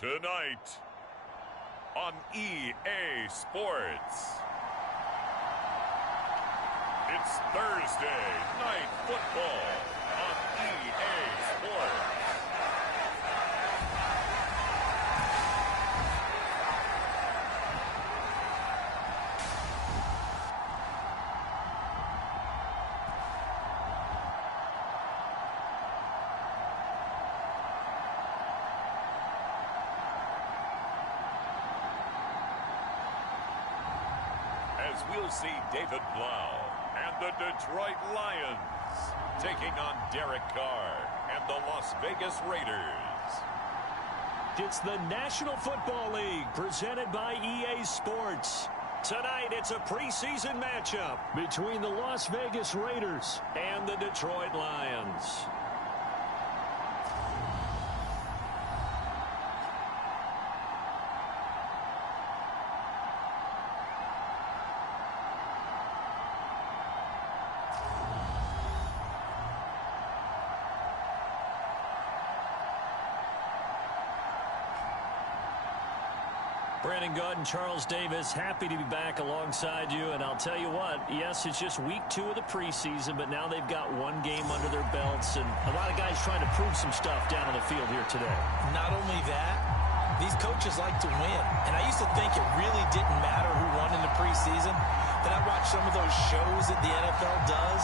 Tonight on EA Sports. It's Thursday Night Football on EA Sports. As we'll see David Blau and the Detroit Lions taking on Derek Carr and the Las Vegas Raiders. It's the National Football League presented by EA Sports. Tonight it's a preseason matchup between the Las Vegas Raiders and the Detroit Lions. Brandon Gaunt and Charles Davis, happy to be back alongside you. And I'll tell you what, yes, it's just week 2 of the preseason, but now they've got one game under their belts. And a lot of guys trying to prove some stuff down on the field here today. Not only that, these coaches like to win. And I used to think it really didn't matter who won in the preseason. Then I watched some of those shows that the NFL does.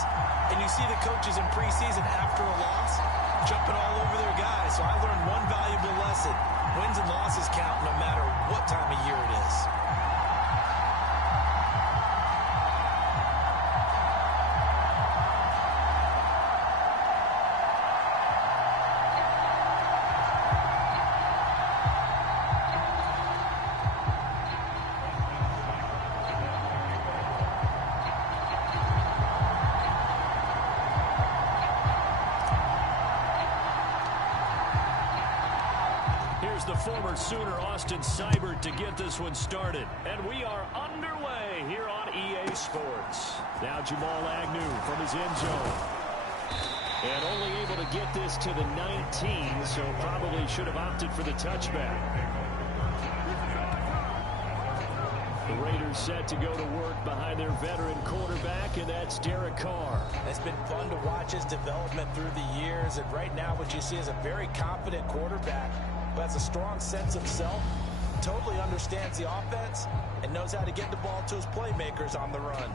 And you see the coaches in preseason after a loss jumping all over their guys. So I learned one valuable lesson. Wins and losses count no matter what time of year it is. The former Sooner Austin Seibert to get this one started. And we are underway here on EA Sports. Now Jamal Agnew from his end zone. And only able to get this to the 19, so probably should have opted for the touchback. The Raiders set to go to work behind their veteran quarterback, and that's Derek Carr. It's been fun to watch his development through the years, and right now what you see is a very confident quarterback who has a strong sense of self, totally understands the offense, and knows how to get the ball to his playmakers on the run.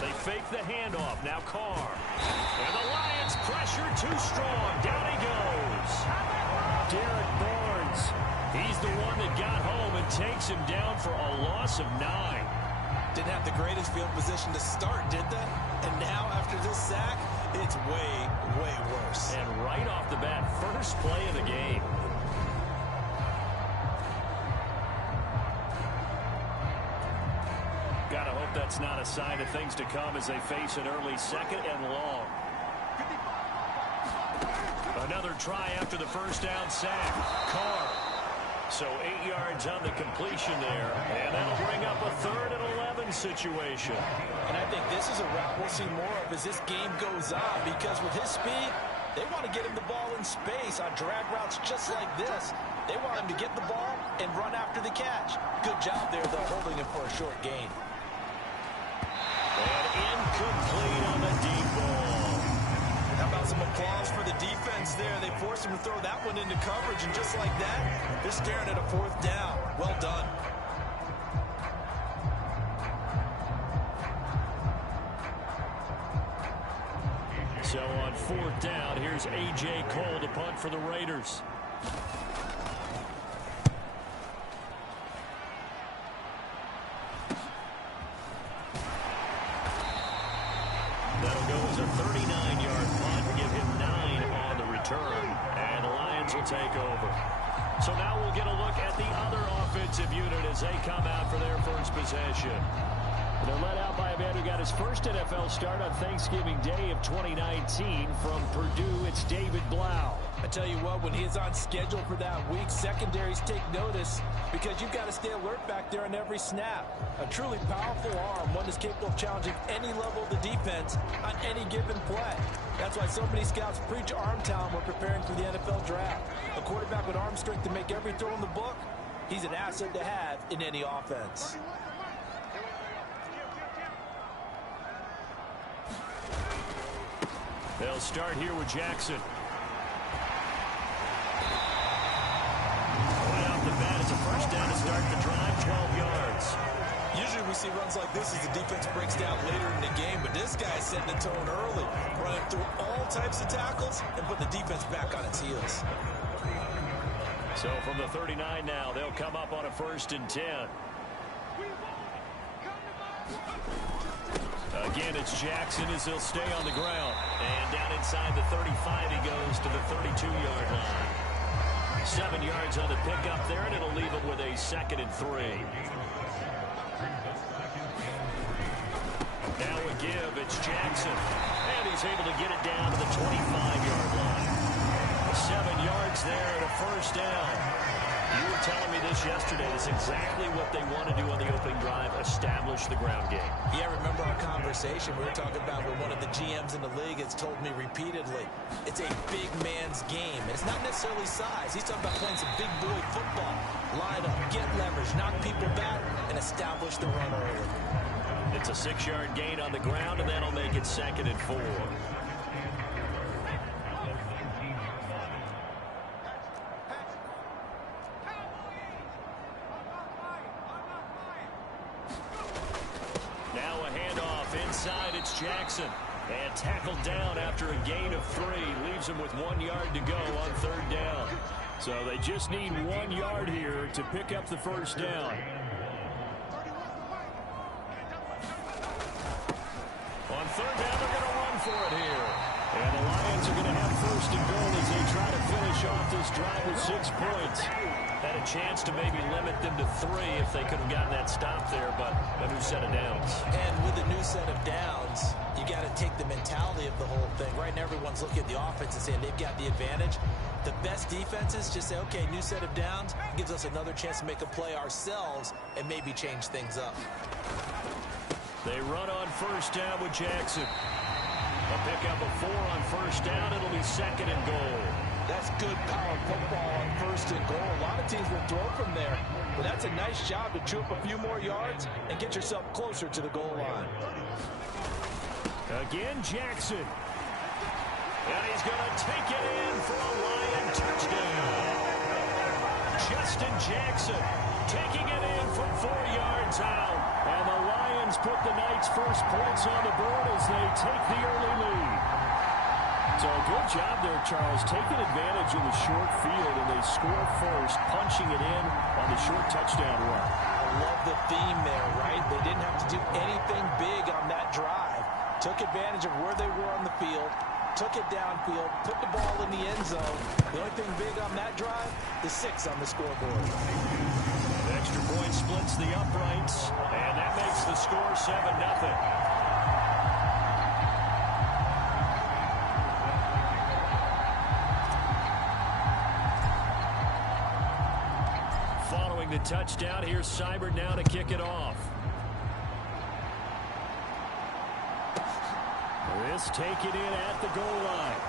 They fake the handoff. Now Carr. And the Lions pressure too strong. Down he goes. Derek Barnes. He's the one that got home and takes him down for a loss of 9. Didn't have the greatest field position to start, did they? And now after this sack, it's way, way worse. And right off the bat, first play of the game. Gotta hope that's not a sign of things to come as they face an early second and long. Another try after the first down sack. Carr. So 8 yards on the completion there. And that'll bring up a 3rd and 11 situation. And I think this is a route we'll see more of as this game goes on, because with his speed, they want to get him the ball in space on drag routes just like this. They want him to get the ball and run after the catch. Good job there, though, holding him for a short gain. And incomplete on the deep ball. How about some applause for the defense there? They forced him to throw that one into coverage, and just like that, they're staring at a 4th down. Well done. So on 4th down, here's A.J. Cole to punt for the Raiders. That'll go as a 39-yard punt to give him 9 on the return. And the Lions will take over. So now we'll get a look at the other offensive unit as they come out for their first possession. They're led out by a man who got his first NFL start on Thanksgiving Day of 2019 from Purdue. It's David Blau. I tell you what, when he is on schedule for that week, secondaries take notice because you've got to stay alert back there on every snap. A truly powerful arm, one that's capable of challenging any level of the defense on any given play. That's why so many scouts preach arm talent when preparing for the NFL draft. A quarterback with arm strength to make every throw in the book, he's an asset to have in any offense. They'll start here with Jackson. Right off the bat, it's a first down to start the drive, 12 yards. Usually we see runs like this as the defense breaks down later in the game, but this guy's setting the tone early, running through all types of tackles and putting the defense back on its heels. So from the 39 now, they'll come up on a 1st and 10. Again, it's Jackson as he'll stay on the ground. And down inside the 35, he goes to the 32-yard line. 7 yards on the pickup there, and it'll leave him with a 2nd and 3. Now a give, it's Jackson. And he's able to get it down to the 25-yard line. 7 yards there and a 1st down. You were telling me this yesterday. That's exactly what they want to do on the opening drive, establish the ground game. Yeah, remember our conversation we were talking about where one of the GMs in the league has told me repeatedly, it's a big man's game. And it's not necessarily size. He's talking about playing some big boy football. Line up, get leverage, knock people back, and establish the run early. It's a 6-yard gain on the ground, and that'll make it 2nd and 4. Inside, it's Jackson. And tackled down after a gain of 3. Leaves him with 1 yard to go on 3rd down. So they just need 1 yard here to pick up the 1st down. On 3rd down, they're going to run for it here. And the Lions are going to have 1st and goal as they try to finish off this drive with 6 points. Had a chance to maybe limit them to 3 if they could have gotten that stop there, but a new set of downs. And with a new set of downs, you got to take the mentality of the whole thing. Right now, everyone's looking at the offense and saying they've got the advantage. The best defenses just say, okay, new set of downs gives us another chance to make a play ourselves and maybe change things up. They run on 1st down with Jackson. A pickup of 4 on 1st down. It'll be 2nd and goal. That's good power football on 1st and goal. A lot of teams will throw from there, but that's a nice job to chew up a few more yards and get yourself closer to the goal line. Again, Jackson. And he's going to take it in for a Lion touchdown. Justin Jackson taking it in from 4 yards out. And the Lions put the Knights' first points on the board as they take the early lead. So a good job there, Charles, taking advantage of the short field, and they score first, punching it in on the short touchdown run. I love the theme there, right? They didn't have to do anything big on that drive. Took advantage of where they were on the field, took it downfield, put the ball in the end zone. The only thing big on that drive is 6 on the scoreboard. The extra point splits the uprights, and that makes the score 7-0. Following the touchdown, here's Seibert now to kick it off. This taken in at the goal line.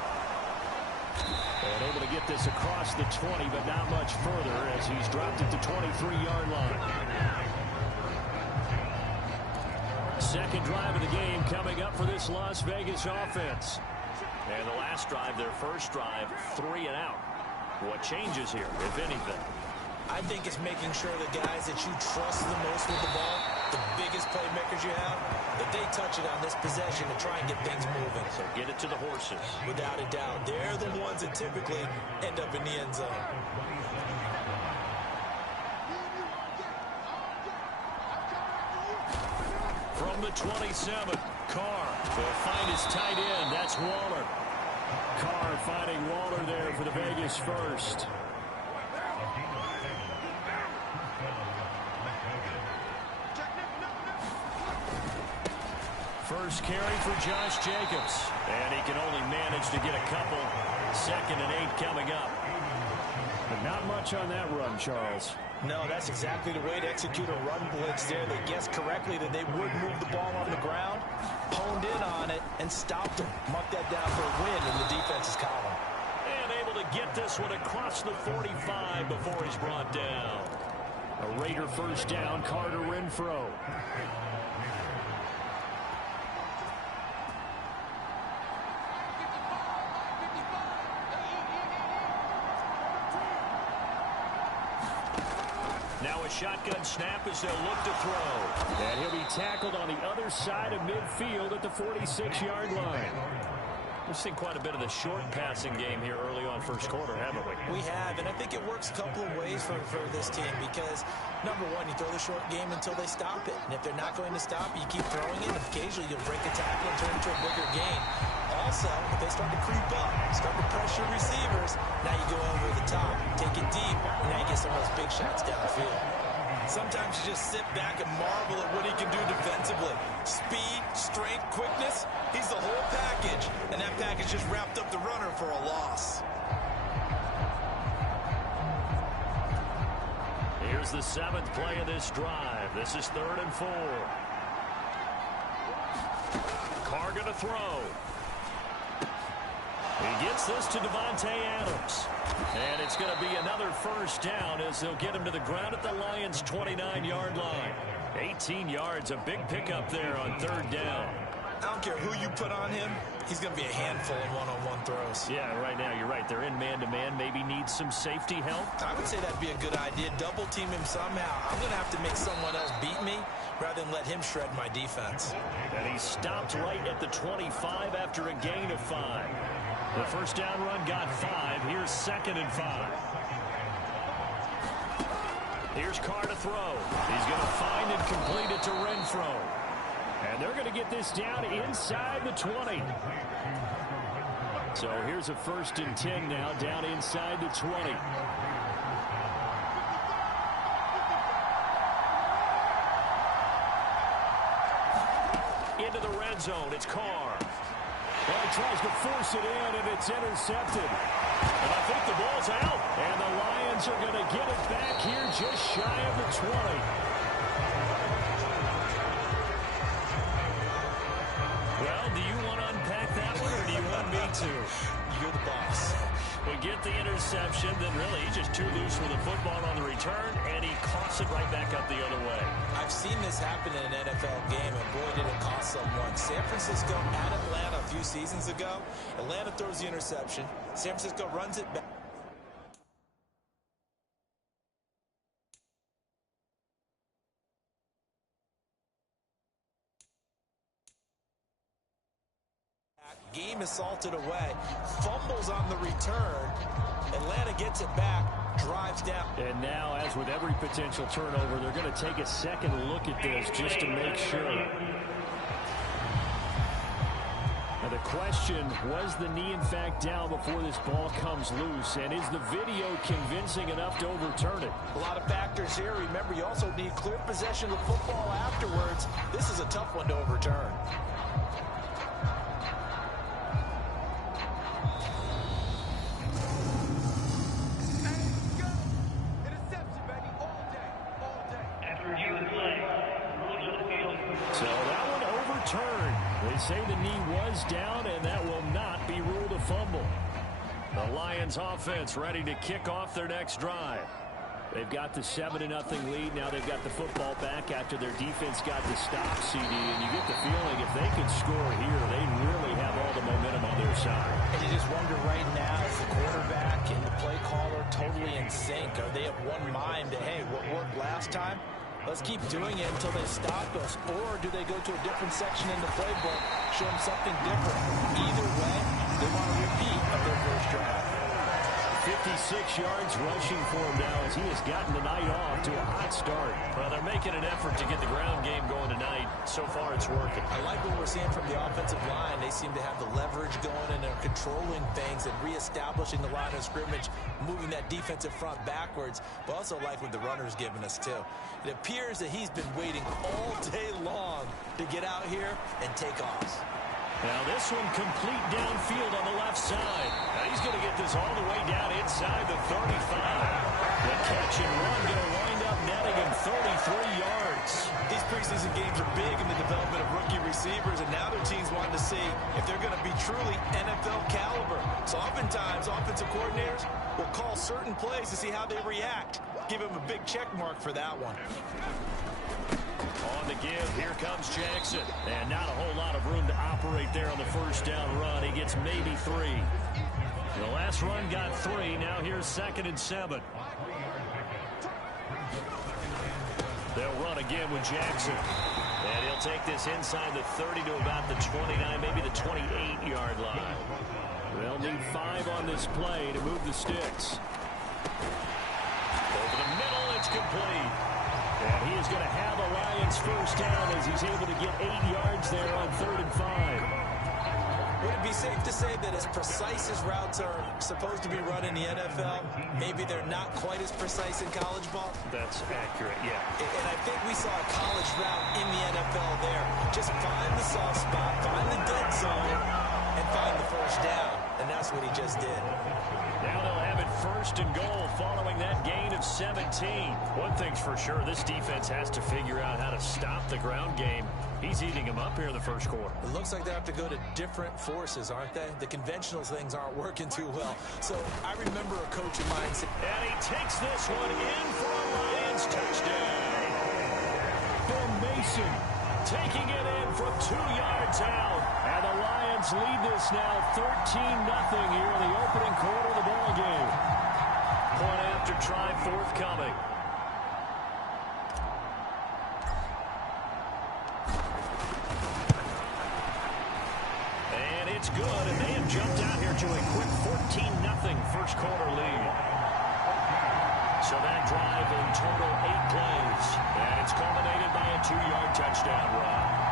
And able to get this across the 20, but not much further as he's dropped it to 23-yard line. Second drive of the game coming up for this Las Vegas offense. And the last drive, their first drive, 3 and out. What changes here, if anything? I think it's making sure the guys that you trust the most with the ball, the biggest playmakers you have, that they touch it on this possession to try and get things moving. So get it to the horses. Without a doubt. They're the ones that typically end up in the end zone. From the 27, Carr will find his tight end. That's Waller. Carr finding Waller there for the Vegas first. first carry for Josh Jacobs. And he can only manage to get a couple. 2nd and 8 coming up. But not much on that run, Charles. No, that's exactly the way to execute a run blitz there. They guessed correctly that they would move the ball on the ground, honed in on it, and stopped him. Mark that down for a win in the defense's column. And able to get this one across the 45 before he's brought down. A Raider first down, Carter Renfro. Now a shotgun snap as they'll look to throw. And he'll be tackled on the other side of midfield at the 46-yard line. We've seen quite a bit of the short passing game here early on first quarter, haven't we? We have, and I think it works a couple of ways for this team because, number one, you throw the short game until they stop it. And if they're not going to stop it, you keep throwing it. Occasionally, you'll break a tackle and turn it into a bigger gain. Also, if they start to creep up, start to pressure receivers, now you go over the top, take it deep, and now you get some of those big shots downfield. Sometimes you just sit back and marvel at what he can do defensively. Speed, strength, quickness, he's the whole package. And that package just wrapped up the runner for a loss. Here's the 7th play of this drive. This is 3rd and 4. Carr going to throw. He gets this to Devontae Adams. And it's going to be another first down as they'll get him to the ground at the Lions' 29-yard line. 18 yards, a big pickup there on 3rd down. I don't care who you put on him, he's going to be a handful in one-on-one throws. Yeah, right now you're right. They're in man-to-man. Maybe needs some safety help. I would say that'd be a good idea. Double team him somehow. I'm going to have to make someone else beat me rather than let him shred my defense. And he stopped right at the 25 after a gain of 5. The first down run got 5. Here's 2nd and 5. Here's Carr to throw. He's going to find and complete it to Renfro. And they're going to get this down inside the 20. So here's a 1st and 10 now, down inside the 20. Into the red zone, it's Carr. Well, he tries to force it in, and it's intercepted. And I think the ball's out. And the Lions are going to get it back here just shy of the 20. Well, do you want to unpack that one, or do you want me to? You're the boss. We get the interception, then really he's just too loose with the football on the return, and he coughs it right back up the other way. I've seen this happen in an NFL game, and boy, did it cost someone. San Francisco at Atlanta a few seasons ago. Atlanta throws the interception. San Francisco runs it back. Game is salted away. Fumbles on the return. Atlanta gets it back. Drives down. And now, as with every potential turnover, they're going to take a second look at this just to make sure. Now the question, was the knee in fact down before this ball comes loose? And is the video convincing enough to overturn it? A lot of factors here. Remember, you also need clear possession of the football afterwards. This is a tough one to overturn. They say the knee was down, and that will not be ruled a fumble. The Lions offense ready to kick off their next drive. They've got the 7-0 lead. Now they've got the football back after their defense got the stop, CD. And you get the feeling if they could score here, they really have all the momentum on their side. And you just wonder right now, is the quarterback and the play caller totally in sync? Are they of one mind that, hey, what worked last time? Let's keep doing it until they stop us. Or do they go to a different section in the playbook, show them something different? Either way, they want a repeat of their first drive. 56 yards rushing for him now as he has gotten the night off to a hot start. Well, they're making an effort to get the ground game going tonight. So far, it's working. I like what we're seeing from the offensive line. They seem to have the leverage going, and they're controlling things and reestablishing the line of scrimmage, moving that defensive front backwards, but also like what the runner's giving us, too. It appears that he's been waiting all day long to get out here and take off. Now this one complete downfield on the left side. Now he's going to get this all the way down inside the 35. The catch and run going to wind up netting him 33 yards. These preseason games are big in the development of rookie receivers, and now their teams want to see if they're going to be truly NFL caliber. So oftentimes, offensive coordinators will call certain plays to see how they react. Give him a big check mark for that one. On the give, here comes Jackson. And not a whole lot of room to operate there on the first down run. He gets maybe 3. The last run got 3. Now here's 2nd and 7. They'll run again with Jackson. And he'll take this inside the 30 to about the 29, maybe the 28-yard line. They'll need 5 on this play to move the sticks. Over the middle, it's complete. And he is going to have a Lions first down as he's able to get 8 yards there on 3rd and 5. Would it be safe to say that as precise as routes are supposed to be run in the NFL, maybe they're not quite as precise in college ball? That's accurate, yeah. And I think we saw a college route in the NFL there. Just find the soft spot, find the dead zone, and find the first down. And that's what he just did. Now they'll have it 1st and goal following that gain of 17. One thing's for sure, this defense has to figure out how to stop the ground game. He's eating them up here in the first quarter. It looks like they have to go to different forces, aren't they? The conventional things aren't working too well. So I remember a coach of mine said, and he takes this one in for a Lions touchdown. Ben Mason taking it in from 2 yards out. And the Lions lead this now 13-0 here in the opening quarter of the ball game. Point after try forthcoming. And it's good, and they have jumped out here to a quick 14-0 first quarter lead. So that drive in total 8 plays. And it's culminated by a 2-yard touchdown run.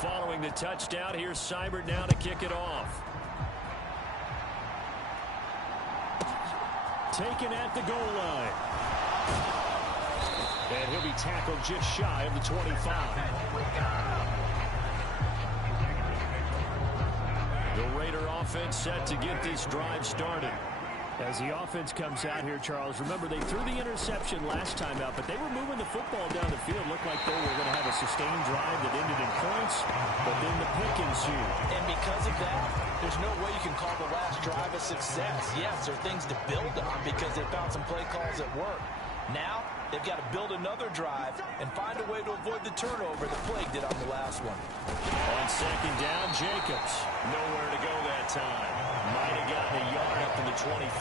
Following the touchdown, here's Seibert now to kick it off. Taken at the goal line. And he'll be tackled just shy of the 25. The Raider offense set to get this drive started. As the offense comes out here, Charles, remember they threw the interception last time out, but they were moving the football down the field. Looked like they were going to have a sustained drive that ended in points, but then the pick ensued. And because of that, there's no way you can call the last drive a success. Yes, there are things to build on because they found some play calls that work. Now, they've got to build another drive and find a way to avoid the turnover that Plague did on the last one. On 2nd down, Jacobs. Nowhere to go that time. Might have gotten a yard up to the 25.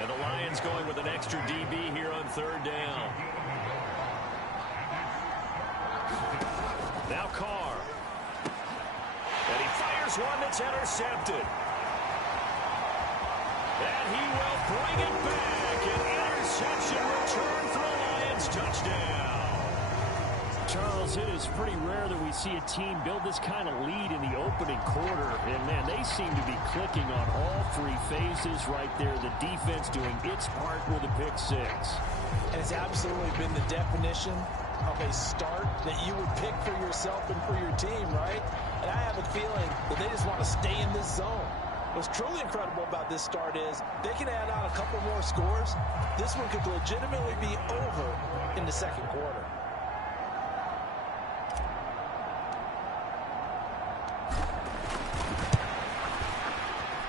And the Lions going with an extra DB here on 3rd down. Now Carr. And he fires one that's intercepted. And he will bring it back. An interception return for a Lions touchdown. Charles, it is pretty rare that we see a team build this kind of lead in the opening quarter. And, man, they seem to be clicking on all 3 phases right there. The defense doing its part with a pick 6. And it's absolutely been the definition of a start that you would pick for yourself and for your team, right? And I have a feeling that they just want to stay in this zone. What's truly incredible about this start is they can add on a couple more scores. This one could legitimately be over in the second quarter.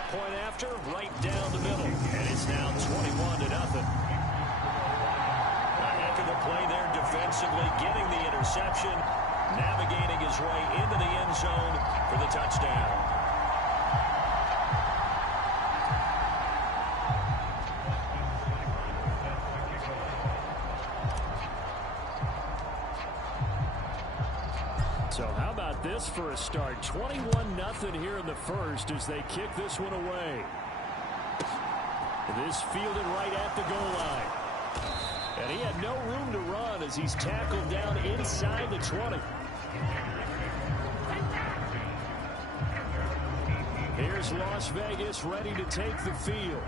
Point after, right down the middle. And it's now 21-0. A heck of a play there defensively, getting the interception, navigating his way into the end zone for the touchdown. So how about this for a start? 21-0 here in the first as they kick this one away. This fielded right at the goal line. And he had no room to run as he's tackled down inside the 20. Here's Las Vegas ready to take the field.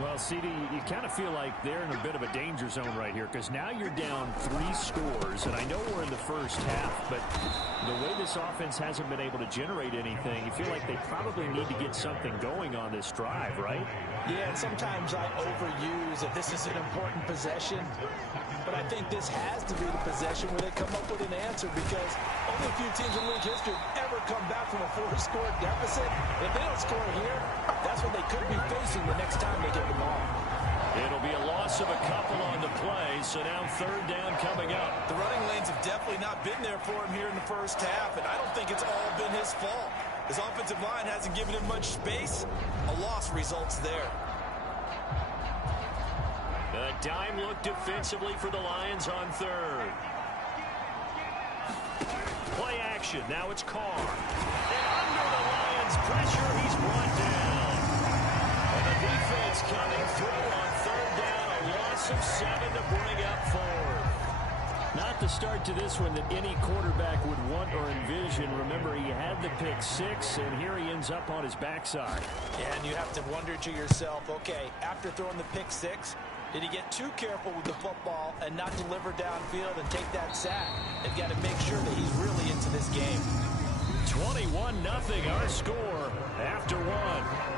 Well, CD, you kind of feel like they're in a bit of a danger zone right here because now you're down 3 scores, and I know we're in the first half, but the way this offense hasn't been able to generate anything, you feel like they probably need to get something going on this drive, right? Yeah, and sometimes I overuse that this is an important possession, but I think this has to be the possession where they come up with an answer because only a few teams in league history have ever come back from a 4-score deficit. If they don't score here, that's what they could be facing the next time they get the ball. It'll be a loss of a couple on the play, so now 3rd down coming up. The running lanes have definitely not been there for him here in the first half, and I don't think it's all been his fault. His offensive line hasn't given him much space. A loss results there. A dime look defensively for the Lions on 3rd. Play action. Now it's Carr. And under the Lions' pressure, he's brought down. And the defense coming through on 3rd down. A loss of 7 to bring up 4th. Not the start to this one that any quarterback would want or envision. Remember, he had the pick 6, and here he ends up on his backside. Yeah, and you have to wonder to yourself, okay, after throwing the pick 6, did he get too careful with the football and not deliver downfield and take that sack? They've got to make sure that he's really into this game. 21-0 our score after 1.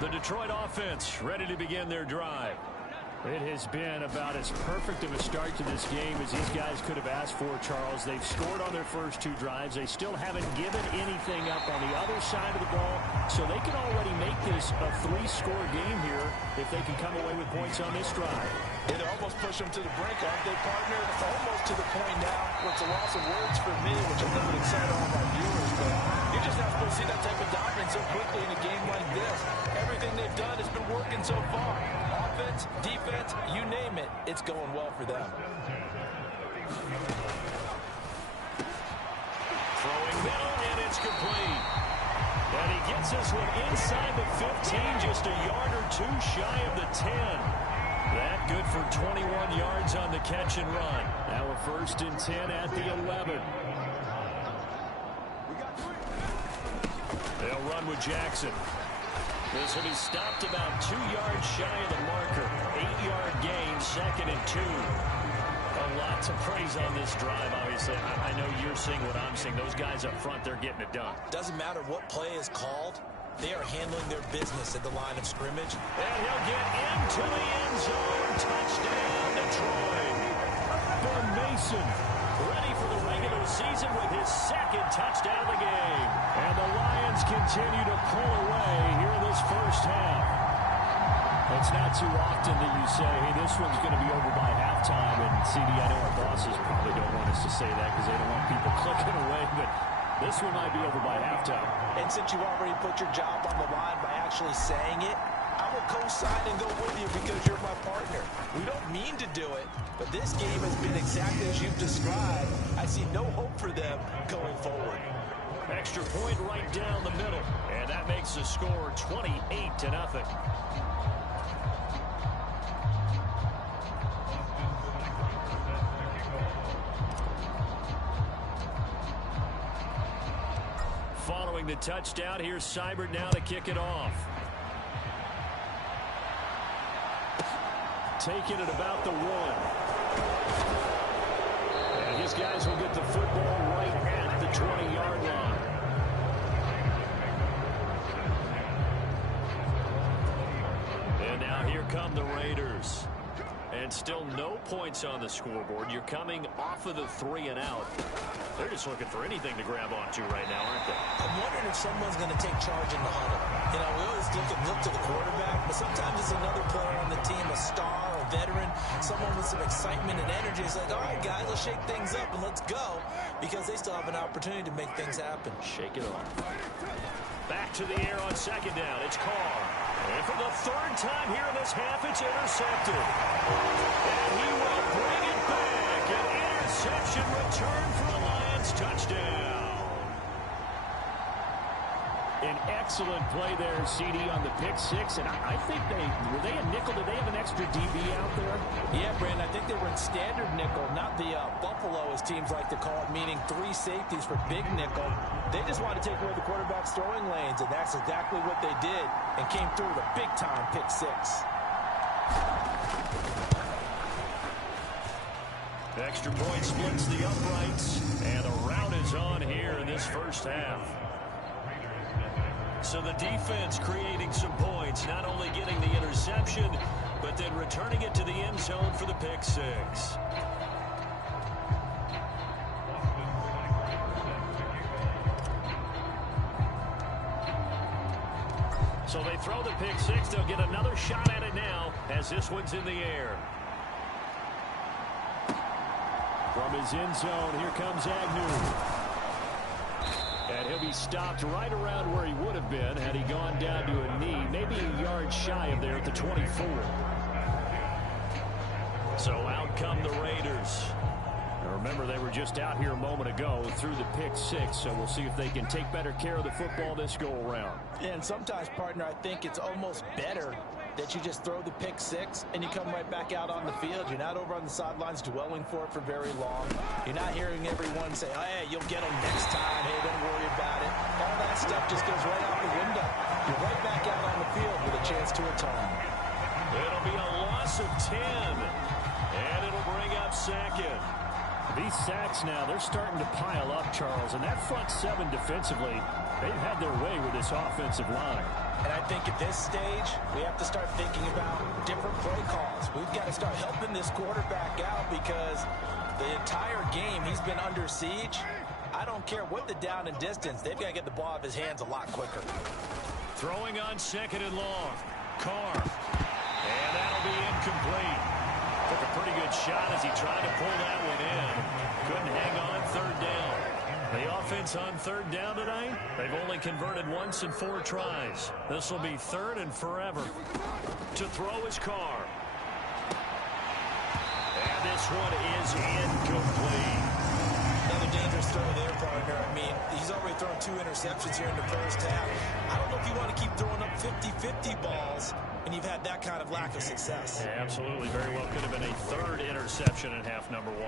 The Detroit offense ready to begin their drive. It has been about as perfect of a start to this game as these guys could have asked for, Charles. They've scored on their first 2 drives. They still haven't given anything up on the other side of the ball, so they can already make this a 3-score game here if they can come away with points on this drive. Yeah, they're almost pushing them to the brink, aren't they, partner? It's almost to the point now where it's a loss of words for me, which I think would excite all of our viewers, but you're just not supposed to see that type of dominance so quickly in a game like this. Everything they've done has been working so far. Offense, defense, you name it, it's going well for them. Throwing middle, and it's complete. And he gets this one inside the 15, just a yard or 2 shy of the 10. That good for 21 yards on the catch and run. Now a 1st and 10 at the 11. They'll run with Jackson. This will be stopped about 2 yards shy of the marker. 8-yard gain, 2nd and 2. A lot to praise on this drive, obviously. I know you're seeing what I'm seeing. Those guys up front, they're getting it done. Doesn't matter what play is called. They are handling their business at the line of scrimmage. And he'll get into the end zone. Touchdown, Detroit. For Mason, ready for the regular season with his 2nd touchdown of the game. And the Lions continue to pull away here in this first half. It's not too often that you say, hey, this one's going to be over by halftime. And CD, I know our bosses probably don't want us to say that because they don't want people clicking away, but this one might be over by halftime. And since you already put your job on the line by actually saying it, I will co-sign and go with you because you're my partner. We don't mean to do it, but this game has been exactly as you've described. I see no hope for them going forward. Extra point right down the middle, and that makes the score 28-0. Following the touchdown, here's Seibert now to kick it off. Taking it about the 1. And his guys will get the football right at the 20-yard line. And now here come the Raiders. And still no points on the scoreboard. You're coming off of the 3 and out. They're just looking for anything to grab onto right now, aren't they? I'm wondering if someone's going to take charge in the huddle. You know, we always look to the quarterback, but sometimes it's another player on the team, a star, a veteran, someone with some excitement and energy. It's like, all right, guys, let's shake things up and let's go, because they still have an opportunity to make things happen. Shake it off. Back to the air on 2nd down. It's Carr. And for the third time here in this half, it's intercepted. And he will bring it back. An interception return for a Lions touchdown. An excellent play there, CD, on the pick six. And I think were they a nickel? Did they have an extra DB out there? Yeah, Brandon, I think they were in standard nickel, not the Buffalo, as teams like to call it, meaning 3 safeties for big nickel. They just wanted to take away the quarterback's throwing lanes, and that's exactly what they did, and came through with a big-time pick six. Extra point splits the uprights, and a rout is on here in this first half. So the defense creating some points, not only getting the interception, but then returning it to the end zone for the pick six. So they throw the pick six. They'll get another shot at it now as this one's in the air. From his end zone, here comes Agnew. And he'll be stopped right around where he would have been had he gone down to a knee, maybe a yard shy of there at the 24. So out come the Raiders. Now remember, they were just out here a moment ago through the pick six, so we'll see if they can take better care of the football this go-around. And sometimes, partner, I think it's almost better that you just throw the pick six and you come right back out on the field. You're not over on the sidelines dwelling for it for very long. You're not hearing everyone say, oh, hey, you'll get them next time. Hey, don't worry about it. All that stuff just goes right out the window. You're right back out on the field with a chance to atone. It'll be a loss of 10, and it'll bring up second. These sacks now, they're starting to pile up, Charles, and that front seven defensively, they've had their way with this offensive line. And I think at this stage, we have to start thinking about different play calls. We've got to start helping this quarterback out because the entire game he's been under siege. I don't care what the down and distance. They've got to get the ball out of his hands a lot quicker. Throwing on second and long. Carr. And that'll be incomplete. Took a pretty good shot as he tried to pull that one in. Couldn't hang on third down. The offense on third down tonight, they've only converted once in 4 tries. This will be third and forever. To throw his Carr. And this one is incomplete. Another dangerous throw there, partner. I mean, he's already thrown 2 interceptions here in the first half. I don't know if you want to keep throwing up 50-50 balls when you've had that kind of lack of success. Yeah, absolutely. Very well could have been a 3rd interception in half number 1.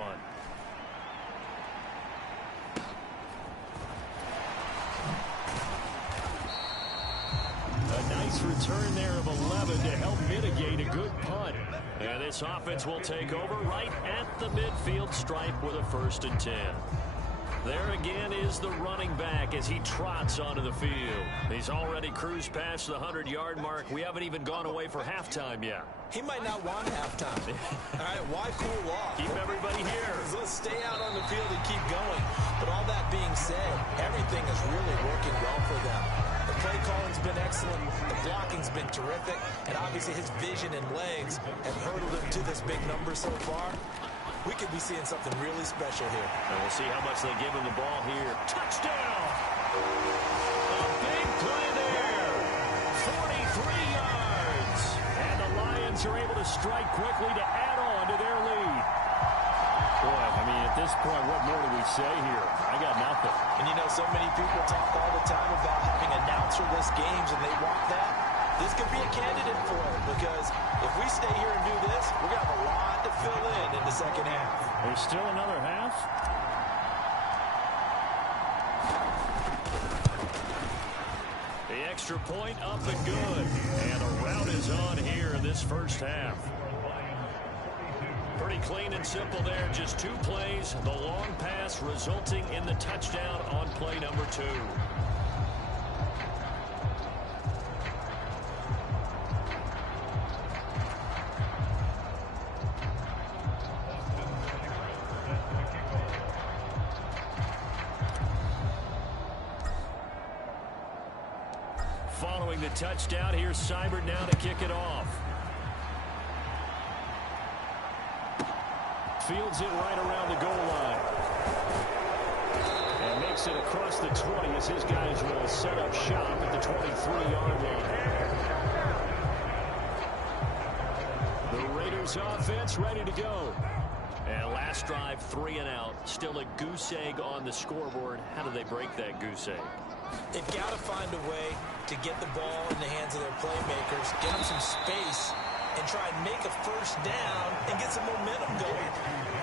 A nice return there of 11 to help mitigate a good punt. And this offense will take over right at the midfield stripe with a 1st and 10. There again is the running back as he trots onto the field. He's already cruised past the 100-yard mark. We haven't even gone away for halftime yet. He might not want halftime. All right, why cool off? Keep everybody here. Let's stay out on the field and keep going. But all that being said, everything is really working well for them. The play calling's been excellent. The blocking's been terrific. And obviously his vision and legs have hurdled him to this big number so far. We could be seeing something really special here. And we'll see how much they give him the ball here. Touchdown! A big play there. 43 yards. And the Lions are able to strike quickly to add on to their lead. Boy, I mean, at this point, what more do we say here? I got nothing. And you know, so many people talk all the time about having announcer-less games, and they want that. This could be a candidate for it, because if we stay here and do this, we're going to have a lot to fill in the second half. There's still another half. The extra point up and good. And a rout is on here in this first half. Pretty clean and simple there. Just 2 plays. The long pass resulting in the touchdown on play number 2. Following the touchdown, here's Seibert now to kick it off. Fields it right around the goal line. And makes it across the 20 as his guys will set up shop at the 23-yard line. Bears offense ready to go. And last drive, 3 and out. Still a goose egg on the scoreboard. How do they break that goose egg? They've got to find a way to get the ball in the hands of their playmakers, get them some space, and try and make a first down and get some momentum going.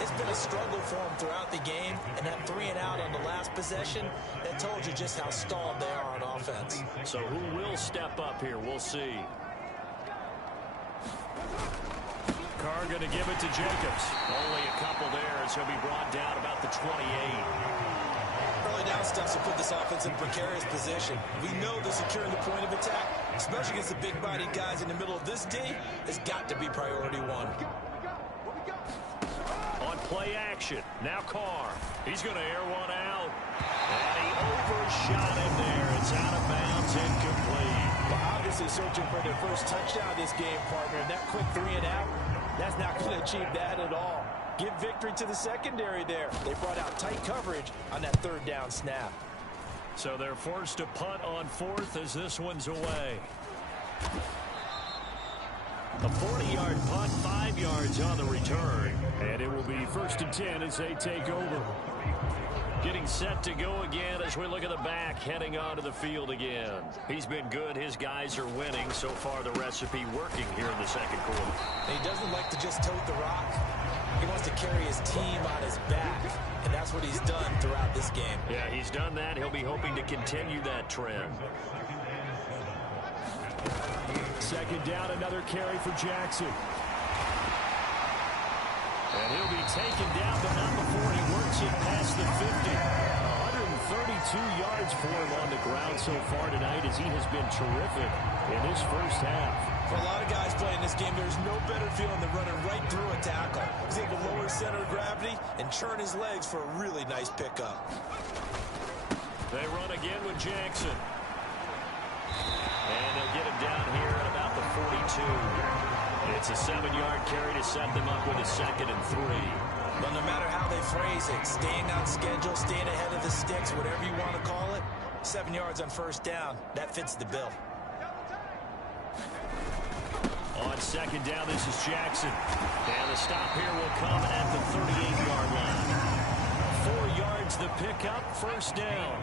It's been a struggle for them throughout the game, and that 3 and out on the last possession, that told you just how stalled they are on offense. So who will step up here? We'll see. Carr going to give it to Jacobs. Only a couple there as he'll be brought down about the 28. Early down stuff to put this offense in a precarious position. We know that securing the point of attack, especially against the big-bodied guys in the middle of this D, has got to be priority one. On play action, now Carr. He's going to air one out. And he overshot it there. It's out of bounds, incomplete. Well, obviously searching for their first touchdown this game, partner. And that quick 3 and out, that's not going to achieve that at all. Give victory to the secondary there. They brought out tight coverage on that 3rd down snap. So they're forced to punt on 4th as this one's away. A 40-yard punt, 5 yards on the return. And it will be 1st and 10 as they take over. Getting set to go again as we look at the back, heading onto the field again. He's been good. His guys are winning. So far, the recipe working here in the second quarter. And he doesn't like to just tote the rock. He wants to carry his team on his back, and that's what he's done throughout this game. Yeah, he's done that. He'll be hoping to continue that trend. 2nd down, another carry for Jackson. And he'll be taken down, but not before he works it past the 50. 132 yards for him on the ground so far tonight as he has been terrific in his first half. For a lot of guys playing this game, there's no better feeling than running right through a tackle. He's able to lower his center of gravity and churn his legs for a really nice pickup. They run again with Jackson. And they'll get him down here at about the 42. It's a 7-yard carry to set them up with a 2nd and 3. But no matter how they phrase it, staying on schedule, staying ahead of the sticks, whatever you want to call it, 7 yards on 1st down, that fits the bill. On 2nd down, this is Jackson. And the stop here will come at the 38-yard line. 4 yards the pickup, 1st down.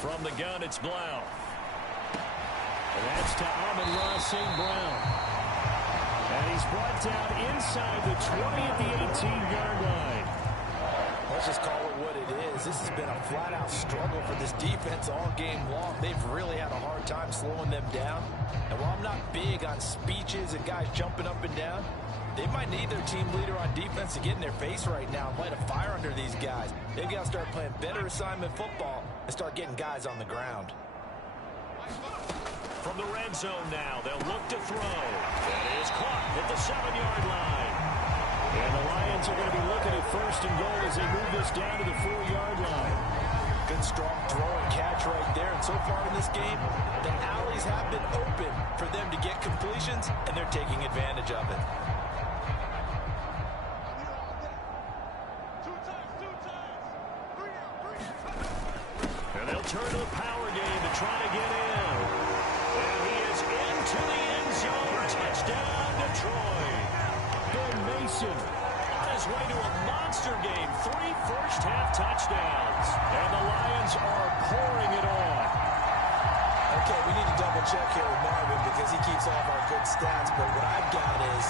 From the gun, it's Blau. And that's to Amon-Ra St. Brown. And he's brought down inside the 20 at the 18-yard line. Let's just call it what it is. This has been a flat-out struggle for this defense all game long. They've really had a hard time slowing them down. And while I'm not big on speeches and guys jumping up and down, they might need their team leader on defense to get in their face right now and light a fire under these guys. They've got to start playing better assignment football and start getting guys on the ground. From the red zone now, they'll look to throw. That is caught at the 7-yard line. And the Lions are going to be looking at 1st and goal as they move this down to the 4-yard line. Good strong throw and catch right there. And so far in this game, the alleys have been open for them to get completions, and they're taking advantage of it. And they'll turn to the power game to try to get in. And he is into the end zone. Touchdown, Detroit. Ben Mason on his way to a monster game. 3 first-half touchdowns. And the Lions are pouring it on. Okay, we need to double-check here with Marvin because he keeps all of our good stats. But what I've got is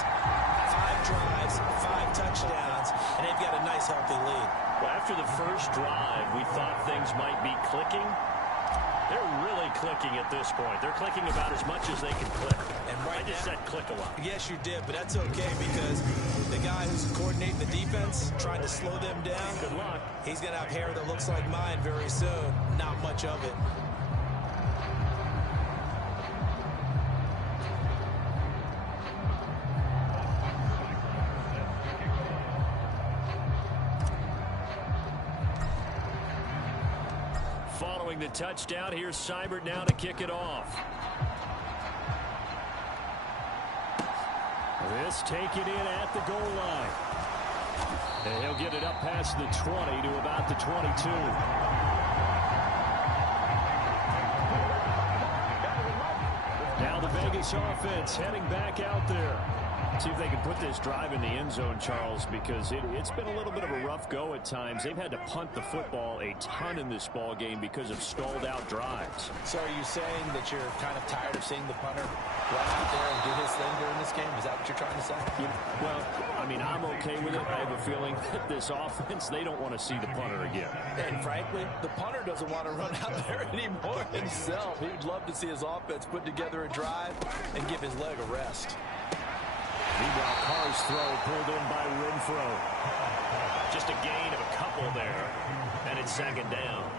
5 drives, 5 touchdowns, and they've got a nice, healthy lead. Well, after the first drive, we thought things might be clicking. They're really clicking at this point. They're clicking about as much as they can click. And right I just now, said click a lot. Yes, you did, but that's okay because the guy who's coordinating the defense, trying to slow them down, Good luck. he's going to have hair that looks like mine very soon. Not much of it. Following the touchdown, here's Seibert now to kick it off. This taken in at the goal line. And he'll get it up past the 20 to about the 22. Now the Vegas offense heading back out there. See if they can put this drive in the end zone, Charles, because it's been a little bit of a rough go at times. They've had to punt the football a ton in this ball game because of stalled out drives. So are you saying that you're kind of tired of seeing the punter run out there and do his thing during this game? Is that what you're trying to say? Well, I mean, I'm okay with it. I have a feeling that this offense, they don't want to see the punter again. And frankly, the punter doesn't want to run out there anymore himself. He'd love to see his offense put together a drive and give his leg a rest. Meanwhile, Carr's throw pulled in by Renfro. Just a gain of a couple there, and it's second down.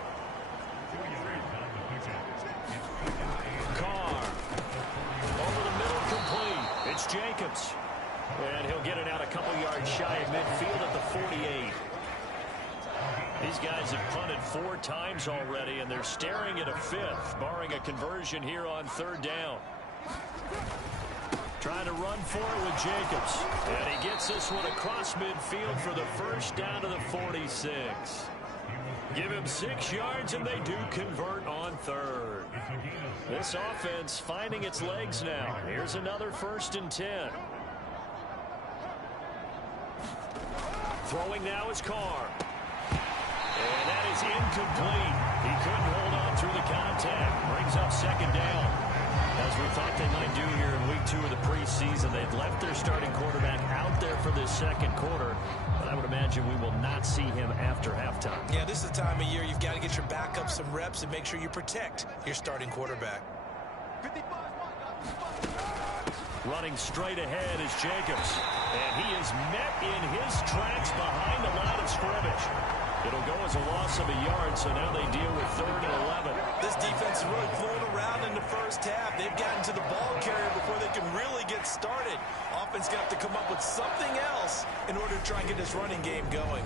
Carr. Over the middle, complete. It's Jacobs. And he'll get it out a couple yards shy of midfield at the 48. These guys have punted 4 times already, and they're staring at a 5th, barring a conversion here on 3rd down. Trying to run for it with Jacobs. And he gets this one across midfield for the first down to the 46. Give him 6 yards, and they do convert on 3rd. This offense finding its legs now. Here's another 1st and 10. Throwing now is Carr. And that is incomplete. He couldn't hold on through the contact. Brings up 2nd down. As we thought they might do here in week 2 of the preseason, they've left their starting quarterback out there for this 2nd quarter. But I would imagine we will not see him after halftime. Yeah, this is the time of year you've got to get your backup some reps and make sure you protect your starting quarterback. Running straight ahead is Jacobs. And he is met in his tracks behind the line of scrimmage. It'll go as a loss of a yard, so now they deal with 3rd and 11. This defense is really flown around in the first half. They've gotten to the ball carrier before they can really get started. Offense got to come up with something else in order to try and get this running game going.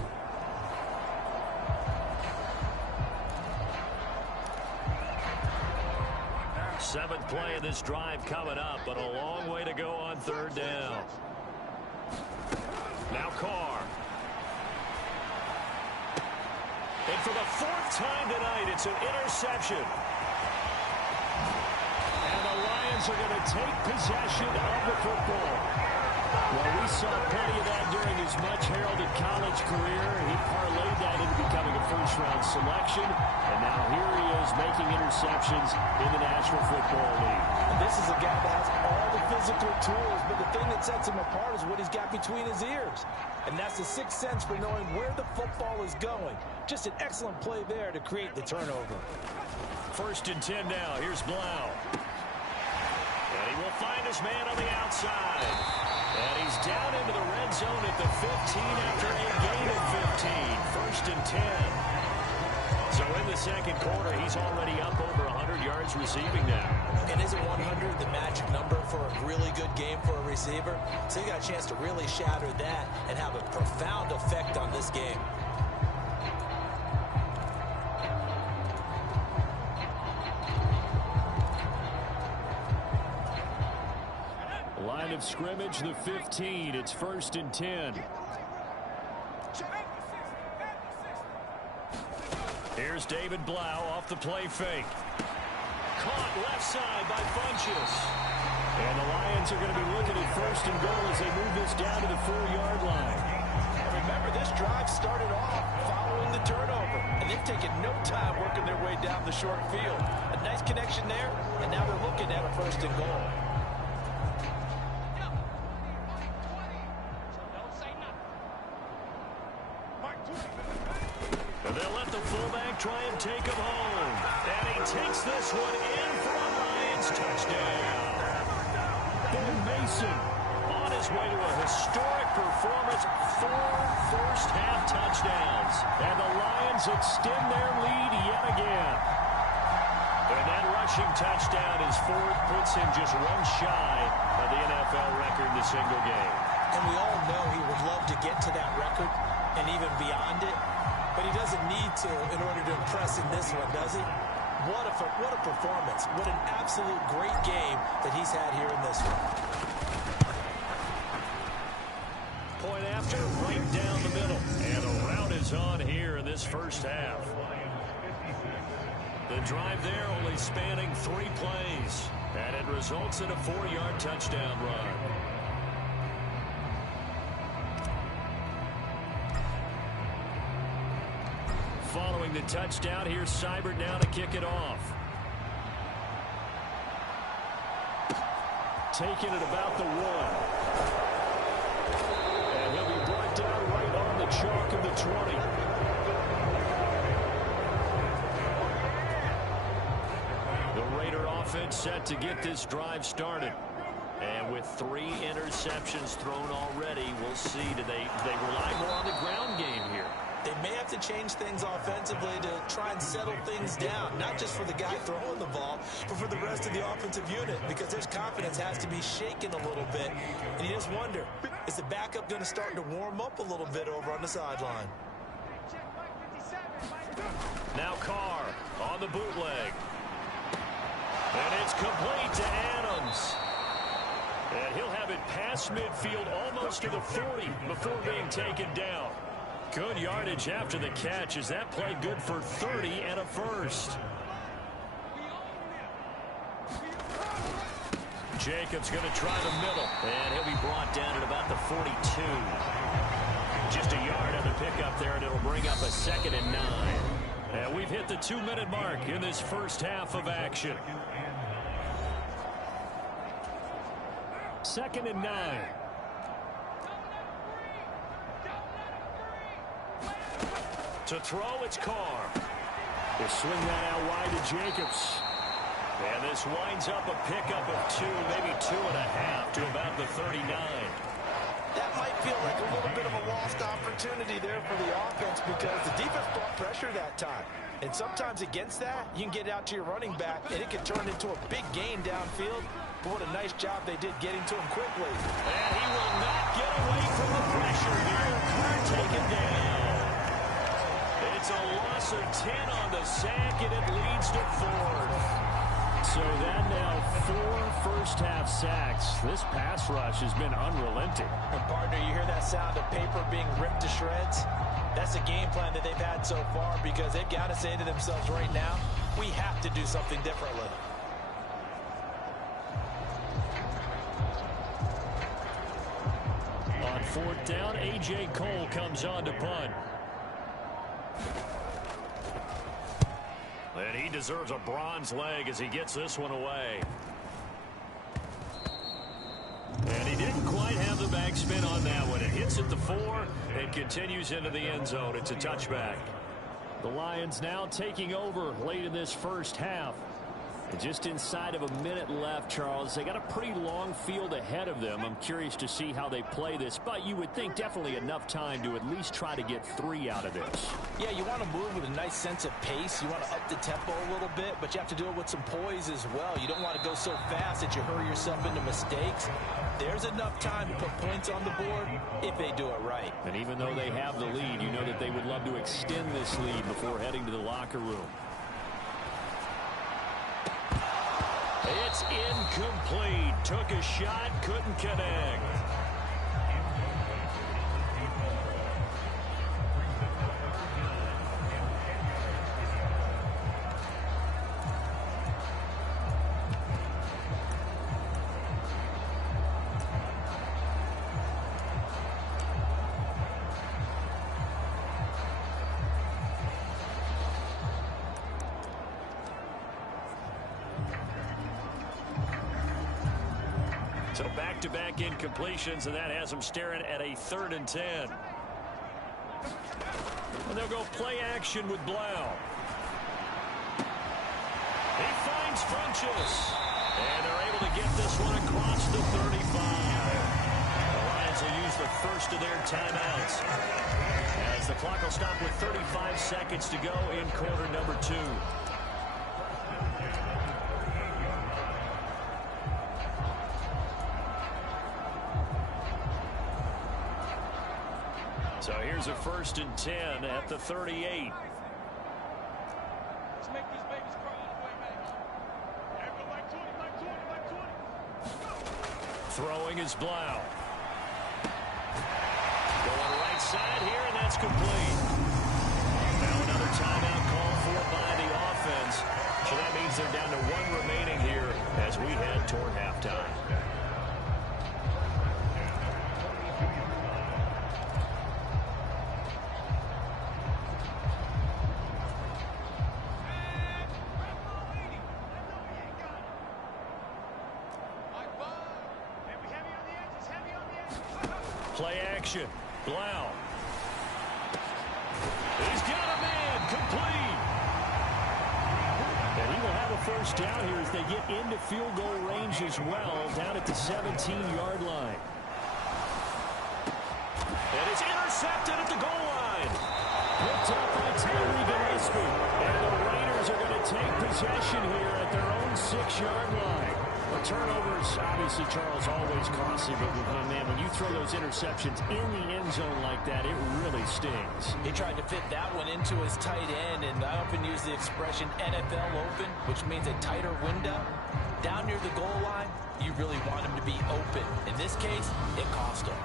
Seventh play of this drive coming up, but a long way to go on 3rd down. Now Carr. And for the 4th time tonight, it's an interception. And the Lions are going to take possession of the football. Well, we saw plenty of that during his much-heralded college career. He parlayed that into becoming a first-round selection. And now here he is making interceptions in the National Football League. And this is a guy that has all the physical tools, but the thing that sets him apart is what he's got between his ears. And that's the 6th sense for knowing where the football is going. Just an excellent play there to create the turnover. 1st and 10 now. Here's Blau. And he will find his man on the outside. And he's down into the red zone at the 15 after a gain of 15. 1st and 10. So in the 2nd quarter, he's already up over 100 yards receiving now. And isn't 100 the magic number for a really good game for a receiver? So you got a chance to really shatter that and have a profound effect on this game. Line of scrimmage, the 15. It's 1st and 10. Here's David Blau off the play fake. Caught left side by Funchess. And the Lions are going to be looking at 1st and goal as they move this down to the 4-yard line. And remember, this drive started off following the turnover. And they've taken no time working their way down the short field. A nice connection there, and now they're looking at a 1st and goal. They'll let the fullback try and take him home. And he takes this one in for a Lions touchdown. Ben Mason on his way to a historic performance. 4 first-half touchdowns. And the Lions extend their lead yet again. And that rushing touchdown, his 4th, puts him just one shy of the NFL record in a single game. And we all know he would love to get to that record and even beyond it. But he doesn't need to in order to impress in this one, does he? What a performance. What an absolute great game that he's had here in this one. Point after, right down the middle. And the rout is on here in this first half. The drive there only spanning 3 plays. And it results in a 4-yard touchdown run. Following the touchdown, here's Seibert now to kick it off. Taking it about the 1. And he'll be brought down right on the chalk of the 20. The Raider offense set to get this drive started. And with 3 interceptions thrown already, we'll see. Do they rely more on the ground game here? They may have to change things offensively to try and settle things down, not just for the guy throwing the ball, but for the rest of the offensive unit, because his confidence has to be shaken a little bit. And you just wonder, is the backup going to start to warm up a little bit over on the sideline? Now Carr on the bootleg. And it's complete to Adams. And he'll have it past midfield almost to the 40 before being taken down. Good yardage after the catch as that played good for 30 and a first. Jacobs going to try the middle. And he'll be brought down at about the 42. Just a yard on the pickup there, and it'll bring up a 2nd and 9. And we've hit the 2-minute mark in this first half of action. 2nd and 9. To throw, it's Carr. They swing that out wide to Jacobs. And this winds up a pickup of 2, maybe 2.5 to about the 39. That might feel like a little bit of a lost opportunity there for the offense because the defense brought pressure that time. And sometimes against that, you can get out to your running back, and it can turn into a big gain downfield. But what a nice job they did getting to him quickly. And he will not get away from the pressure here. Carr taken down. It's a loss of 10 on the sack, and it leads to 4th. So that now 4 first-half sacks. This pass rush has been unrelenting. And partner, you hear that sound of paper being ripped to shreds? That's the game plan that they've had so far because they've got to say to themselves right now, we have to do something differently. On 4th down, A.J. Cole comes on to punt. And he deserves a bronze leg as he gets this one away. And he didn't quite have the backspin on that one. It hits at the 4 and continues into the end zone. It's a touchback. The Lions now taking over late in this first half. And just inside of a minute left, Charles. They got a pretty long field ahead of them. I'm curious to see how they play this, but you would think definitely enough time to at least try to get 3 out of this. Yeah, you want to move with a nice sense of pace. You want to up the tempo a little bit, but you have to do it with some poise as well. You don't want to go so fast that you hurry yourself into mistakes. There's enough time to put points on the board if they do it right. And even though they have the lead, you know that they would love to extend this lead before heading to the locker room. It's incomplete. Took a shot, couldn't connect. So back-to-back incompletions, and that has them staring at a 3rd and 10. And they'll go play action with Blau. He finds Funchess. And they're able to get this one across the 35. The Lions will use the first of their timeouts, as the clock will stop with 35 seconds to go in quarter number 2. So here's a 1st and 10 at the 38. Let's make these babies cry all the way, man. Everyone like 20, like 20, like 20. Throwing is Blau. Going right side here, and that's complete. Now another timeout call for by the offense. downs. So that means they're down to 1 remaining here as we head toward halftime. Play action. Blau. He's got a man. Complete. And he will have a first down here as they get into field goal range as well, down at the 17-yard line. And it's intercepted at the goal line. Picked up by Tyree Gillespie. And the Raiders are going to take possession here at their own 6-yard line. A turnover is obviously, Charles, always costly, but man, when you throw those interceptions in the end zone like that, it really stings. He tried to fit that one into his tight end, and I often use the expression NFL open, which means a tighter window. Down near the goal line, you really want him to be open. In this case, it cost him.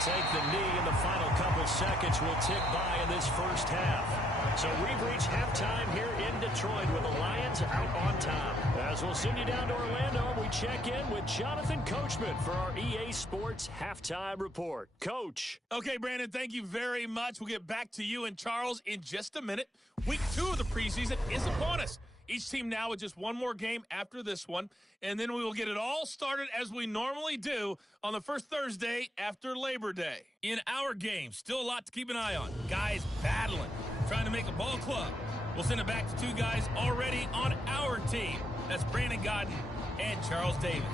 Take the knee, and the final couple seconds will tick by in this first half. So we've reached halftime here in Detroit with the Lions out on top. As we'll send you down to Orlando, we check in with Jonathan Coachman for our EA Sports Halftime Report. Coach. Okay, Brandon, thank you very much. We'll get back to you and Charles in just a minute. Week 2 of the preseason is upon us. Each team now with just one more game after this one, and then we will get it all started as we normally do on the first Thursday after Labor Day. In our game, still a lot to keep an eye on. Guys battling, trying to make a ball club. We'll send it back to 2 guys already on our team. That's Brandon Godden and Charles Davis.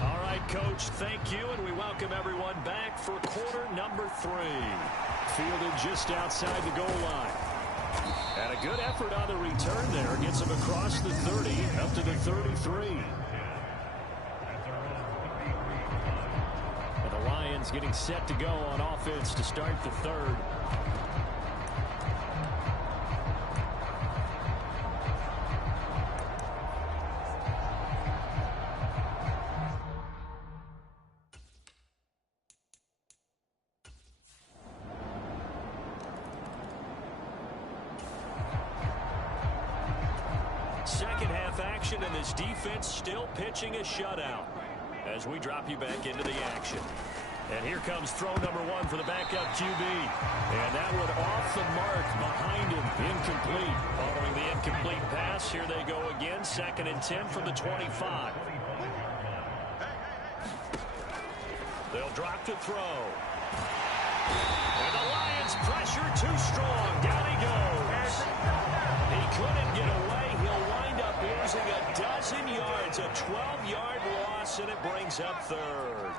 All right, Coach, thank you, and we welcome everyone back for quarter number 3. Fielded just outside the goal line. And a good effort on the return there. Gets him across the 30, up to the 33. And the Lions getting set to go on offense to start the 3rd. Second half action, and this defense still pitching a shutout as we drop you back into the action. And here comes throw number 1 for the backup QB. And that one off the mark behind him. Incomplete. Following the incomplete pass, here they go again. 2nd and 10 from the 25. They'll drop to throw. And the Lions pressure too strong. Down he goes. He couldn't get away. He'll wind up losing a dozen yards. A 12-yard loss, and it brings up 3rd.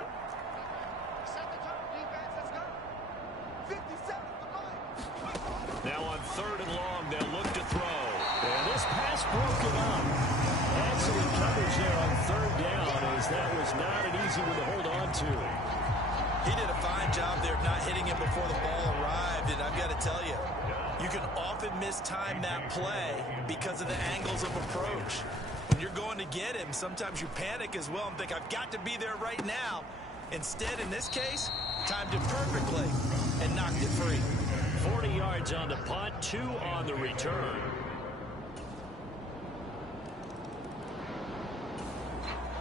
Now on 3rd and long, they'll look to throw. And this pass broken up. Excellent coverage there on 3rd down, as that was not an easy one to hold on to. He did a fine job there not hitting him before the ball arrived, and I've got to tell you, you can often mistime that play because of the angles of approach. When you're going to get him, sometimes you panic as well and think, I've got to be there right now. Instead, in this case, timed it perfectly and knocked it free. 40 yards on the punt, 2 on the return.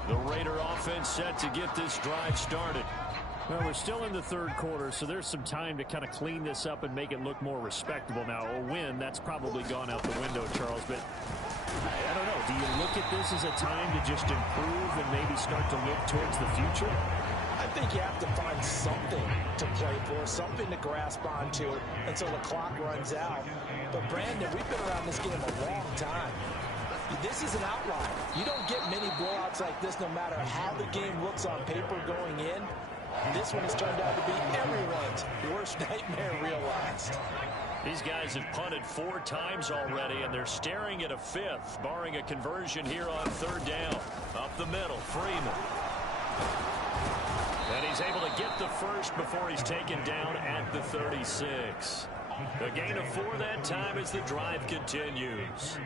The Raider offense set to get this drive started. Well, we're still in the 3rd quarter, so there's some time to kind of clean this up and make it look more respectable. Now, a win, that's probably gone out the window, Charles, but I don't know. Do you look at this as a time to just improve and maybe start to look towards the future? I think you have to find something to play for, something to grasp onto until the clock runs out. But, Brandon, we've been around this game a long time. This is an outlier. You don't get many blowouts like this no matter how the game looks on paper going in. This one has turned out to be everyone's worst nightmare realized. These guys have punted 4 times already, and they're staring at a 5th, barring a conversion here on 3rd down. Up the middle, Freeman. And he's able to get the first before he's taken down at the 36. A gain of 4 that time as the drive continues.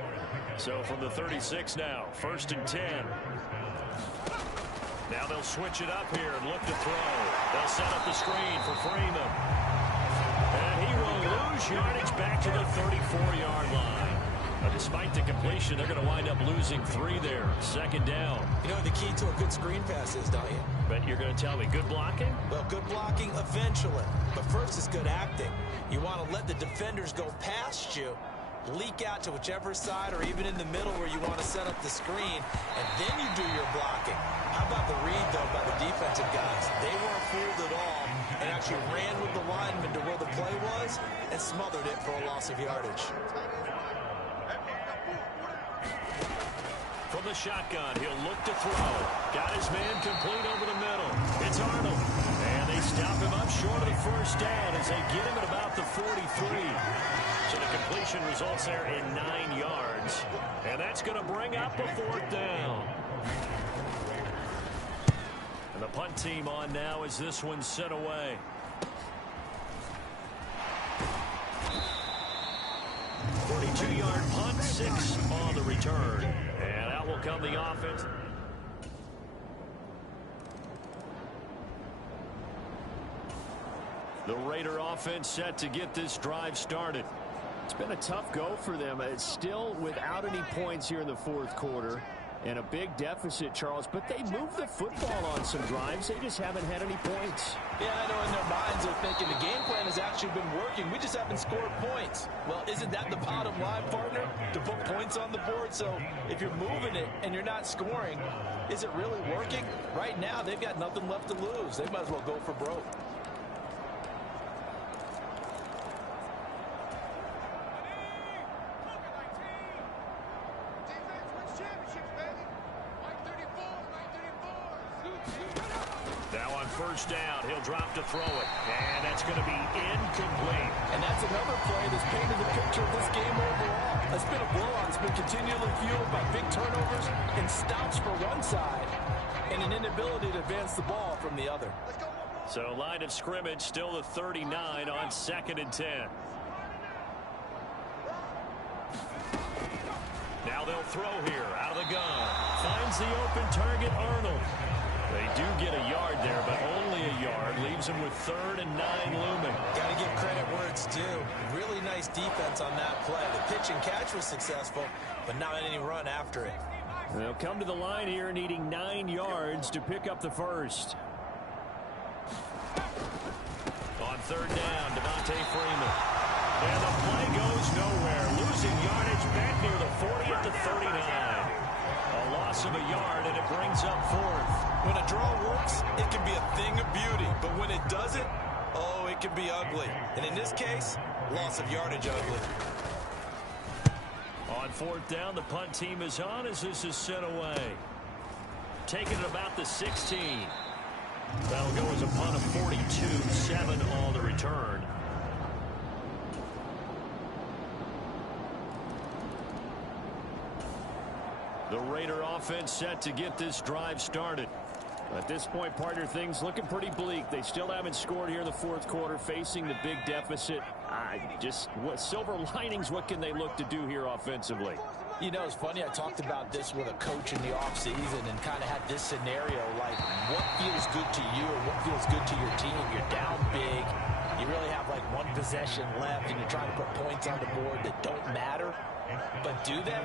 So from the 36 now, 1st and 10. Now they'll switch it up here and look to throw. They'll set up the screen for Freeman. And he will lose yardage back to the 34-yard line. Despite the completion, they're going to wind up losing 3 there. 2nd down. You know what the key to a good screen pass is, don't you? But you're going to tell me good blocking? Well, good blocking eventually. But first is good acting. You want to let the defenders go past you, leak out to whichever side or even in the middle where you want to set up the screen, and then you do your blocking. How about the read, though, by the defensive guys? They weren't fooled at all and actually ran with the lineman to where the play was and smothered it for a loss of yardage. From the shotgun, he'll look to throw. Got his man complete over the middle. It's Arnold. And they stop him up short of the 1st down as they get him at about the 43. So the completion results there in 9 yards. And that's going to bring up a 4th down. And the punt team on now as this one's sent away. 42-yard punt, 6 on the return. And out will come the offense. The Raider offense set to get this drive started. It's been a tough go for them. It's still without any points here in the 4th quarter. And a big deficit, Charles. But they moved the football on some drives. They just haven't had any points. Yeah, I know in their minds they're thinking the game plan has actually been working. We just haven't scored points. Well, isn't that the bottom line, partner? To put points on the board. So if you're moving it and you're not scoring, is it really working? Right now, they've got nothing left to lose. They might as well go for broke. Now on 1st down, he'll drop to throw it. And that's going to be incomplete. And that's another play that's painted the picture of this game overall. It's been a blowout. It's been continually fueled by big turnovers and stops for one side and an inability to advance the ball from the other. So line of scrimmage still the 39 on 2nd and 10. Now they'll throw here out of the gun. Finds the open target, Arnold. They do get a yard there, but only a yard. Leaves them with 3rd and 9 looming. Got to give credit where it's due. Really nice defense on that play. The pitch and catch was successful, but not any run after it. They'll come to the line here needing 9 yards to pick up the 1st. On 3rd down, Devontae Freeman. And the play goes nowhere. Losing yardage back near the 40 at the 39. A loss of a yard, and it brings up 4th. When a draw works, it can be a thing of beauty. But when it doesn't, oh, it can be ugly. And in this case, loss of yardage ugly. On 4th down, the punt team is on as this is sent away. Taking it about the 16. That'll go as a punt of 42, 7 on the return. The Raider offense set to get this drive started. At this point, partner, things looking pretty bleak. They still haven't scored here in the 4th quarter, facing the big deficit. What silver linings, what can they look to do here offensively? You know, it's funny, I talked about this with a coach in the offseason and kind of had this scenario, like what feels good to you or what feels good to your team. You're down big. You really have like one possession left and you're trying to put points on the board that don't matter. But do them?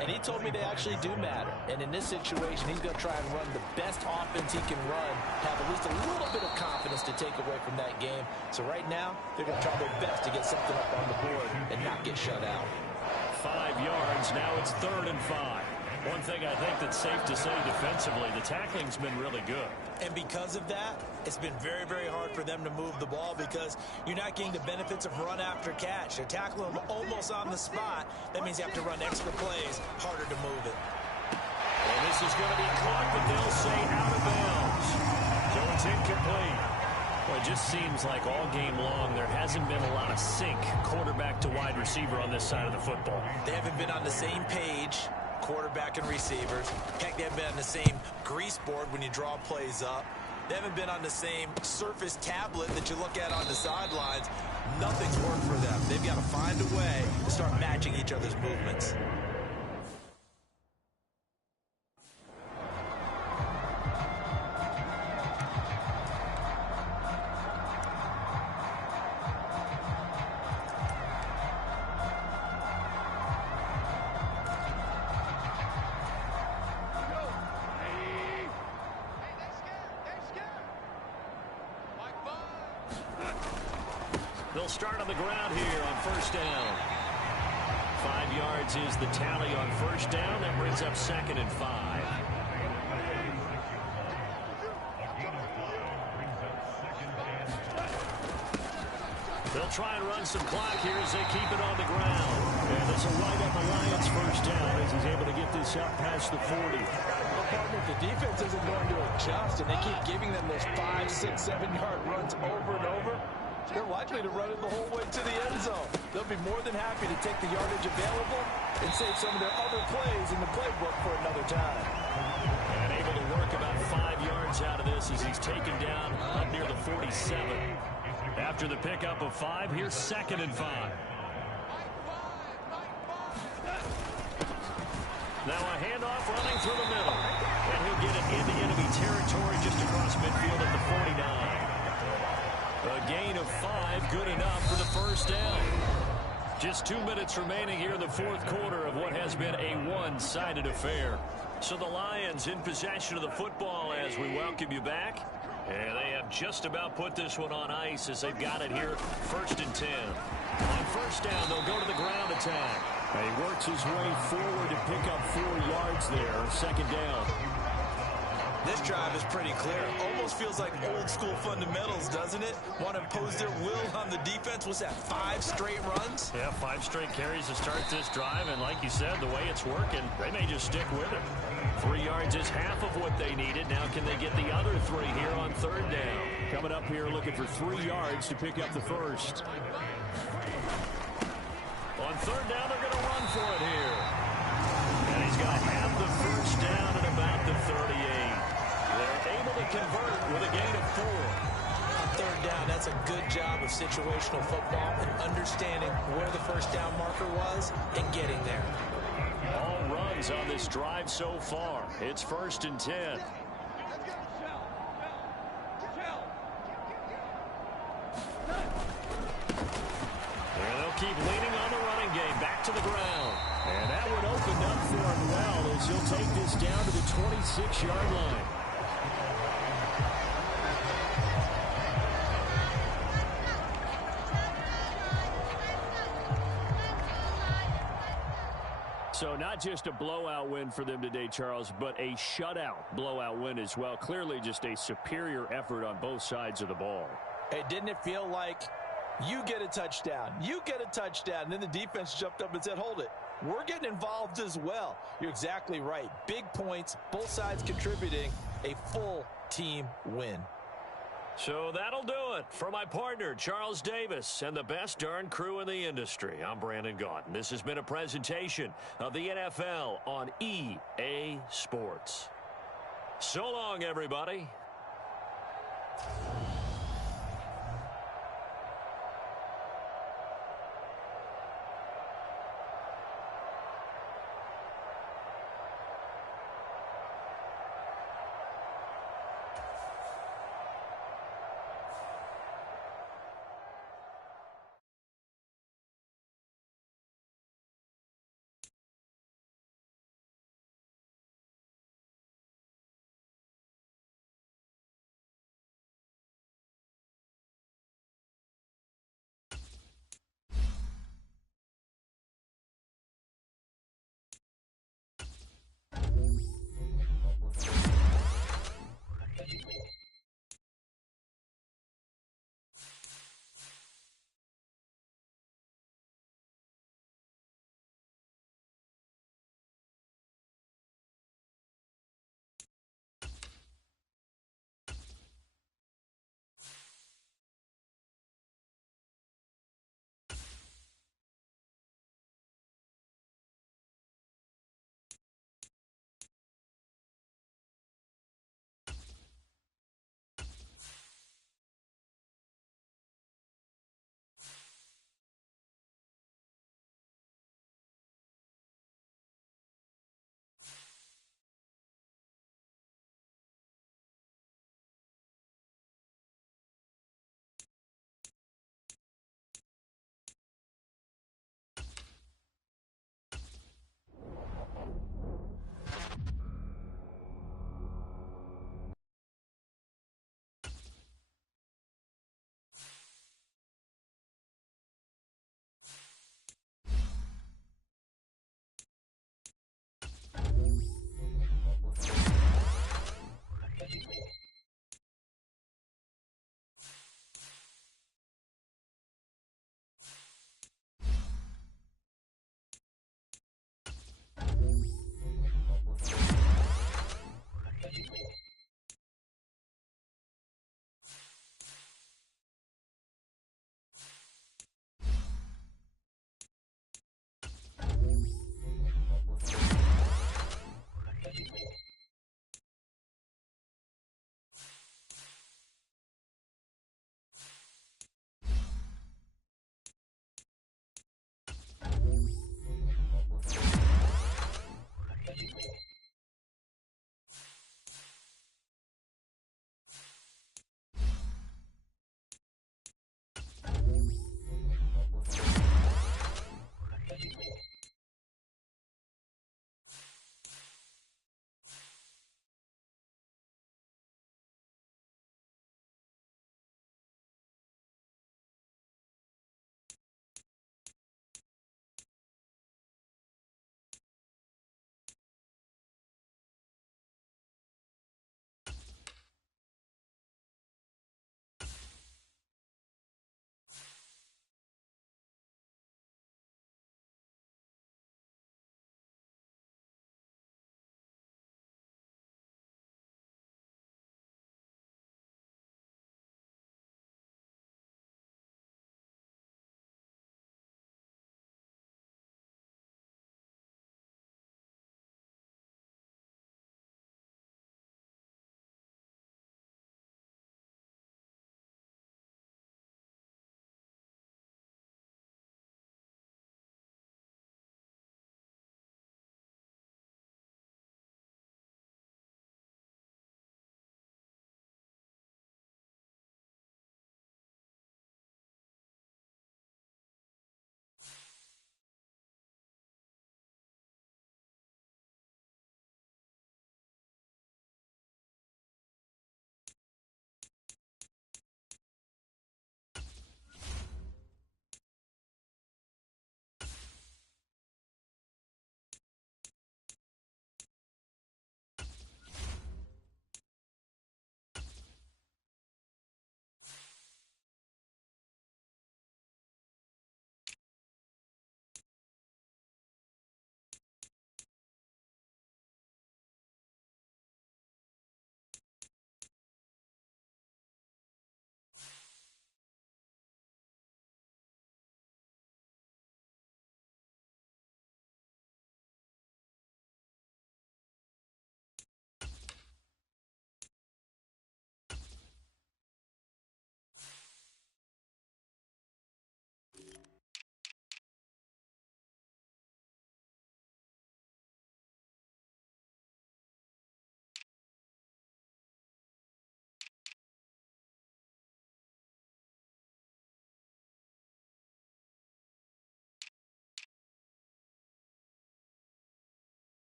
And he told me they actually do matter. And in this situation, he's going to try and run the best offense he can run, have at least a little bit of confidence to take away from that game. So right now, they're going to try their best to get something up on the board and not get shut out. 5 yards. Now it's 3rd and 5. One thing I think that's safe to say defensively, the tackling's been really good. And because of that, it's been very, very hard for them to move the ball because you're not getting the benefits of run after catch. They're tackling them almost on the spot. That means you have to run extra plays, harder to move it. And this is going to be caught, but they'll say out of bounds. So it's incomplete. Well, it just seems like all game long there hasn't been a lot of sync quarterback to wide receiver on this side of the football. They haven't been on the same page, quarterback and receivers. Heck, they haven't been on the same grease board when you draw plays up. They haven't been on the same Surface tablet that you look at on the sidelines. Nothing's worked for them. They've got to find a way to start matching each other's movements. They'll start on the ground here on first down. 5 yards is the tally on first down. That brings up 2nd and 5. They'll try and run some clock here as they keep it on the ground. And this will wind up the Lions first down as he's able to get this up past the 40. Well, partner, if the defense isn't going to adjust and they keep giving them those 5, 6, 7-yard runs over and over, they're likely to run it the whole way to the end zone. They'll be more than happy to take the yardage available and save some of their other plays in the playbook for another time. And able to work about 5 yards out of this as he's taken down up near the 47. After the pickup of 5, here's 2nd and 5. Now a handoff running through the middle. And he'll get it into enemy territory just across midfield at the 49. A gain of 5, good enough for the first down. Just 2 minutes remaining here in the fourth quarter of what has been a one-sided affair. So the Lions in possession of the football as we welcome you back. And they have just about put this one on ice as they've got it here, 1st and 10. On first down, they'll go to the ground attack. And he works his way forward to pick up 4 yards there, 2nd down. This drive is pretty clear. Almost feels like old school fundamentals, doesn't it? Want to impose their will on the defense. What's that, 5 straight runs? Yeah, 5 straight carries to start this drive. And like you said, the way it's working, they may just stick with it. 3 yards is half of what they needed. Now can they get the other 3 here on 3rd down? Coming up here looking for 3 yards to pick up the first. On 3rd down, they're going to run for it here. And he's going to have the first down at about the 38. They're able to convert with a gain of 4. On 3rd down, that's a good job of situational football and understanding where the first down marker was and getting there. All runs on this drive so far. It's 1st and 10. And they'll keep leaning on the running game. Back to the ground. And that one opened up for him well as he'll take this down to the 26-yard line. So not just a blowout win for them today, Charles, but a shutout blowout win as well. Clearly just a superior effort on both sides of the ball. Hey, didn't it feel like you get a touchdown, you get a touchdown, and then the defense jumped up and said, hold it. We're getting involved as well. You're exactly right. Big points, both sides contributing, a full team win. So that'll do it for my partner, Charles Davis, and the best darn crew in the industry. I'm Brandon Gaudin. This has been a presentation of the NFL on EA Sports. So long, everybody.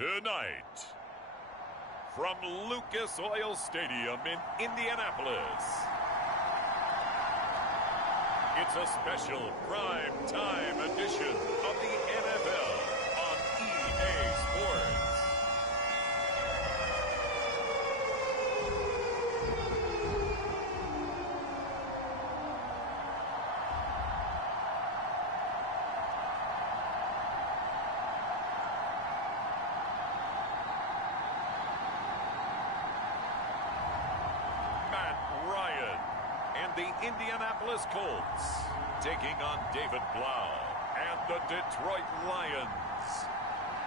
Tonight, from Lucas Oil Stadium in Indianapolis, it's a special prime time edition of the NFL on EA Sports. The Indianapolis Colts taking on David Blau and the Detroit Lions.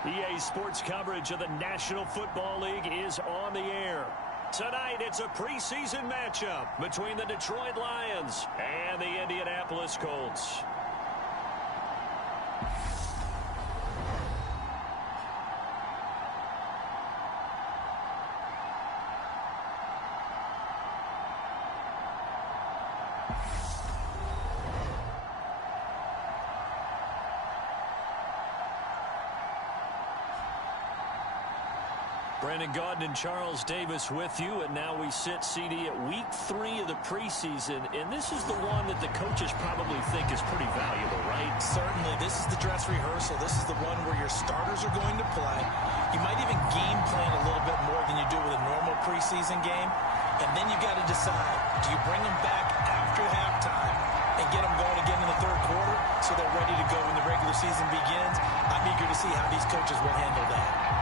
EA Sports coverage of the National Football League is on the air. Tonight, it's a preseason matchup between the Detroit Lions and the Indianapolis Colts. Brandon Gaudin and Charles Davis with you, and now we sit, CD, at week 3 of the preseason, and this is the one that the coaches probably think is pretty valuable, right? Certainly. This is the dress rehearsal. This is the one where your starters are going to play. You might even game plan a little bit more than you do with a normal preseason game, and then you got to decide, do you bring them back after halftime and get them going again in the third quarter so they're ready to go when the regular season begins? I'm eager to see how these coaches will handle that.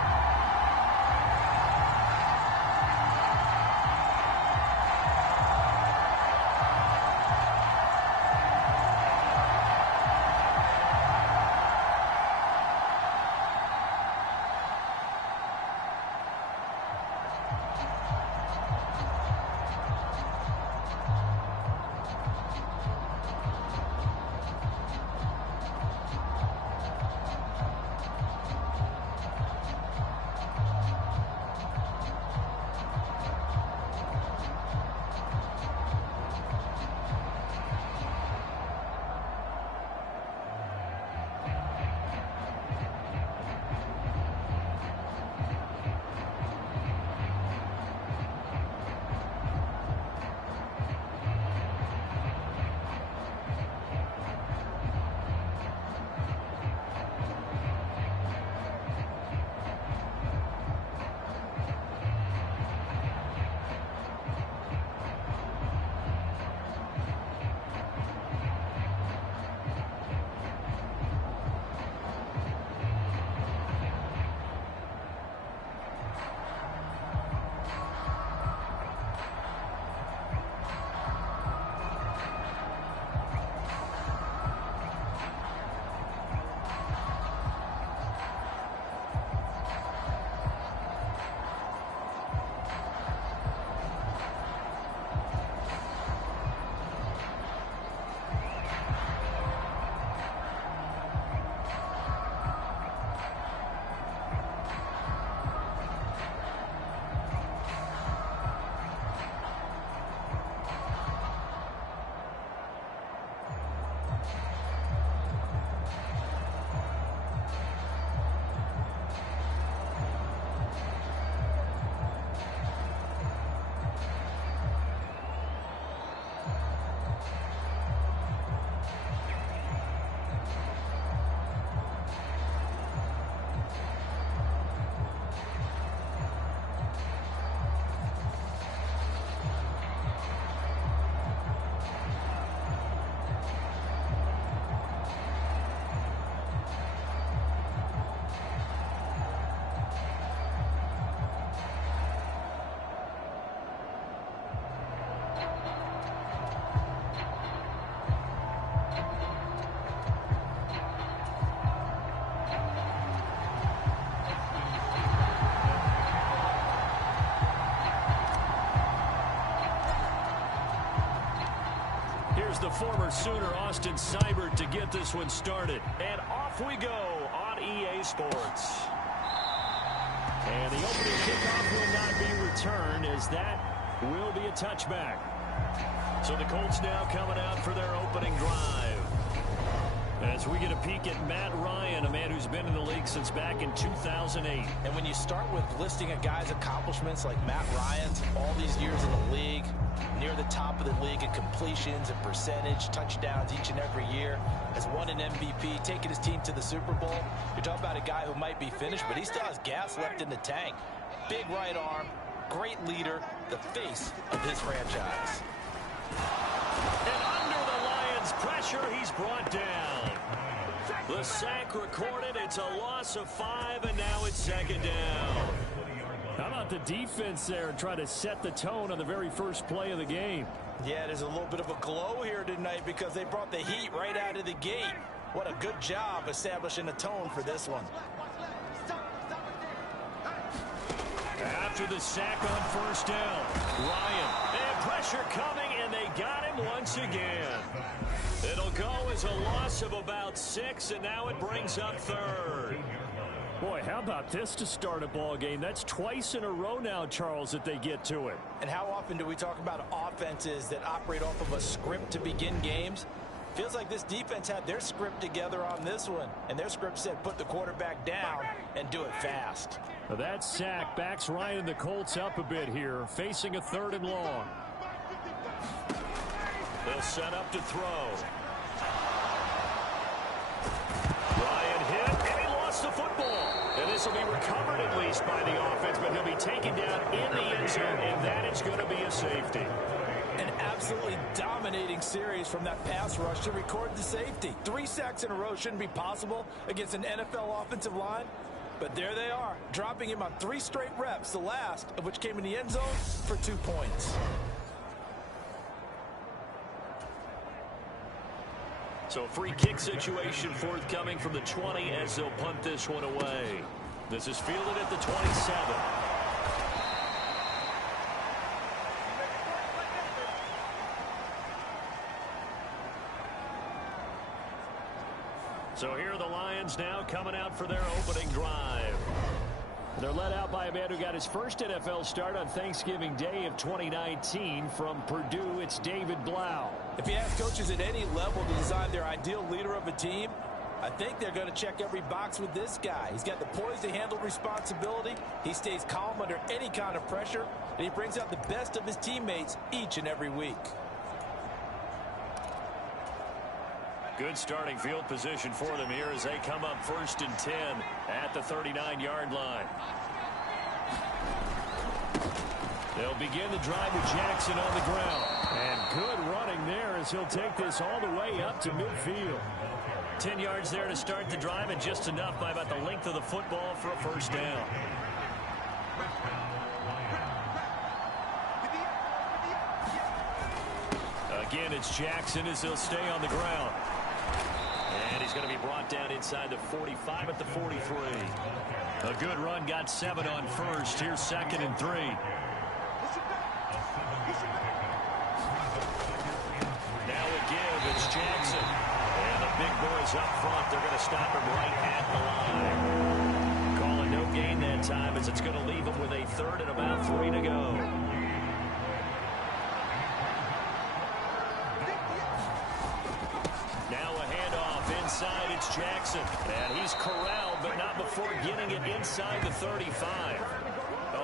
The former Sooner Austin Seibert to get this one started. And off we go on EA Sports. And the opening kickoff will not be returned, as that will be a touchback. So the Colts now coming out for their opening drive. As we get a peek at Matt Ryan, a man who's been in the league since back in 2008. And when you start with listing a guy's accomplishments like Matt Ryan's, all these years in the league, near the top of the league in completions and percentage, touchdowns each and every year, has won an MVP, taken his team to the Super Bowl. You're talking about a guy who might be finished, but he still has gas left in the tank. Big right arm, great leader, the face of his franchise. And under the Lions' pressure, he's brought down. The sack recorded. It's a loss of 5, and now it's second down. How about the defense there and try to set the tone on the very first play of the game? Yeah, there's a little bit of a glow here tonight because they brought the heat right out of the gate. What a good job establishing a tone for this one. After the sack on first down, Ryan, and pressure coming, and they got him once again. It'll go as a loss of about 6, and now it brings up third. Boy, how about this to start a ball game? That's twice in a row now, Charles, that they get to it. And how often do we talk about offenses that operate off of a script to begin games? Feels like this defense had their script together on this one, and their script said put the quarterback down and do it fast. Now that sack backs Ryan and the Colts up a bit here, facing a 3rd and long. They'll set up to throw. Ryan hit, and he lost the football. And this will be recovered at least by the offense, but he'll be taken down in the end zone, and that is going to be a safety. An absolutely dominating series from that pass rush to record the safety. 3 sacks in a row shouldn't be possible against an NFL offensive line. But there they are, dropping him on 3 straight reps, the last of which came in the end zone for 2 points. So a free kick situation forthcoming from the 20 as they'll punt this one away. This is fielded at the 27. So here are the Lions now coming out for their opening drive. They're led out by a man who got his first NFL start on Thanksgiving Day of 2019 from Purdue. It's David Blau. If you ask coaches at any level to design their ideal leader of a team, I think they're going to check every box with this guy. He's got the poise to handle responsibility. He stays calm under any kind of pressure, and he brings out the best of his teammates each and every week. Good starting field position for them here as they come up 1st and 10 at the 39-yard line. They'll begin the drive with Jackson on the ground. And good running there as he'll take this all the way up to midfield. 10 yards there to start the drive, and just enough by about the length of the football for a first down. Again, it's Jackson as he'll stay on the ground. And he's going to be brought down inside the 45 at the 43. A good run, got 7 on first. Here's 2nd and 3. Now a give, it's Jackson. And the big boys up front, they're going to stop him right at the line. Call it no gain that time as it's going to leave him with a 3rd and about 3 to go. Inside, it's Jackson. And he's corralled, but not before getting it inside the 35.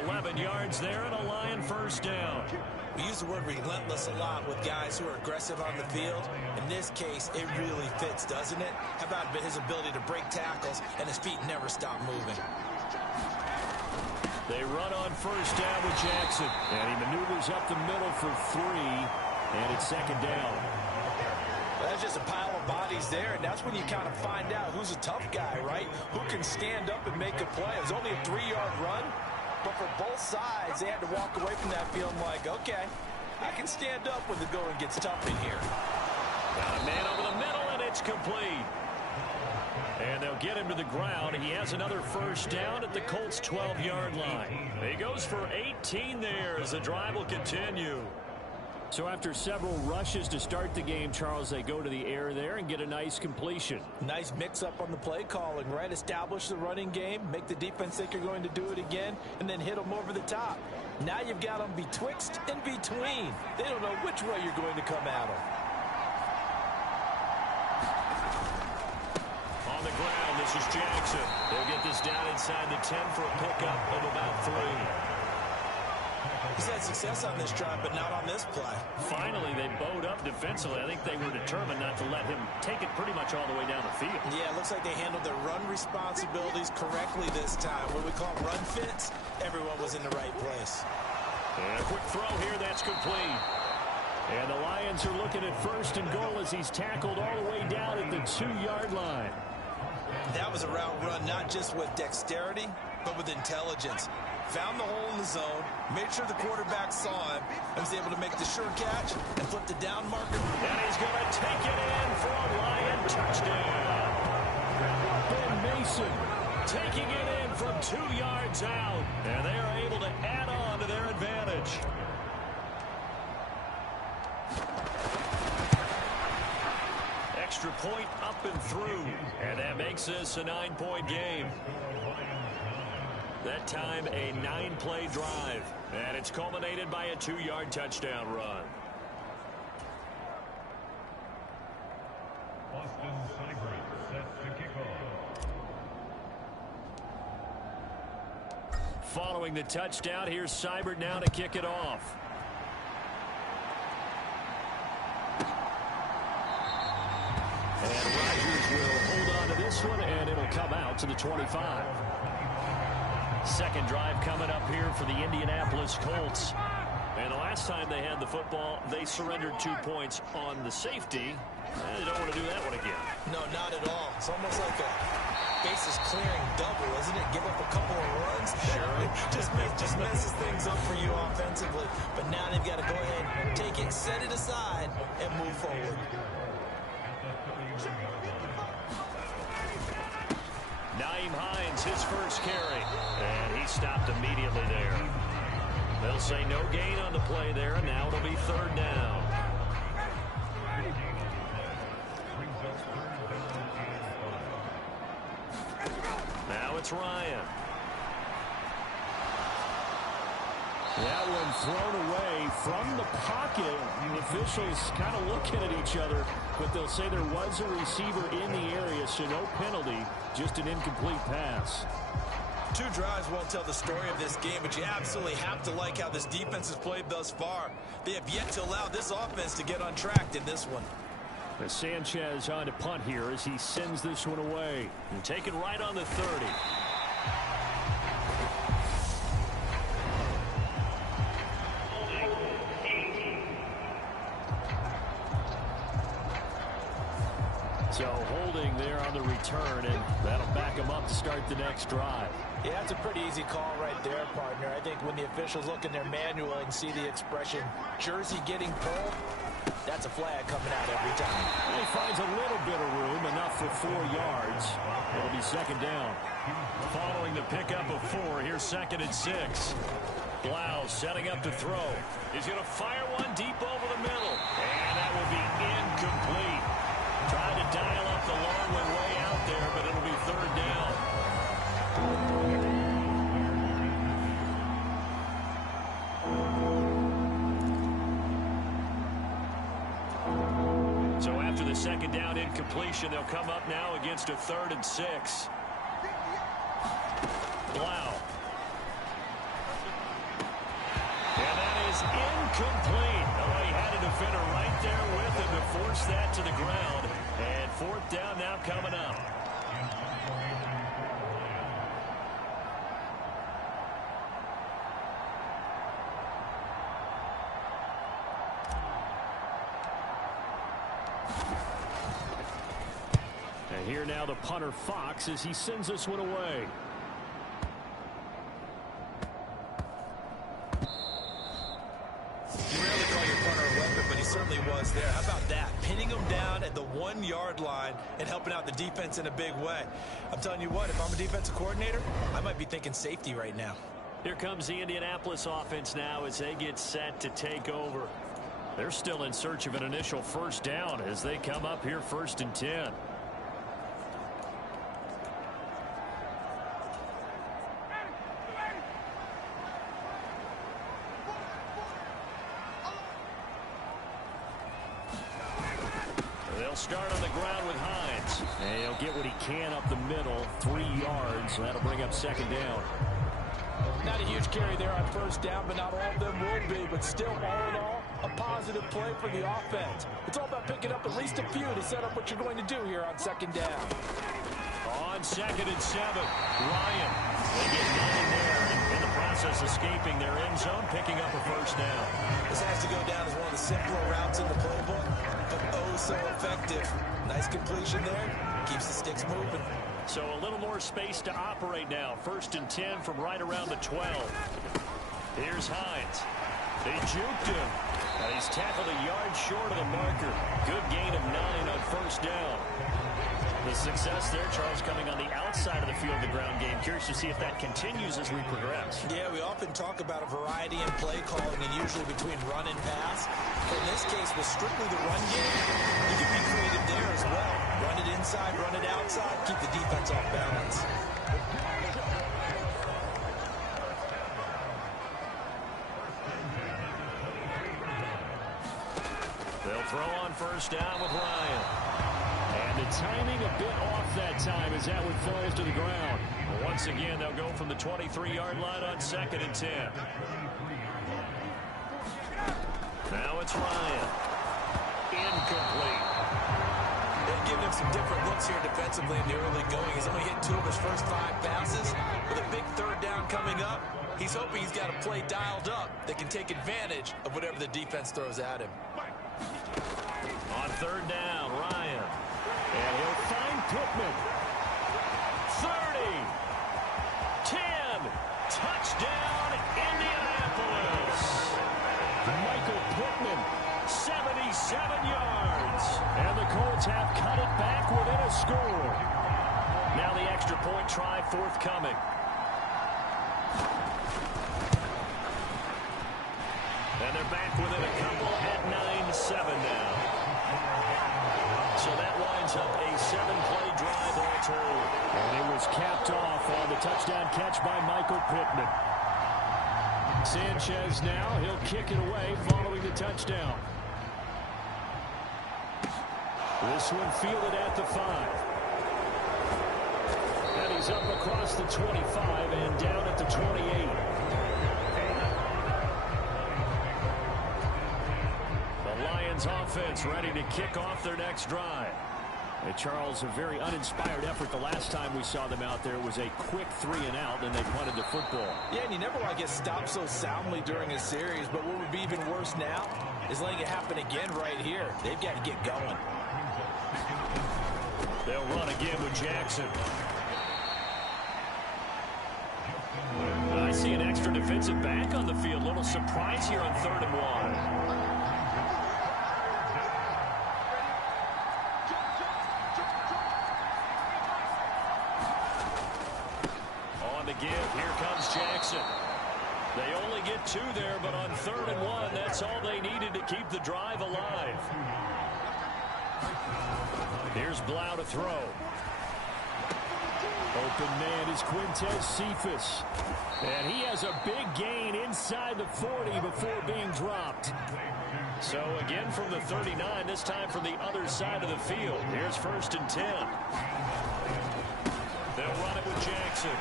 11 yards there and a Lion first down. We use the word relentless a lot with guys who are aggressive on the field. In this case, it really fits, doesn't it? How about his ability to break tackles and his feet never stop moving? They run on first down with Jackson. And he maneuvers up the middle for 3. And it's 2nd down. That's just a pile of bodies there, and that's when you kind of find out who's a tough guy, right? Who can stand up and make a play. It was only a 3-yard run, but for both sides, they had to walk away from that feeling like, okay, I can stand up when the going gets tough in here. Got a man over the middle, and it's complete. And they'll get him to the ground. He has another first down at the Colts' 12-yard line. He goes for 18 there as the drive will continue. So after several rushes to start the game, Charles, they go to the air there and get a nice completion. Nice mix-up on the play calling, right? Establish the running game, make the defense think you're going to do it again, and then hit them over the top. Now you've got them betwixt and between. They don't know which way you're going to come at them. This is Jackson. They'll get this down inside the 10 for a pickup of about 3. He's had success on this drive, but not on this play. Finally, they bowed up defensively. I think they were determined not to let him take it pretty much all the way down the field. Yeah, it looks like they handled their run responsibilities correctly this time. What we call run fits, everyone was in the right place. And a quick throw here, that's complete. And the Lions are looking at 1st and goal as he's tackled all the way down at the 2-yard line. That was a route run, not just with dexterity, but with intelligence. Found the hole in the zone, made sure the quarterback saw him, and was able to make the sure catch and flip the down marker. And he's going to take it in for a Lion touchdown. Ben Mason Taking it in from 2 yards out. And they are able to add on to their advantage. Extra point up and through. And that makes this a 9-point game. That time a 9-play drive. And it's culminated by a 2-yard touchdown run. Austin Seibert set to kick off. Following the touchdown, here's Seibert now to kick it off. And Rodgers will hold on to this one, and it'll come out to the 25. Second drive coming up here for the Indianapolis Colts. And the last time they had the football, they surrendered 2 points on the safety. They don't want to do that one again. No, not at all. It's almost like a bases clearing double, isn't it? Give up a couple of runs. Sure. just messes things up for you offensively. But now they've got to go ahead, take it, set it aside, and move forward. Nyheim Hines, his first carry. And he stopped immediately there. They'll say no gain on the play there, and now it'll be 3rd down. Now it's Ryan. That one thrown away from the pocket. The officials kind of looking at each other, but they'll say there was a receiver in the area, so no penalty, just an incomplete pass. 2 drives won't tell the story of this game, but you absolutely have to like how this defense has played thus far. They have yet to allow this offense to get untracked in this one. As Sanchez on to punt here as he sends this one away. And take it right on the 30. So holding there on the return, and that'll back him up to start the next drive. Yeah, that's a pretty easy call right there, partner. I think when the officials look in their manual and see the expression, jersey getting pulled, that's a flag coming out every time. And he finds a little bit of room, enough for 4 yards. It'll be 2nd down. Following the pickup of 4, here's 2nd and 6. Blau setting up to throw. He's going to fire one deep over the middle. And that will be incomplete. Tried to dial up the long one way out there, but it'll be 3rd down. So after the 2nd down incompletion, they'll come up now against a 3rd and 6. Blau. And that is incomplete. Oh, he had a defender right there with him to force that to the ground. And 4th down now coming up. And here now the punter Fox as he sends this one away. You rarely call your punter a weapon, but he certainly was there. How about that? Pinning him down at the 1-yard line and helping out the defense in a big way. I'm telling you what, if I'm a defensive coordinator, I might be thinking safety right now. Here comes the Indianapolis offense now as they get set to take over. They're still in search of an initial 1st down as they come up here 1st and 10. They'll start on the ground with Hines. pass. And he'll get what he can up the middle, 3 yards. That'll bring up second down. Not a huge carry there on first down, but not all of them will be. But still, all in all, a positive play for the offense. It's all about picking up at least a few to set up what you're going to do here on second down. On 2nd and 7, Ryan. They get 9 there. In the process, escaping their end zone, picking up a first down. This has to go down as one of the simpler routes in the playbook, but oh so effective. Nice completion there. Keeps the sticks moving. So a little more space to operate now. 1st and 10 from right around the 12. Here's Hines. They juked him. And he's tackled a yard short of the marker. Good gain of 9 on first down. The success there, Charles, coming on the outside of the field of the ground game. Curious to see if that continues as we progress. Yeah, we often talk about a variety in play calling and usually between run and pass. But in this case, with strictly the run game, you can be creative there as well. Run it inside, run it outside, keep the defense off balance. They'll throw on first down with Ryan. And the timing a bit off that time as that one falls to the ground. Once again, they'll go from the 23-yard line on 2nd and 10. Now it's Ryan. Incomplete. They've given him some different looks here defensively in the early going. He's only hit 2 of his first 5 passes. With a big 3rd down coming up, he's hoping he's got a play dialed up that can take advantage of whatever the defense throws at him. On 3rd down, Ryan. And he'll find Pittman. 30. 10. Touchdown, Indianapolis. Michael Pittman, 77 yards. And the Colts have cut it back within a score. Now the extra point try forthcoming. And they're back within a couple at 9-7 now. So that winds up a 7-play drive all told. And it was capped off on the touchdown catch by Michael Pittman. Sanchez now, he'll kick it away following the touchdown. This one fielded at the 5. And he's up across the 25 and down at the 28. Offense ready to kick off their next drive. Hey, Charles, a very uninspired effort. The last time we saw them out there was a quick 3-and-out, and they punted the football. Yeah, and you never want to get stopped so soundly during a series, but what would be even worse now is letting it happen again right here. They've got to get going. They'll run again with Jackson. I see an extra defensive back on the field. Little surprise here on 3rd and 1. Jackson. They only get 2 there, but on 3rd and 1, that's all they needed to keep the drive alive. Here's Blau to throw. Open man is Quintez Cephas. And he has a big gain inside the 40 before being dropped. So again from the 39, this time from the other side of the field. Here's 1st and 10. They'll run it with Jackson.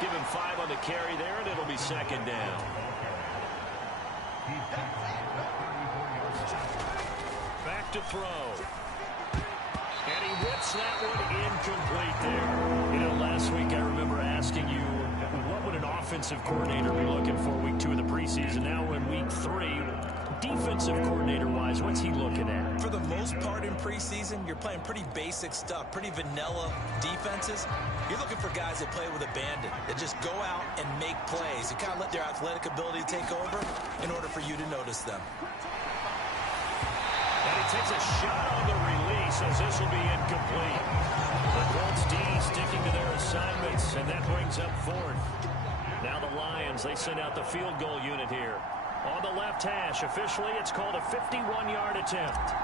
Give him 5 on the carry there, and it'll be 2nd down. Back to throw. And he whips that one incomplete there. You know, last week I remember asking you, what would an offensive coordinator be looking for week 2 of the preseason? Now in week 3, defensive coordinator-wise, what's he looking at? For the most part in preseason, you're playing pretty basic stuff, pretty vanilla defenses. You're looking for guys that play with abandon, that just go out and make plays, and kind of let their athletic ability take over in order for you to notice them. And he takes a shot on the release as this will be incomplete. The Colts D sticking to their assignments, and that brings up 4th. Now the Lions, they send out the field goal unit here. On the left hash, officially it's called a 51-yard attempt.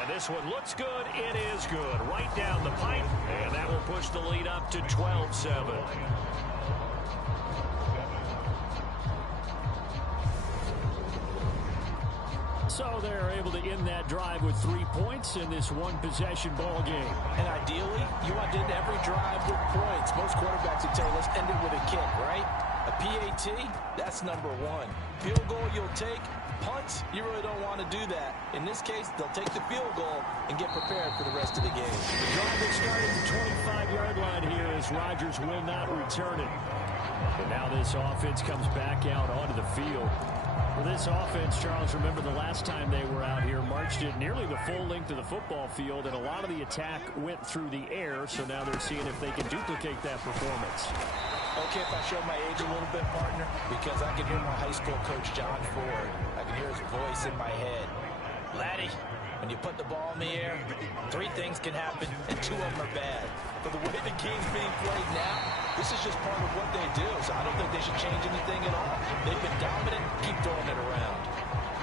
And this one looks good. It is good. Right down the pipe. And that will push the lead up to 12-7. So they're able to end that drive with 3 points in this one-possession ball game. And ideally, you want to end every drive with points. Most quarterbacks would tell you, let's end it with a kick, right? A PAT, that's number one. Field goal you'll take. Punts, you really don't want to do that. In this case, they'll take the field goal and get prepared for the rest of the game. The drive will start at the 25-yard line here as Rodgers will not return it. But now this offense comes back out onto the field. For this offense, Charles, remember the last time they were out here, marched it nearly the full length of the football field, and a lot of the attack went through the air, so now they're seeing if they can duplicate that performance. Okay, if I show my age a little bit, partner, because I can hear my high school coach, John Ford. I can hear his voice in my head. Laddie, when you put the ball in the air, 3 things can happen, and 2 of them are bad. For the way the game's being played now, this is just part of what they do, so I don't think they should change anything at all. They've been dominant. Keep throwing it around.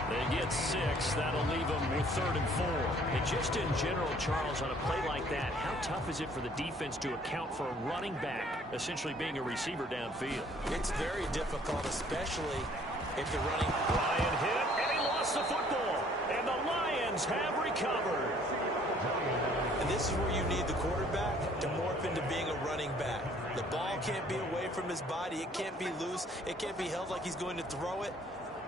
They get 6. That'll leave them with 3rd and 4. And just in general, Charles, on a play like that, how tough is it for the defense to account for a running back essentially being a receiver downfield? It's very difficult, especially if they're running. Ryan hit, and he lost the football. And the Lions have recovered. And this is where you need the quarterback to morph into being a running back. The ball can't be away from his body. It can't be loose. It can't be held like he's going to throw it.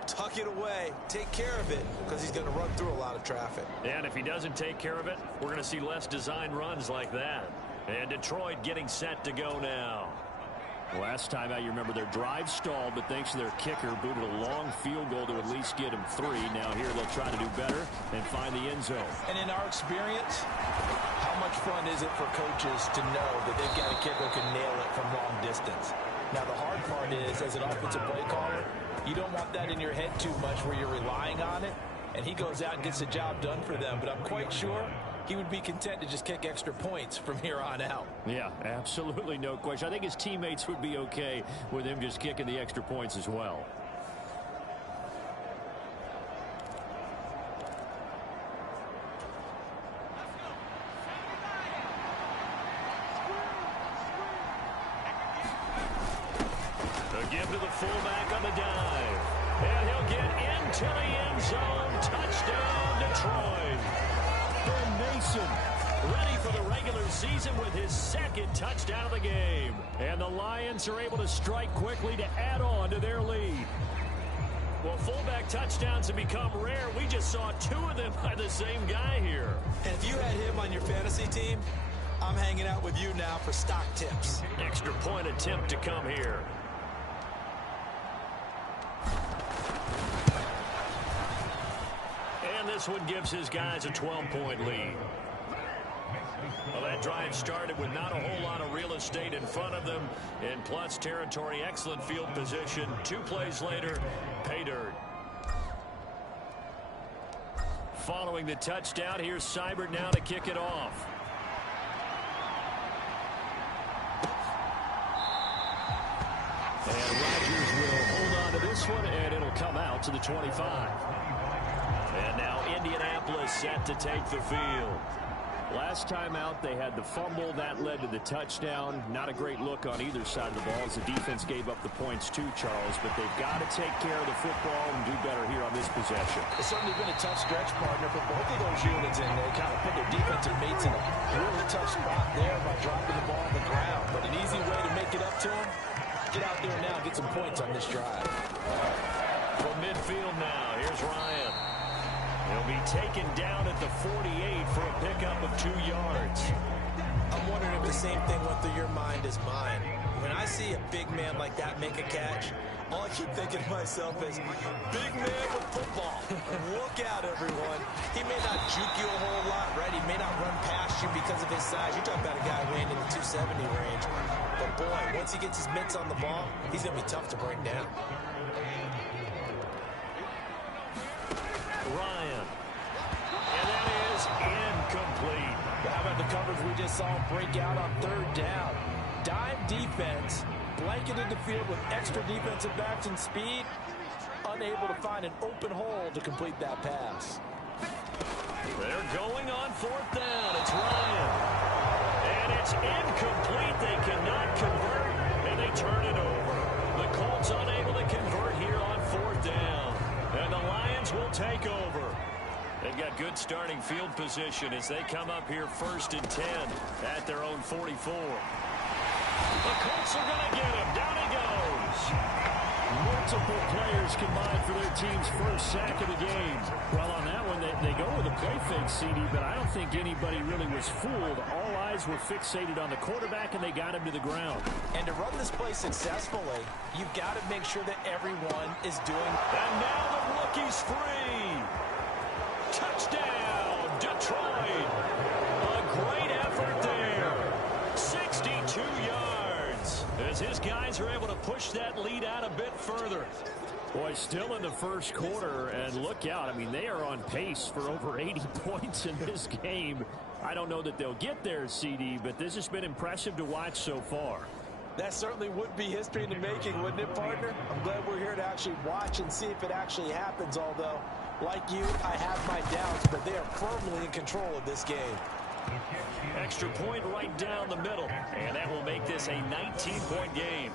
Tuck it away. Take care of it because he's going to run through a lot of traffic. And if he doesn't take care of it, we're going to see less design runs like that. And Detroit getting set to go now. Last time out, you remember their drive stalled, but thanks to their kicker, booted a long field goal to at least get them 3. Now here they'll try to do better and find the end zone. And in our experience, how much fun is it for coaches to know that they've got a kicker who can nail it from long distance? Now, the hard part is, as an offensive play caller, you don't want that in your head too much where you're relying on it, and he goes out and gets the job done for them. But I'm quite sure he would be content to just kick extra points from here on out. Yeah, absolutely no question. I think his teammates would be okay with him just kicking the extra points as well. Give to the fullback on the dive. And he'll get into the end zone. Touchdown, Detroit. Ben Mason Ready for the regular season with his 2nd touchdown of the game. And the Lions are able to strike quickly to add on to their lead. Well, fullback touchdowns have become rare. We just saw 2 of them by the same guy here. And if you had him on your fantasy team, I'm hanging out with you now for stock tips. Extra point attempt to come here. And this one gives his guys a 12-point lead. Well, that drive started with not a whole lot of real estate in front of them. In plus territory, excellent field position. 2 plays later, pay dirt. Following the touchdown, here's Seibert now to kick it off. And Rodgers will hold on to this one, and it'll come out to the 25. And now Indianapolis set to take the field. Last time out, they had the fumble. That led to the touchdown. Not a great look on either side of the ball as the defense gave up the points too, Charles. But they've got to take care of the football and do better here on this possession. It's certainly been a tough stretch, partner, for both of those units, and they kind of put their defensive mates in a really tough spot there by dropping the ball on the ground. But an easy way to make it up to them, get out there now and get some points on this drive. From midfield now, here's Ryan. He'll be taken down at the 48 for a pickup of 2 yards. I'm wondering if the same thing went through your mind as mine. When I see a big man like that make a catch, all I keep thinking to myself is, big man with football. Look out, everyone. He may not juke you a whole lot, right? He may not run past you because of his size. You're talking about a guy weighing in the 270 range. But, boy, once he gets his mitts on the ball, he's going to be tough to bring down. Ryan. And that is incomplete. How about the coverage we just saw break out on 3rd down? Dime defense, blanketed the field with extra defensive backs and speed, unable to find an open hole to complete that pass. They're going on 4th down. It's Ryan. And it's incomplete. They cannot convert, and they turn it over. The Colts unable to convert here on 4th down. And the Lions will take over. They've got good starting field position as they come up here 1st and 10 at their own 44. The Colts are going to get him. Down he goes. Multiple players combined for their team's first sack of the game. Well, on that one, they go with a play fake, CD, but I don't think anybody really was fooled. All eyes were fixated on the quarterback, and they got him to the ground. And to run this play successfully, you've got to make sure that everyone is doing. And now the rookie's free. Touchdown, Detroit. A great effort there. 62 yards as his guys are able to push that lead out a bit further. Boy, still in the first quarter, and look out. I mean, they are on pace for over 80 points in this game. I don't know that they'll get there, CD, but this has been impressive to watch so far. That certainly would be history in the making, wouldn't it, partner? I'm glad we're here to actually watch and see if it actually happens, although, like you, I have my doubts, but they are firmly in control of this game. Extra point right down the middle, and that will make this a 19-point game.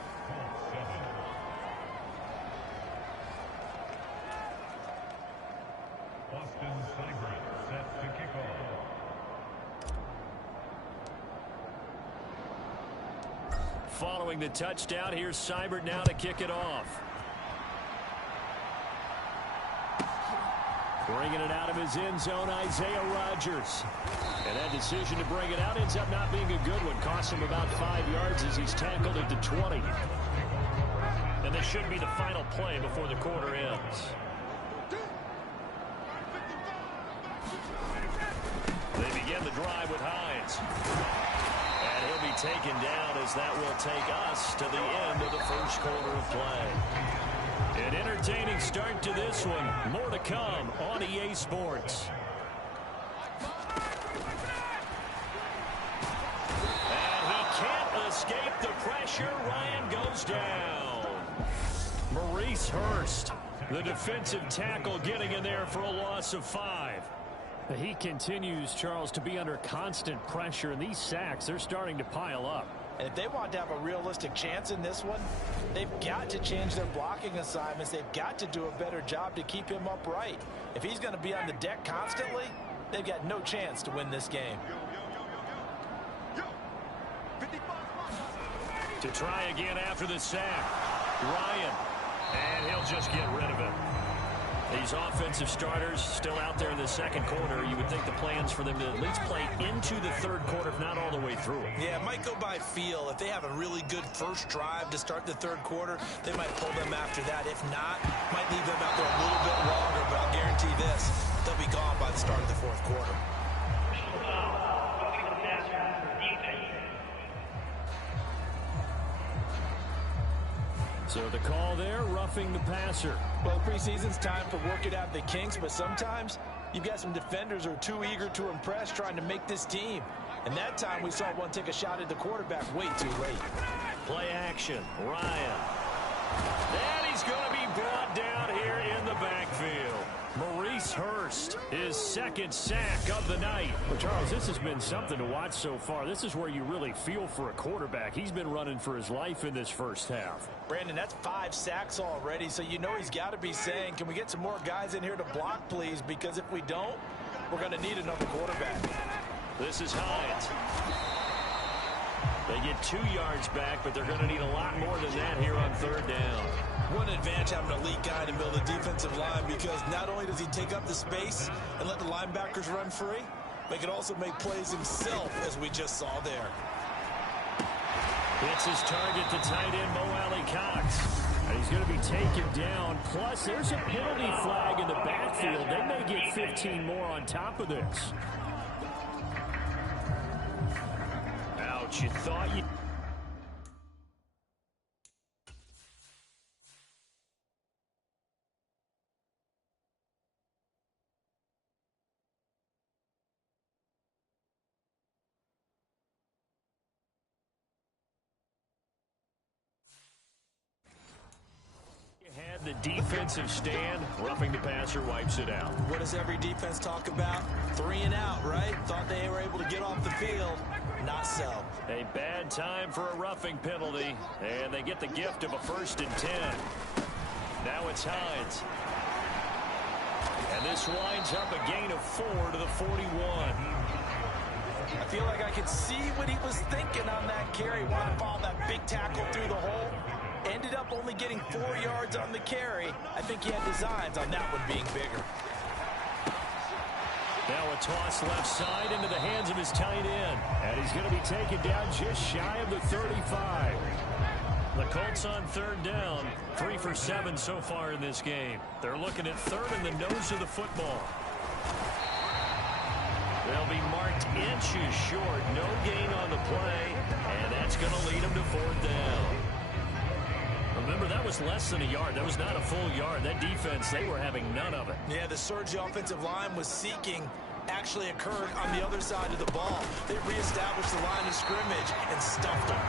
Following the touchdown, here's Seibert now to kick it off. Bringing it out of his end zone, Isaiah Rodgers. And that decision to bring it out ends up not being a good one. Costs him about 5 yards as he's tackled at the 20. And this should be the final play before the quarter ends. They begin the drive with Hines. And he'll be taken down as that will take us to the end of the first quarter of play. An entertaining start to this one. More to come on EA Sports. And he can't escape the pressure. Ryan goes down. Maurice Hurst, the defensive tackle, getting in there for a loss of 5. He continues, Charles, to be under constant pressure, and these sacks, they're starting to pile up. And if they want to have a realistic chance in this one, they've got to change their blocking assignments. They've got to do a better job to keep him upright. If he's going to be on the deck constantly, they've got no chance to win this game. To try again after the sack. Ryan. And he'll just get rid of it. These offensive starters still out there in the second quarter. You would think the plans for them to at least play into the third quarter, if not all the way through it. Yeah, it might go by feel. If they have a really good first drive to start the third quarter, they might pull them after that. If not, might leave them out there a little bit longer, but I'll guarantee this, they'll be gone by the start of the fourth quarter. So the call there, roughing the passer. Well, preseason's time for working out the kinks, but sometimes you've got some defenders who are too eager to impress, trying to make this team. And that time we saw one take a shot at the quarterback way too late. Play action. Ryan. And he's going to be brought down here in the backfield. Maurice Hurst, his second sack of the night. Well, Charles, this has been something to watch so far. This is where you really feel for a quarterback. He's been running for his life in this first half. Brandon, that's 5 sacks already, so you know he's got to be saying, can we get some more guys in here to block, please? Because if we don't, we're going to need another quarterback. This is Hines. They get 2 yards back, but they're going to need a lot more than that here on third down. One advantage having an elite guy to build a defensive line, because not only does he take up the space and let the linebackers run free, but he can also make plays himself, as we just saw there. It's his target, the tight end, Mo Alley-Cox. And he's going to be taken down. Plus, there's a penalty flag in the backfield. They may get 15 more on top of this. Ouch, you thought you... The defensive stand, roughing the passer, wipes it out. What does every defense talk about? 3 and out, right? Thought they were able to get off the field. Not so. A bad time for a roughing penalty, and they get the gift of a 1st and 10. Now it's Hines. And this winds up a gain of 4 to the 41. I feel like I could see what he was thinking on that carry. Wanted to follow that big tackle through the hole. Ended up only getting 4 yards on the carry. I think he had designs on that one being bigger. Now a toss left side into the hands of his tight end. And he's going to be taken down just shy of the 35. The Colts on third down, 3 for 7 so far in this game. They're looking at third in the nose of the football. They'll be marked inches short. No gain on the play, and that's going to lead them to fourth down. Remember, that was less than a yard. That was not a full yard. That defense, they were having none of it. Yeah, the surge the offensive line was seeking actually occurred on the other side of the ball. They reestablished the line of scrimmage and stuffed them.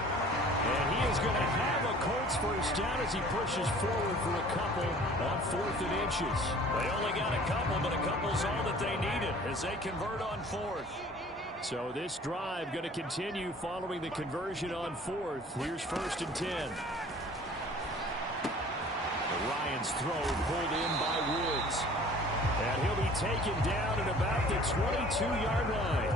And he is going to have a Colts first down as he pushes forward for a couple on 4th and inches. They only got a couple, but a couple's all that they needed as they convert on 4th. So this drive going to continue following the conversion on 4th. Here's 1st and 10. Ryan's throw pulled in by Woods. And he'll be taken down at about the 22-yard line.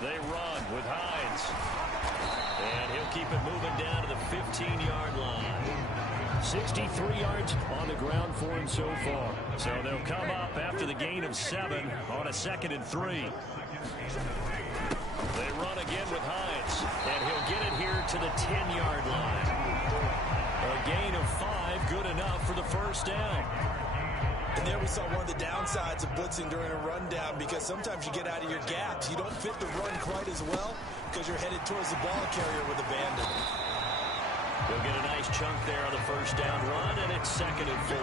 They run with Hines. And he'll keep it moving down to the 15-yard line. 63 yards on the ground for him so far. So they'll come up after the gain of 7 on a 2nd and 3. They run again with Hines. And he'll get it here to the 10-yard line. A gain of 5, good enough for the first down. And there we saw one of the downsides of blitzing during a rundown, because sometimes you get out of your gaps. You don't fit the run quite as well because you're headed towards the ball carrier with abandon. They'll get a nice chunk there on the first down run, and it's 2nd and 4.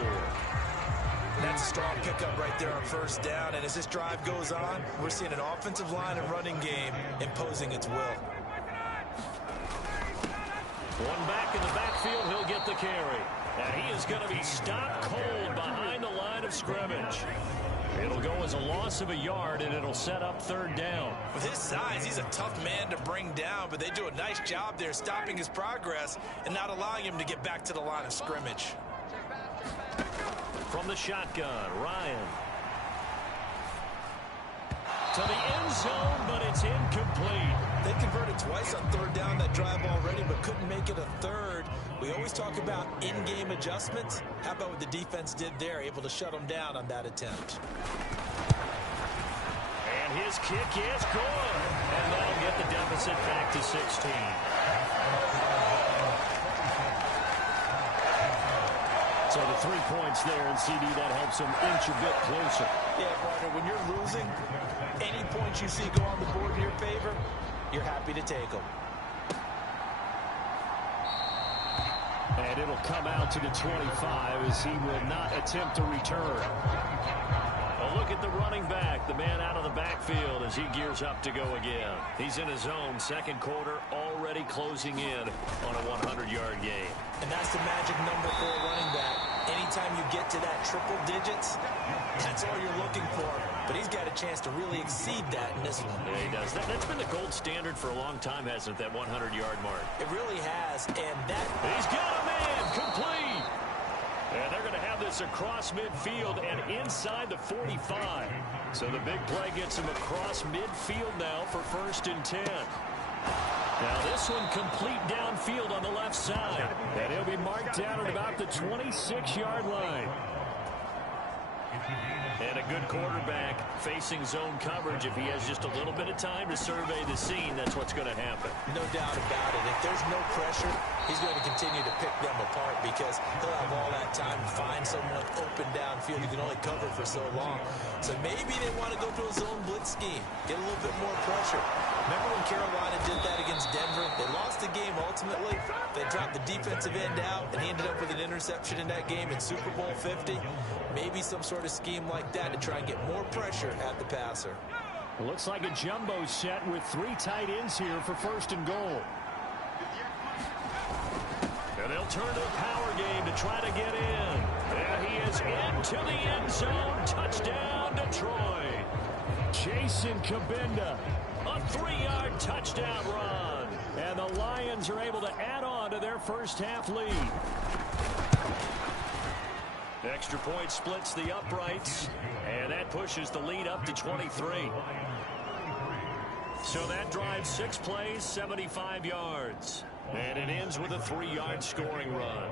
That's a strong pickup right there on first down. And as this drive goes on, we're seeing an offensive line and running game imposing its will. One back in the backfield, he'll get the carry. And he is going to be stopped cold behind the line of scrimmage. It'll go as a loss of a yard, and it'll set up 3rd down. With his size, he's a tough man to bring down, but they do a nice job there stopping his progress and not allowing him to get back to the line of scrimmage. From the shotgun, Ryan. To the end zone, but it's incomplete. They converted twice on 3rd down that drive already, but couldn't make it a 3rd. We always talk about in-game adjustments. How about what the defense did there, able to shut them down on that attempt. And his kick is good. And that'll get the deficit back to 16. So the 3 points there, and CD, that helps him inch a bit closer. Yeah, partner, when you're losing, any points you see go on the board in your favor, you're happy to take them. And it'll come out to the 25 as he will not attempt to return. A look at the running back, the man out of the backfield as he gears up to go again. He's in his own 2nd quarter, already closing in on a 100-yard game. And that's the magic number for a running back. Anytime you get to that triple digits, that's all you're looking for. But he's got a chance to really exceed that in this one. Yeah, he does. That's been the gold standard for a long time, hasn't it, that 100-yard mark? It really has. And that... He's got a man complete. And they're going to have this across midfield and inside the 45. So the big play gets him across midfield now for 1st and 10. Now this one complete downfield on the left side. And he'll be marked down at about the 26-yard line. And a good quarterback facing zone coverage. If he has just a little bit of time to survey the scene, that's what's going to happen. No doubt about it. If there's no pressure, he's going to continue to pick them apart because he'll have all that time to find someone open downfield. He can only cover for so long. So maybe they want to go to a zone blitz scheme, get a little bit more pressure. Remember when Carolina did that against Denver? They lost the game ultimately. They dropped the defensive end out, and he ended up with an interception in that game in Super Bowl 50. Maybe some sort of scheme like that to try and get more pressure at the passer. It looks like a jumbo set with 3 tight ends here for 1st and goal. And they'll turn to the power game to try to get in. And he is into the end zone. Touchdown, Detroit. Jason Kabinda. A 3-yard touchdown run. And And the Lions are able to add on to their first half lead. Extra point splits the uprights, and that pushes the lead up to 23. So that drives 6 plays, 75 yards. And it ends with a 3-yard scoring run.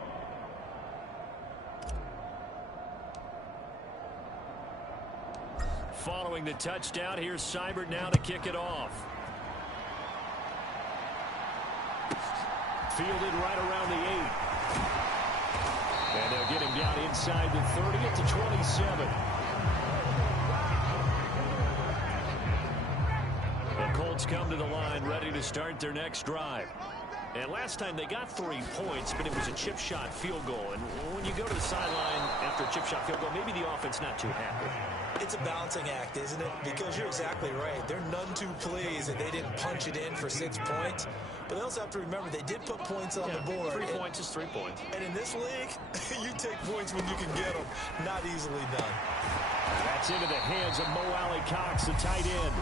Following the touchdown, here's Seibert now to kick it off. Fielded right around the 8. And they'll get him down inside the 30 at the 27. The Colts come to the line ready to start their next drive. And last time they got 3 points, but it was a chip shot field goal. And when you go to the sideline after a chip shot field goal, maybe the offense not too happy. It's a balancing act, isn't it? Because you're exactly right. They're none too pleased that they didn't punch it in for 6 points. But they also have to remember they did put points on the board. 3 points is 3 points. And in this league, you take points when you can get them. Not easily done. That's into the hands of Mo Alley Cox, the tight end.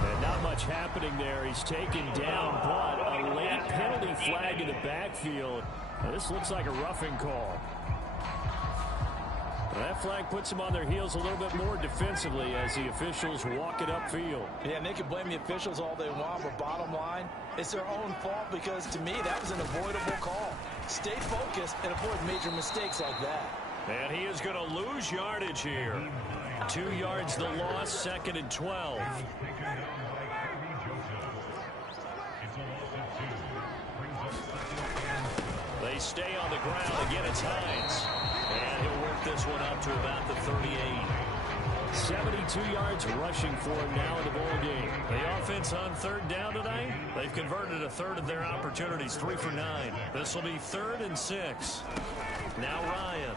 And not much happening there. He's taken down, but a late penalty flag in the backfield. Now, this looks like a roughing call. That flag puts them on their heels a little bit more defensively as the officials walk it upfield. Yeah, and they can blame the officials all they want, but bottom line, it's their own fault because, to me, that was an avoidable call. Stay focused and avoid major mistakes like that. And he is going to lose yardage here. 2 yards the loss, 2nd and 12. They stay on the ground. Again, it's Hines. And he'll work this one up to about the 38. 72 yards rushing for him now in the ball game. The offense on 3rd down tonight, they've converted a third of their opportunities, 3 for 9. This will be 3rd and 6. Now Ryan.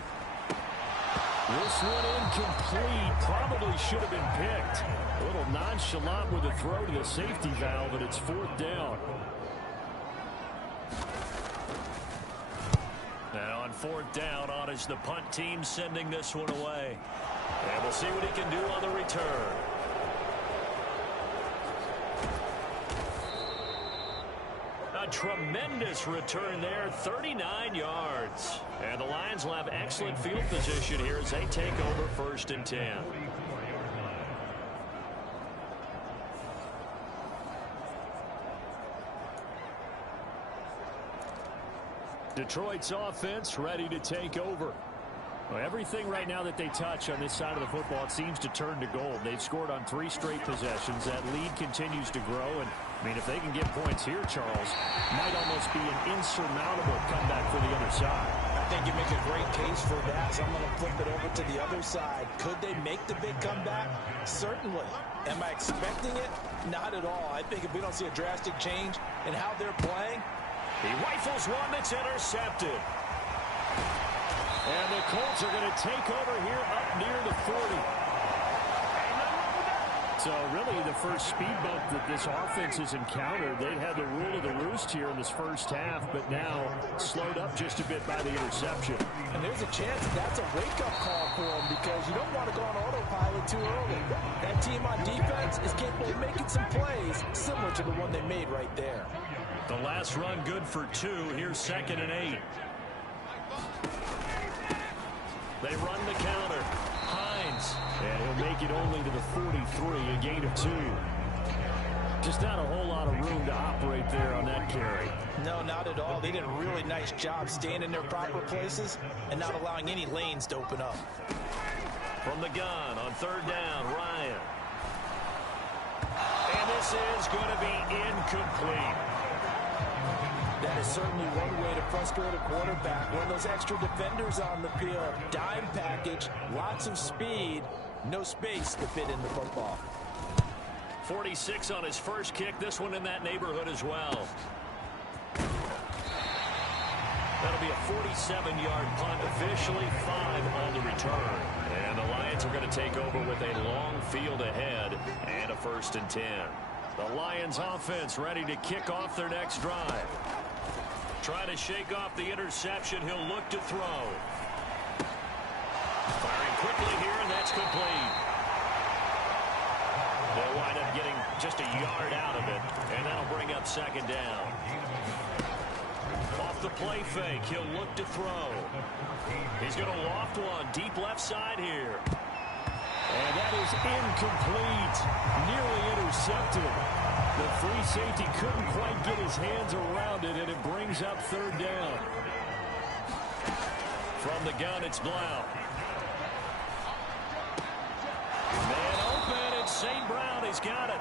This one incomplete. Probably should have been picked. A little nonchalant with a throw to the safety valve, and it's 4th down. And on 4th down, on is the punt team sending this one away. And we'll see what he can do on the return. A tremendous return there, 39 yards. And the Lions will have excellent field position here as they take over 1st and 10. Detroit's offense ready to take over. Well, everything right now that they touch on this side of the football, it seems to turn to gold. They've scored on 3 straight possessions. That lead continues to grow. And, I mean, if they can get points here, Charles, might almost be an insurmountable comeback for the other side. I think you make a great case for that, so I'm going to flip it over to the other side. Could they make the big comeback? Certainly. Am I expecting it? Not at all. I think if we don't see a drastic change in how they're playing, he rifles one that's intercepted. And the Colts are going to take over here up near the 40. So really the first speed bump that this offense has encountered, they'd had the rule of the roost here in this first half, but now slowed up just a bit by the interception. And there's a chance that's a wake-up call for them because you don't want to go on autopilot too early. That team on defense is capable of making some plays similar to the one they made right there. The last run good for 2. Here's 2nd and 8. They run the counter. Hines. And he'll make it only to the 43, a gain of 2. Just not a whole lot of room to operate there on that carry. No, not at all. They did a really nice job staying in their proper places and not allowing any lanes to open up. From the gun on 3rd down, Ryan. And this is going to be incomplete. That is certainly one way to frustrate a quarterback. When those extra defenders on the field, dime package, lots of speed, no space to fit in the football. 46 on his first kick. This one in that neighborhood as well. That'll be a 47-yard punt, officially 5 on the return. And the Lions are going to take over with a long field ahead and a 1st and 10. The Lions offense ready to kick off their next drive. Trying to shake off the interception. He'll look to throw. Firing quickly here, and that's complete. They'll wind up getting just a yard out of it, and that'll bring up second down. Off the play fake, he'll look to throw. He's going to loft one deep left side here. And that is incomplete. Nearly intercepted. The free safety couldn't quite get his hands around it, and it brings up third down. From the gun, it's Blau. Man open, it's St. Brown. He's got it.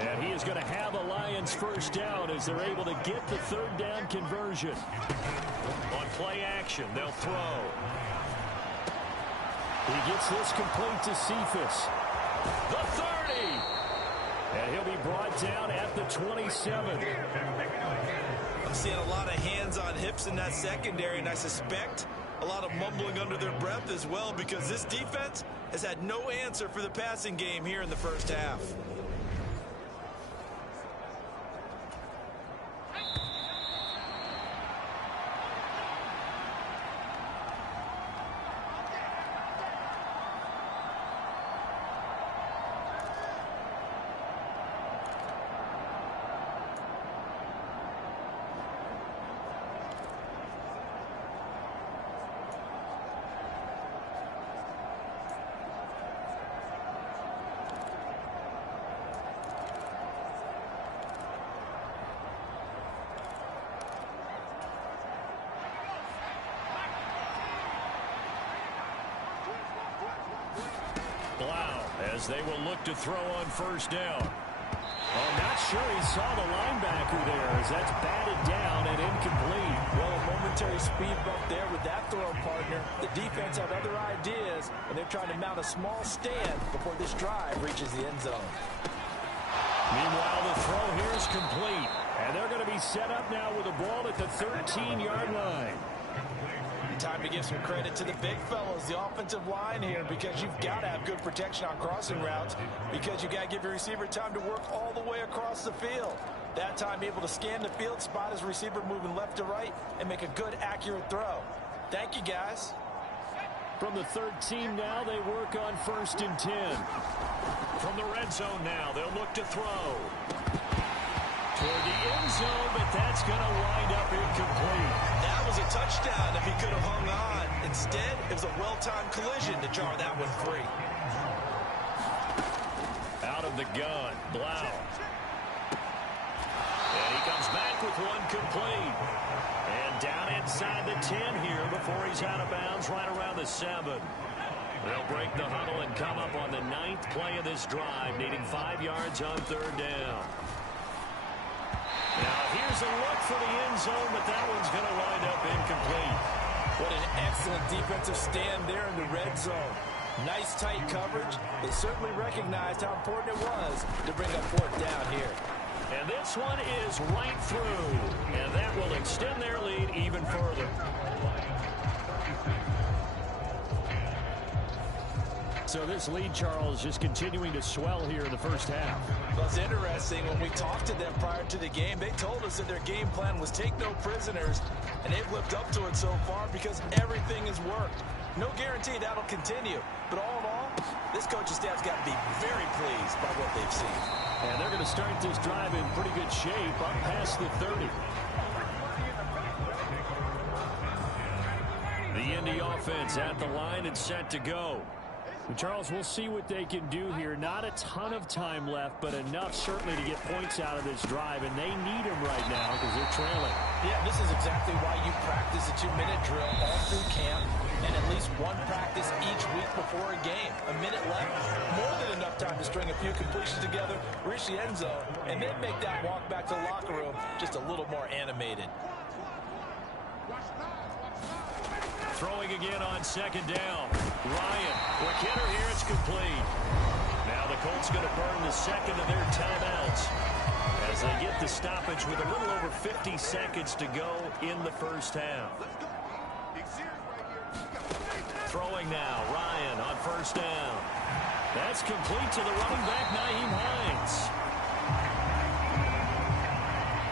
And he is going to have a Lions first down as they're able to get the third down conversion. On play action, they'll throw. He gets this complete to Cephas. The 30. And he'll be brought down at the 27. I'm seeing a lot of hands on hips in that secondary, and I suspect a lot of mumbling under their breath as well, because this defense has had no answer for the passing game here in the first half. As they will look to throw on first down. I'm not sure he saw the linebacker there, as that's batted down and incomplete. Well, a momentary speed bump there with that throw partner. The defense had other ideas, and they're trying to mount a small stand before this drive reaches the end zone. Meanwhile, the throw here is complete. And they're going to be set up now with the ball at the 13-yard line. Time to give some credit to the big fellas, the offensive line here, because you've got to have good protection on crossing routes, because you've got to give your receiver time to work all the way across the field. That time able to scan the field, spot his receiver moving left to right, and make a good, accurate throw. Thank you, guys. From the 13 now, they work on 1st and 10. From the red zone now, they'll look to throw. Toward the end zone, but that's going to wind up incomplete. That was a touchdown if he could have hung on. Instead, it was a well-timed collision to jar that one free. Out of the gun, Blau. And he comes back with one complete. And down inside the 10 here before he's out of bounds right around the 7. They'll break the huddle and come up on the 9th play of this drive, needing 5 yards on third down. Now, here's a look for the end zone, but that one's going to wind up incomplete. What an excellent defensive stand there in the red zone. Nice tight coverage. They certainly recognized how important it was to bring up fourth down here. And this one is right through, and that will extend their lead even further. So this lead, Charles, just continuing to swell here in the first half. Well, it's interesting. When we talked to them prior to the game, they told us that their game plan was take no prisoners, and they've lived up to it so far because everything has worked. No guarantee that'll continue, but all in all, this coaching staff's got to be very pleased by what they've seen. And they're going to start this drive in pretty good shape up past the 30. The Indy offense at the line and set to go. And Charles, we'll see what they can do here. Not a ton of time left, but enough certainly to get points out of this drive, and they need them right now because they're trailing. Yeah, this is exactly why you practice a 2-minute drill all through camp and at least one practice each week before a game. A minute left, more than enough time to string a few completions together, reach the end zone, and then make that walk back to the locker room just a little more animated. Throwing again on second down. Ryan, quick hitter here, it's complete. Now the Colts going to burn the second of their timeouts as they get the stoppage with a little over 50 seconds to go in the first half. Throwing now, Ryan on first down. That's complete to the running back, Nyheim Hines.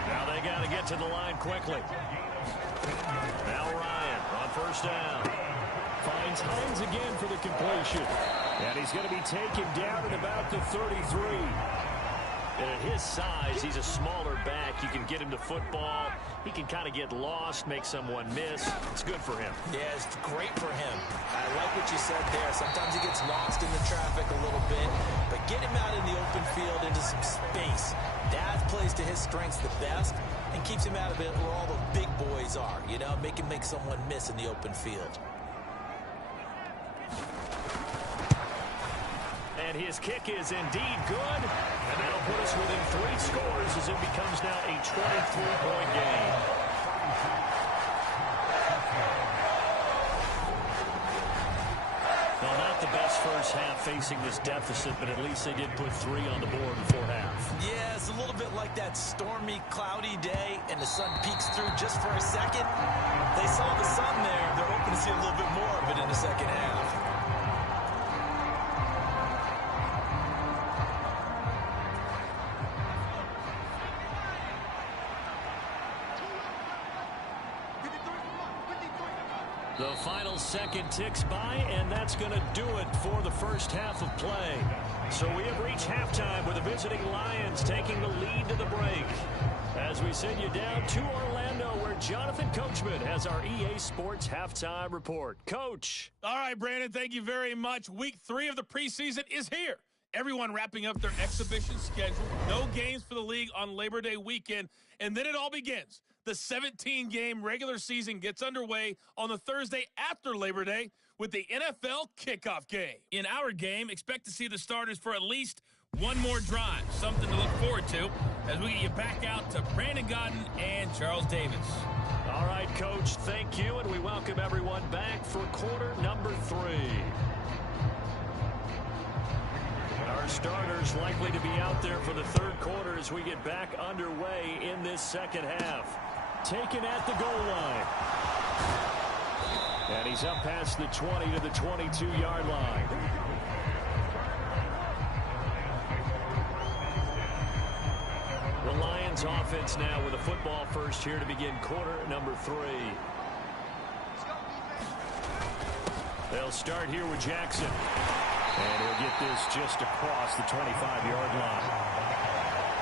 Now they got to get to the line quickly. Now Ryan on first down. Finds Hines again for the completion. And he's going to be taken down at about the 33. And at his size, he's a smaller back. You can get him to football. He can kind of get lost, make someone miss. It's good for him. Yeah, it's great for him. I like what you said there. Sometimes he gets lost in the traffic a little bit, but get him out in the open field into some space. That plays to his strengths the best and keeps him out of it where all the big boys are, you know, make him make someone miss in the open field. And his kick is indeed good. And that'll put us within 3 scores as it becomes now a 23-point game. Well, not the best first half facing this deficit, but at least they did put 3 on the board before half. Yeah, it's a little bit like that stormy, cloudy day, and the sun peeks through just for a second. They saw the sun there. They're hoping to see a little bit more of it in the second half. The final second ticks by, and that's going to do it for the first half of play. So we have reached halftime with the visiting Lions taking the lead to the break. As we send you down to Orlando, where Jonathan Coachman has our EA Sports halftime report. Coach. All right, Brandon, thank you very much. Week 3 of the preseason is here. Everyone wrapping up their exhibition schedule. No games for the league on Labor Day weekend, and then it all begins. The 17-game regular season gets underway on the Thursday after Labor Day with the NFL kickoff game. In our game, expect to see the starters for at least one more drive, something to look forward to as we get you back out to Brandon Godden and Charles Davis. All right, Coach, thank you, and we welcome everyone back for quarter number 3. Our starters likely to be out there for the third quarter as we get back underway in this second half. Taken at the goal line. And he's up past the 20 to the 22-yard line. The Lions offense now with a football first here to begin quarter number 3. They'll start here with Jackson. And he'll get this just across the 25-yard line.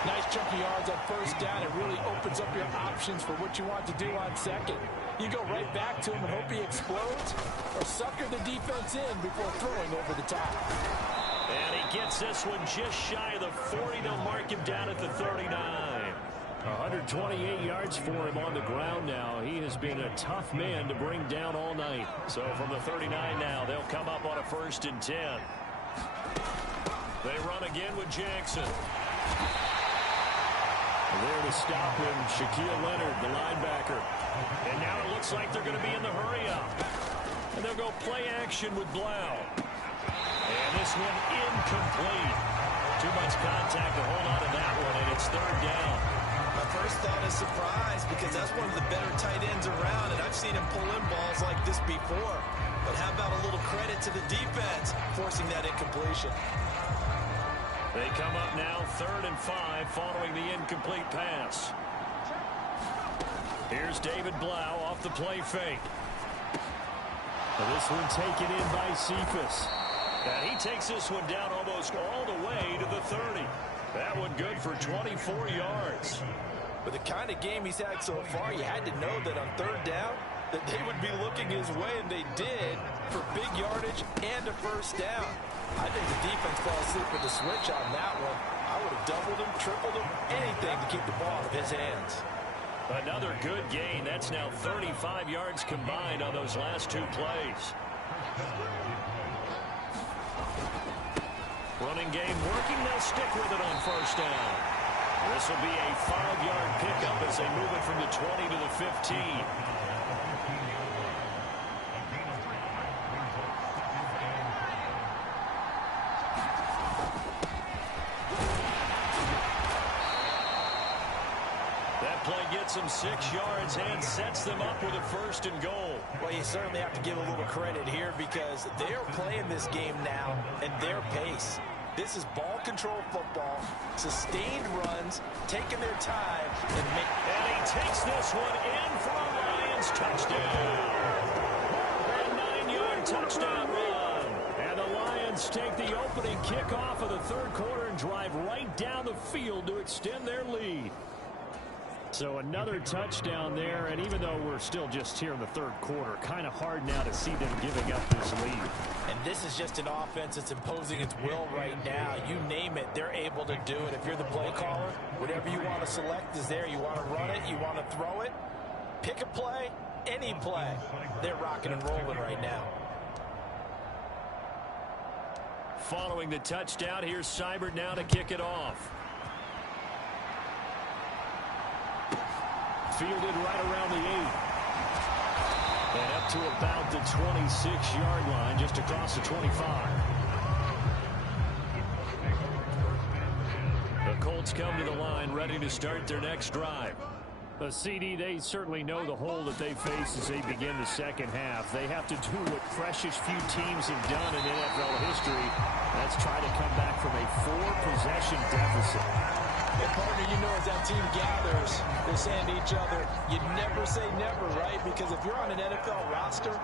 Nice chunky yards on first down. It really opens up your options for what you want to do on second. You go right back to him and hope he explodes, or sucker the defense in before throwing over the top. And he gets this one just shy of the 40. They'll mark him down at the 39. 128 yards for him on the ground now. He has been a tough man to bring down all night. So from the 39 now, they'll come up on a 1st and 10. They run again with Jackson. There to stop him, Shaquille Leonard, the linebacker. And now it looks like they're going to be in the hurry-up. And they'll go play action with Blau. And this one incomplete. Too much contact to hold on to that one, and it's 3rd down. My first thought is surprise, because that's one of the better tight ends around, and I've seen him pull in balls like this before. But how about a little credit to the defense forcing that incompletion? They come up now 3rd and 5 following the incomplete pass. Here's David Blau off the play fake. This one taken in by Cephas. And he takes this one down almost all the way to the 30. That one good for 24 yards. With the kind of game he's had so far, you had to know that on 3rd down that they would be looking his way, and they did, for big yardage and a 1st down. I think the defense fell asleep with the switch on that one. I would have doubled him, tripled him, anything to keep the ball out of his hands. Another good gain. That's now 35 yards combined on those last 2 plays. Running game working. They'll stick with it on 1st down. This will be a 5-yard pickup as they move it from the 20 to the 15. Gets them 6 yards and sets them up with a 1st and goal. Well, you certainly have to give a little credit here because they're playing this game now at their pace. This is ball control football, sustained runs, taking their time. And he takes this one in for a Lions touchdown. A 9-yard touchdown run. And the Lions Colts take the opening kickoff of the third quarter and drive right down the field to extend their lead. So another touchdown there, and even though we're still just here in the third quarter, kind of hard now to see them giving up this lead. And this is just an offense that's imposing its will right now. You name it, they're able to do it. If you're the play caller, whatever you want to select is there. You want to run it, you want to throw it, pick a play, any play. They're rocking and rolling right now. Following the touchdown, here's Seibert now to kick it off. Fielded right around the 8. And up to about the 26-yard line, just across the 25. The Colts come to the line, ready to start their next drive. The CD, they certainly know the hole that they face as they begin the second half. They have to do what precious few teams have done in NFL history. That's try to come back from a 4-possession deficit. And partner, you know, as that team gathers, they're saying to each other, you never say never, right? Because if you're on an NFL roster,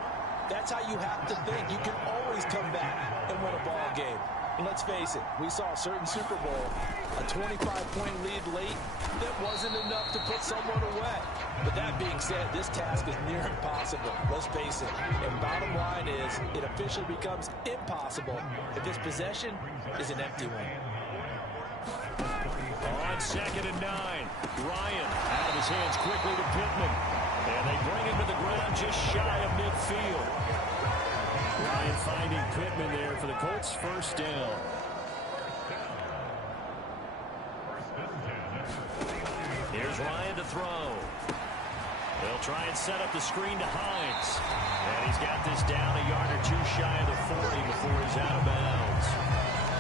that's how you have to think. You can always come back and win a ball game. And let's face it, we saw a certain Super Bowl, a 25-point lead late, that wasn't enough to put someone away. But that being said, this task is near impossible. Let's face it. And bottom line is, it officially becomes impossible if this possession is an empty one. On 2nd and 9, Ryan out of his hands quickly to Pittman. And they bring him to the ground just shy of midfield. Ryan finding Pittman there for the Colts' first down. Here's Ryan to throw. They'll try and set up the screen to Hines. And he's got this down a yard or two shy of the 40 before he's out of bounds.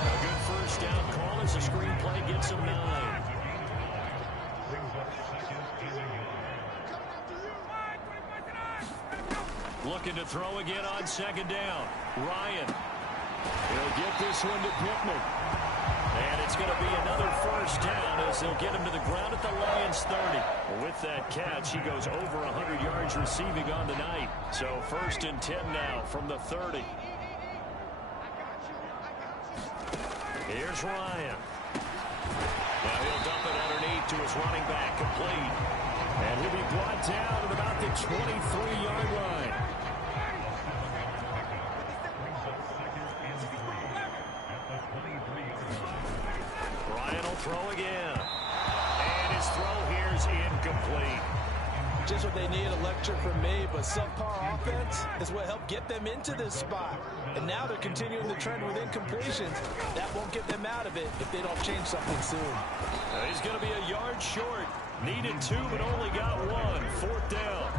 A good first down call as the screen play gets him 9. Looking to throw again on 2nd down. Ryan. He'll get this one to Pittman. And it's going to be another first down as they'll get him to the ground at the Lions 30. With that catch, he goes over 100 yards receiving on the night. So 1st and 10 now from the 30. Here's Ryan. Now he'll dump it underneath to his running back, complete. And he'll be brought down at about the 23-yard line. Ryan will throw again. And his throw here is incomplete. Just what they need, a lecture from me, but subpar offense is what helped get them into this spot. And now they're continuing the trend with incompletions. That won't get them out of it if they don't change something soon. He's going to be a yard short. Needed 2, but only got 1. 4th down.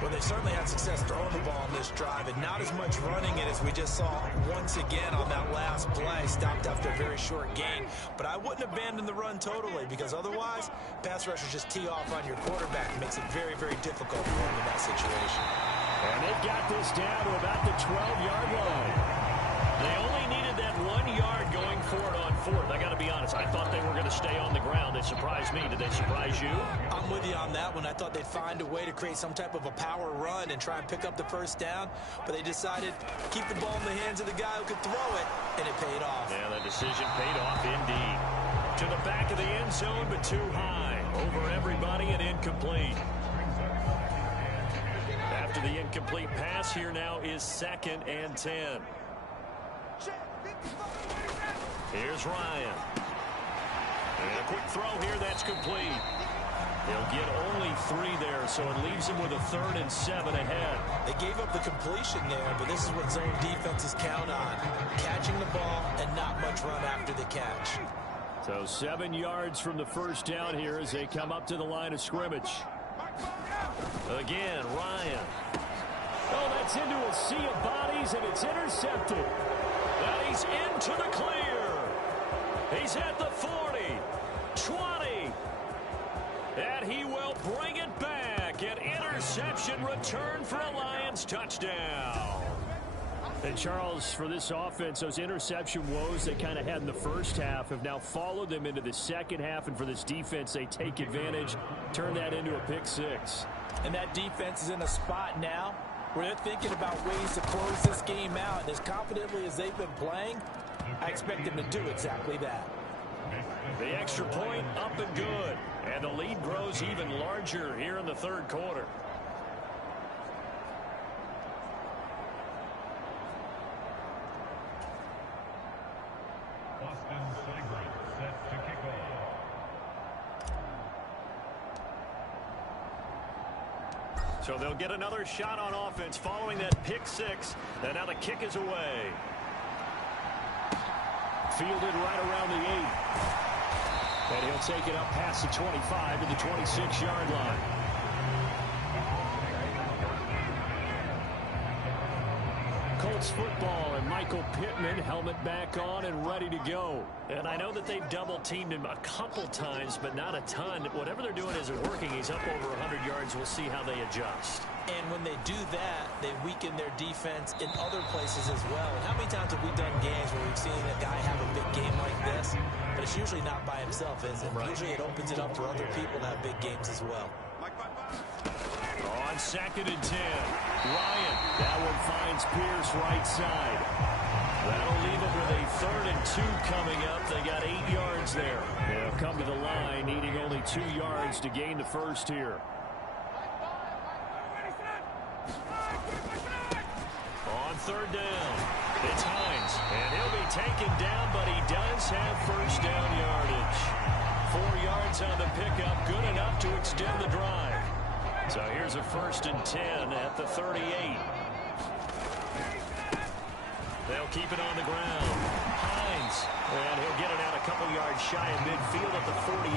Well, they certainly had success throwing the ball in this drive, and not as much running it as we just saw once again on that last play. Stopped after a very short gain. But I wouldn't abandon the run totally, because otherwise, pass rushers just tee off on your quarterback. It makes it very, very difficult to run in that situation. And they've got this down to about the 12-yard line. They only needed that 1 yard going for it on 4th. I got to be honest, I thought they were going to stay on the ground. They surprised me. Did they surprise you? I'm with you on that one. I thought they'd find a way to create some type of a power run and try and pick up the first down, but they decided to keep the ball in the hands of the guy who could throw it, and it paid off. Yeah, the decision paid off indeed. To the back of the end zone, but too high. Over everybody and incomplete. After the incomplete pass, here now is 2nd and 10. Here's Ryan. And a quick throw here, that's complete. They'll get only 3 there, so it leaves them with a 3rd and 7 ahead. They gave up the completion there, but this is what zone defenses count on. Catching the ball and not much run after the catch. So 7 yards from the first down here as they come up to the line of scrimmage. Again, Ryan. Oh, that's into a sea of bodies, and it's intercepted. And he's into the clear. He's at the 40, 20. And he will bring it back. An interception return for a Lions touchdown. And Charles, for this offense, those interception woes they kind of had in the first half have now followed them into the second half. And for this defense, they take advantage, turn that into a pick 6. And that defense is in a spot now where they're thinking about ways to close this game out. And as confidently as they've been playing, I expect them to do exactly that. The extra point up and good. And the lead grows even larger here in the third quarter. Set to kick off. So they'll get another shot on offense following that pick six. And now the kick is away. Fielded right around the 8. And he'll take it up past the 25 to the 26-yard line. Colts football and Michael Pittman, helmet back on and ready to go. And I know that they've double-teamed him a couple times, but not a ton. Whatever they're doing isn't working. He's up over 100 yards. We'll see how they adjust. And when they do that, they weaken their defense in other places as well. And how many times have we done games where we've seen a guy have a big game like this? But it's usually not by himself, is it? Right. Usually it opens it up for other people to have big games as well. On 2nd and 10, Ryan. That one finds Pierce right side. That'll leave them with a 3rd and 2 coming up. They got 8 yards there. They'll come to the line, needing only 2 yards to gain the first here. On 3rd down, it's Hines, and he'll be taken down, but he does have first down yardage. 4 yards on the pickup, good enough to extend the drive. So here's a 1st and 10 at the 38. They'll keep it on the ground. Hines, and he'll get it out a couple yards shy of midfield at the 48.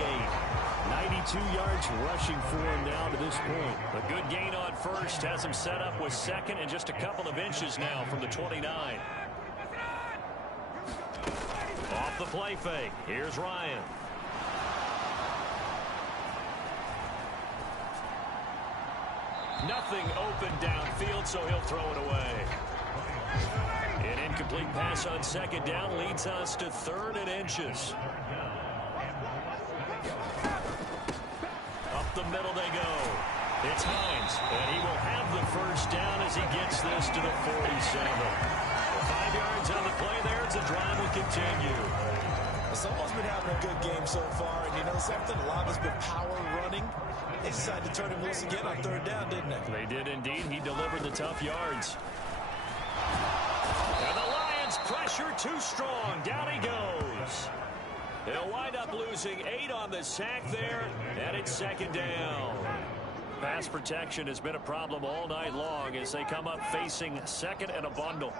92 yards rushing for him now to this point. A good gain on first has him set up with 2nd and just a couple of inches now from the 29. Off the play fake. Here's Ryan. Nothing open downfield, so he'll throw it away. An incomplete pass on 2nd down leads us to 3rd and inches. Up the middle they go. It's Hines, and he will have the first down as he gets this to the 47. 5 yards on the play there as the drive will continue. Someone's been having a good game so far, and you know something? A lot of it's been power running. They decided to turn him loose again on 3rd down, didn't they? They did indeed. He delivered the tough yards. And the Lions pressure too strong. Down he goes. They'll wind up losing 8 on the sack there, and it's 2nd down. Pass protection has been a problem all night long as they come up facing 2nd and a bundle.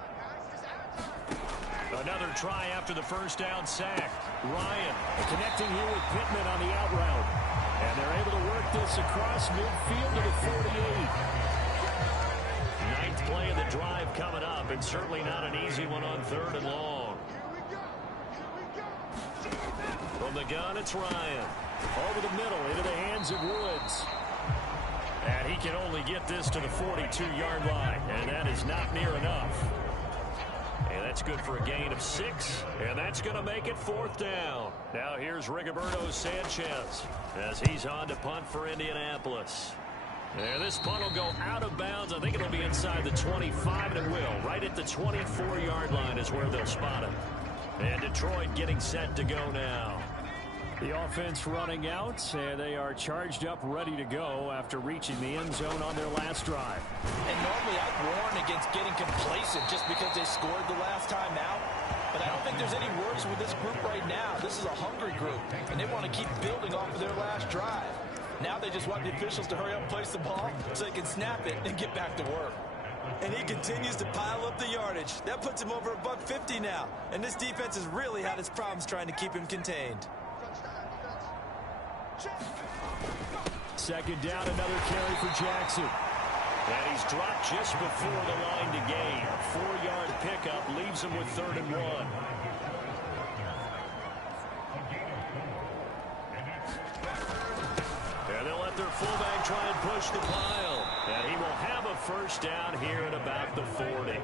Another try after the first down sack. Ryan connecting here with Pittman on the out route. And they're able to work this across midfield to the 48. 9th play of the drive coming up, and certainly not an easy one on 3rd and long. From the gun, it's Ryan. Over the middle, into the hands of Woods. And he can only get this to the 42-yard line, and that is not near enough. And that's good for a gain of 6, and that's going to make it 4th down. Now here's Rigoberto Sanchez as he's on to punt for Indianapolis. And this punt will go out of bounds. I think it'll be inside the 25, and it will. Right at the 24-yard line is where they'll spot it. And Detroit getting set to go now. The offense running out, and they are charged up, ready to go after reaching the end zone on their last drive. And normally I'd warn against getting complacent just because they scored the last time out. But I don't think there's any worries with this group right now. This is a hungry group, and they want to keep building off of their last drive. Now they just want the officials to hurry up and place the ball so they can snap it and get back to work. And he continues to pile up the yardage. That puts him over $150 now. And this defense has really had its problems trying to keep him contained. 2nd down, another carry for Jackson. And he's dropped just before the line to gain. 4-yard pickup leaves him with 3rd and 1. And they'll let their fullback try and push the pile. And he will have a first down here at about the 40.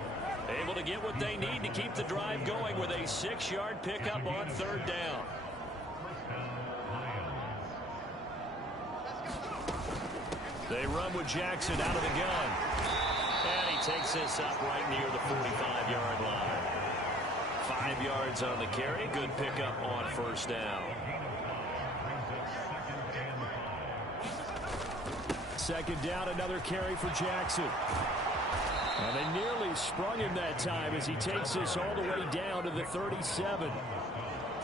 Able to get what they need to keep the drive going with a 6-yard pickup on 3rd down. They run with Jackson out of the gun. And takes this up right near the 45-yard line. 5 yards on the carry. Good pickup on first down. Second down, another carry for Jackson. And they nearly sprung him that time as he takes this all the way down to the 37.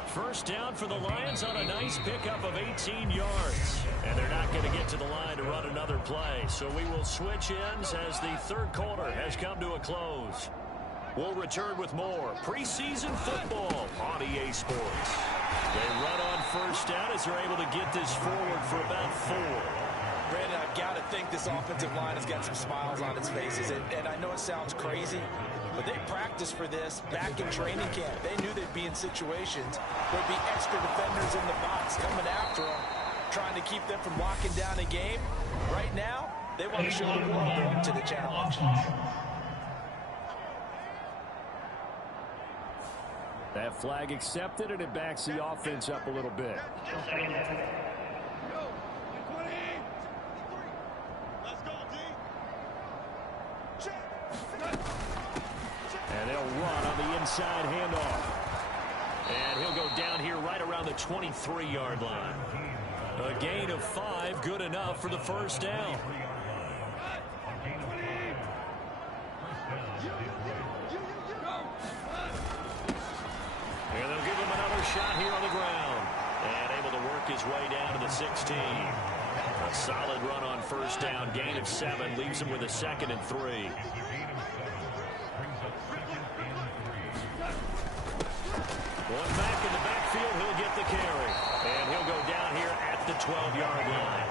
First down for the Lions on a nice pickup of 18 yards. And they're not going to get to the line to run another play. So we will switch ends as the third quarter has come to a close. We'll return with more preseason football on EA Sports. They run on first down as they're able to get this forward for about 4. Brandon, I've got to think this offensive line has got some smiles on its faces. And I know it sounds crazy, but they practiced for this back in training camp. They knew they'd be in situations. There'd be extra defenders in the box coming after them, trying to keep them from locking down a game. Right now, they want to show the world they're up to the challenge. That flag accepted, and it backs the offense up a little bit. And they'll run on the inside handoff. And he'll go down here right around the 23-yard line. A gain of 5, good enough for the first down. And they'll give him another shot here on the ground. And able to work his way down to the 16. A solid run on first down. Gain of 7 leaves him with a 2nd and 3. One back in the backfield, he'll get the carry. And he'll go down here at the 12-yard line.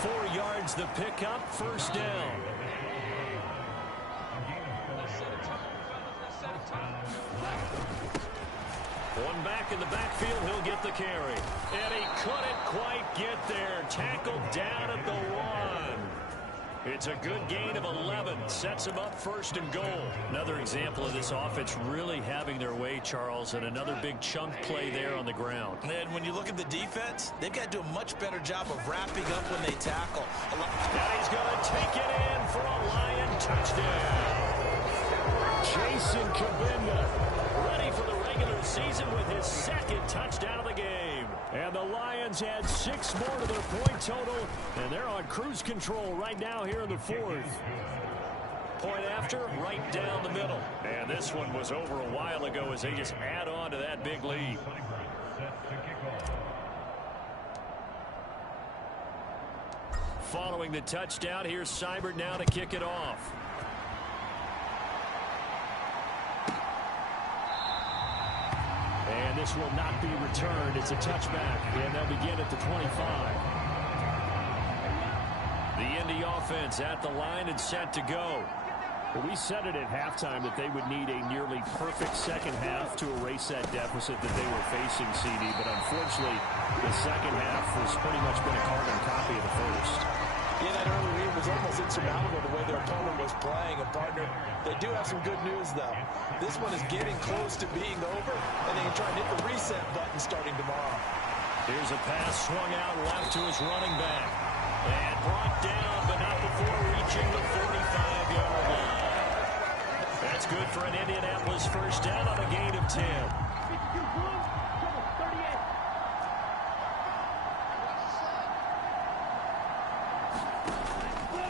4 yards the pickup, first down. One back in the backfield, he'll get the carry. And he couldn't quite get there. Tackled down at the 1. It's a good gain of 11. Sets him up first and goal. Another example of this offense really having their way, Charles, and another big chunk play there on the ground. And when you look at the defense, they've got to do a much better job of wrapping up when they tackle. And he's going to take it in for a Lion touchdown. Jason Kabinda, ready for the regular season with his 2nd touchdown of the game. And the Lions add 6 more to their point total, and they're on cruise control right now here in the 4th. Point after, right down the middle. And this one was over a while ago as they just add on to that big lead. Following the touchdown, here's Seibert now to kick it off. And this will not be returned. It's a touchback, and they'll begin at the 25. The Indy offense at the line and set to go. Well, we said it at halftime that they would need a nearly perfect second half to erase that deficit that they were facing, CD. But unfortunately, the second half has pretty much been a carbon copy of the first. Yeah, that early lead was almost insurmountable the way their opponent was playing. And, partner, they do have some good news, though. This one is getting close to being over, and they can try and hit the reset button starting tomorrow. Here's a pass swung out left to his running back. And brought down, but not before reaching the 45-yard line. That's good for an Indianapolis first down on a gain of 10.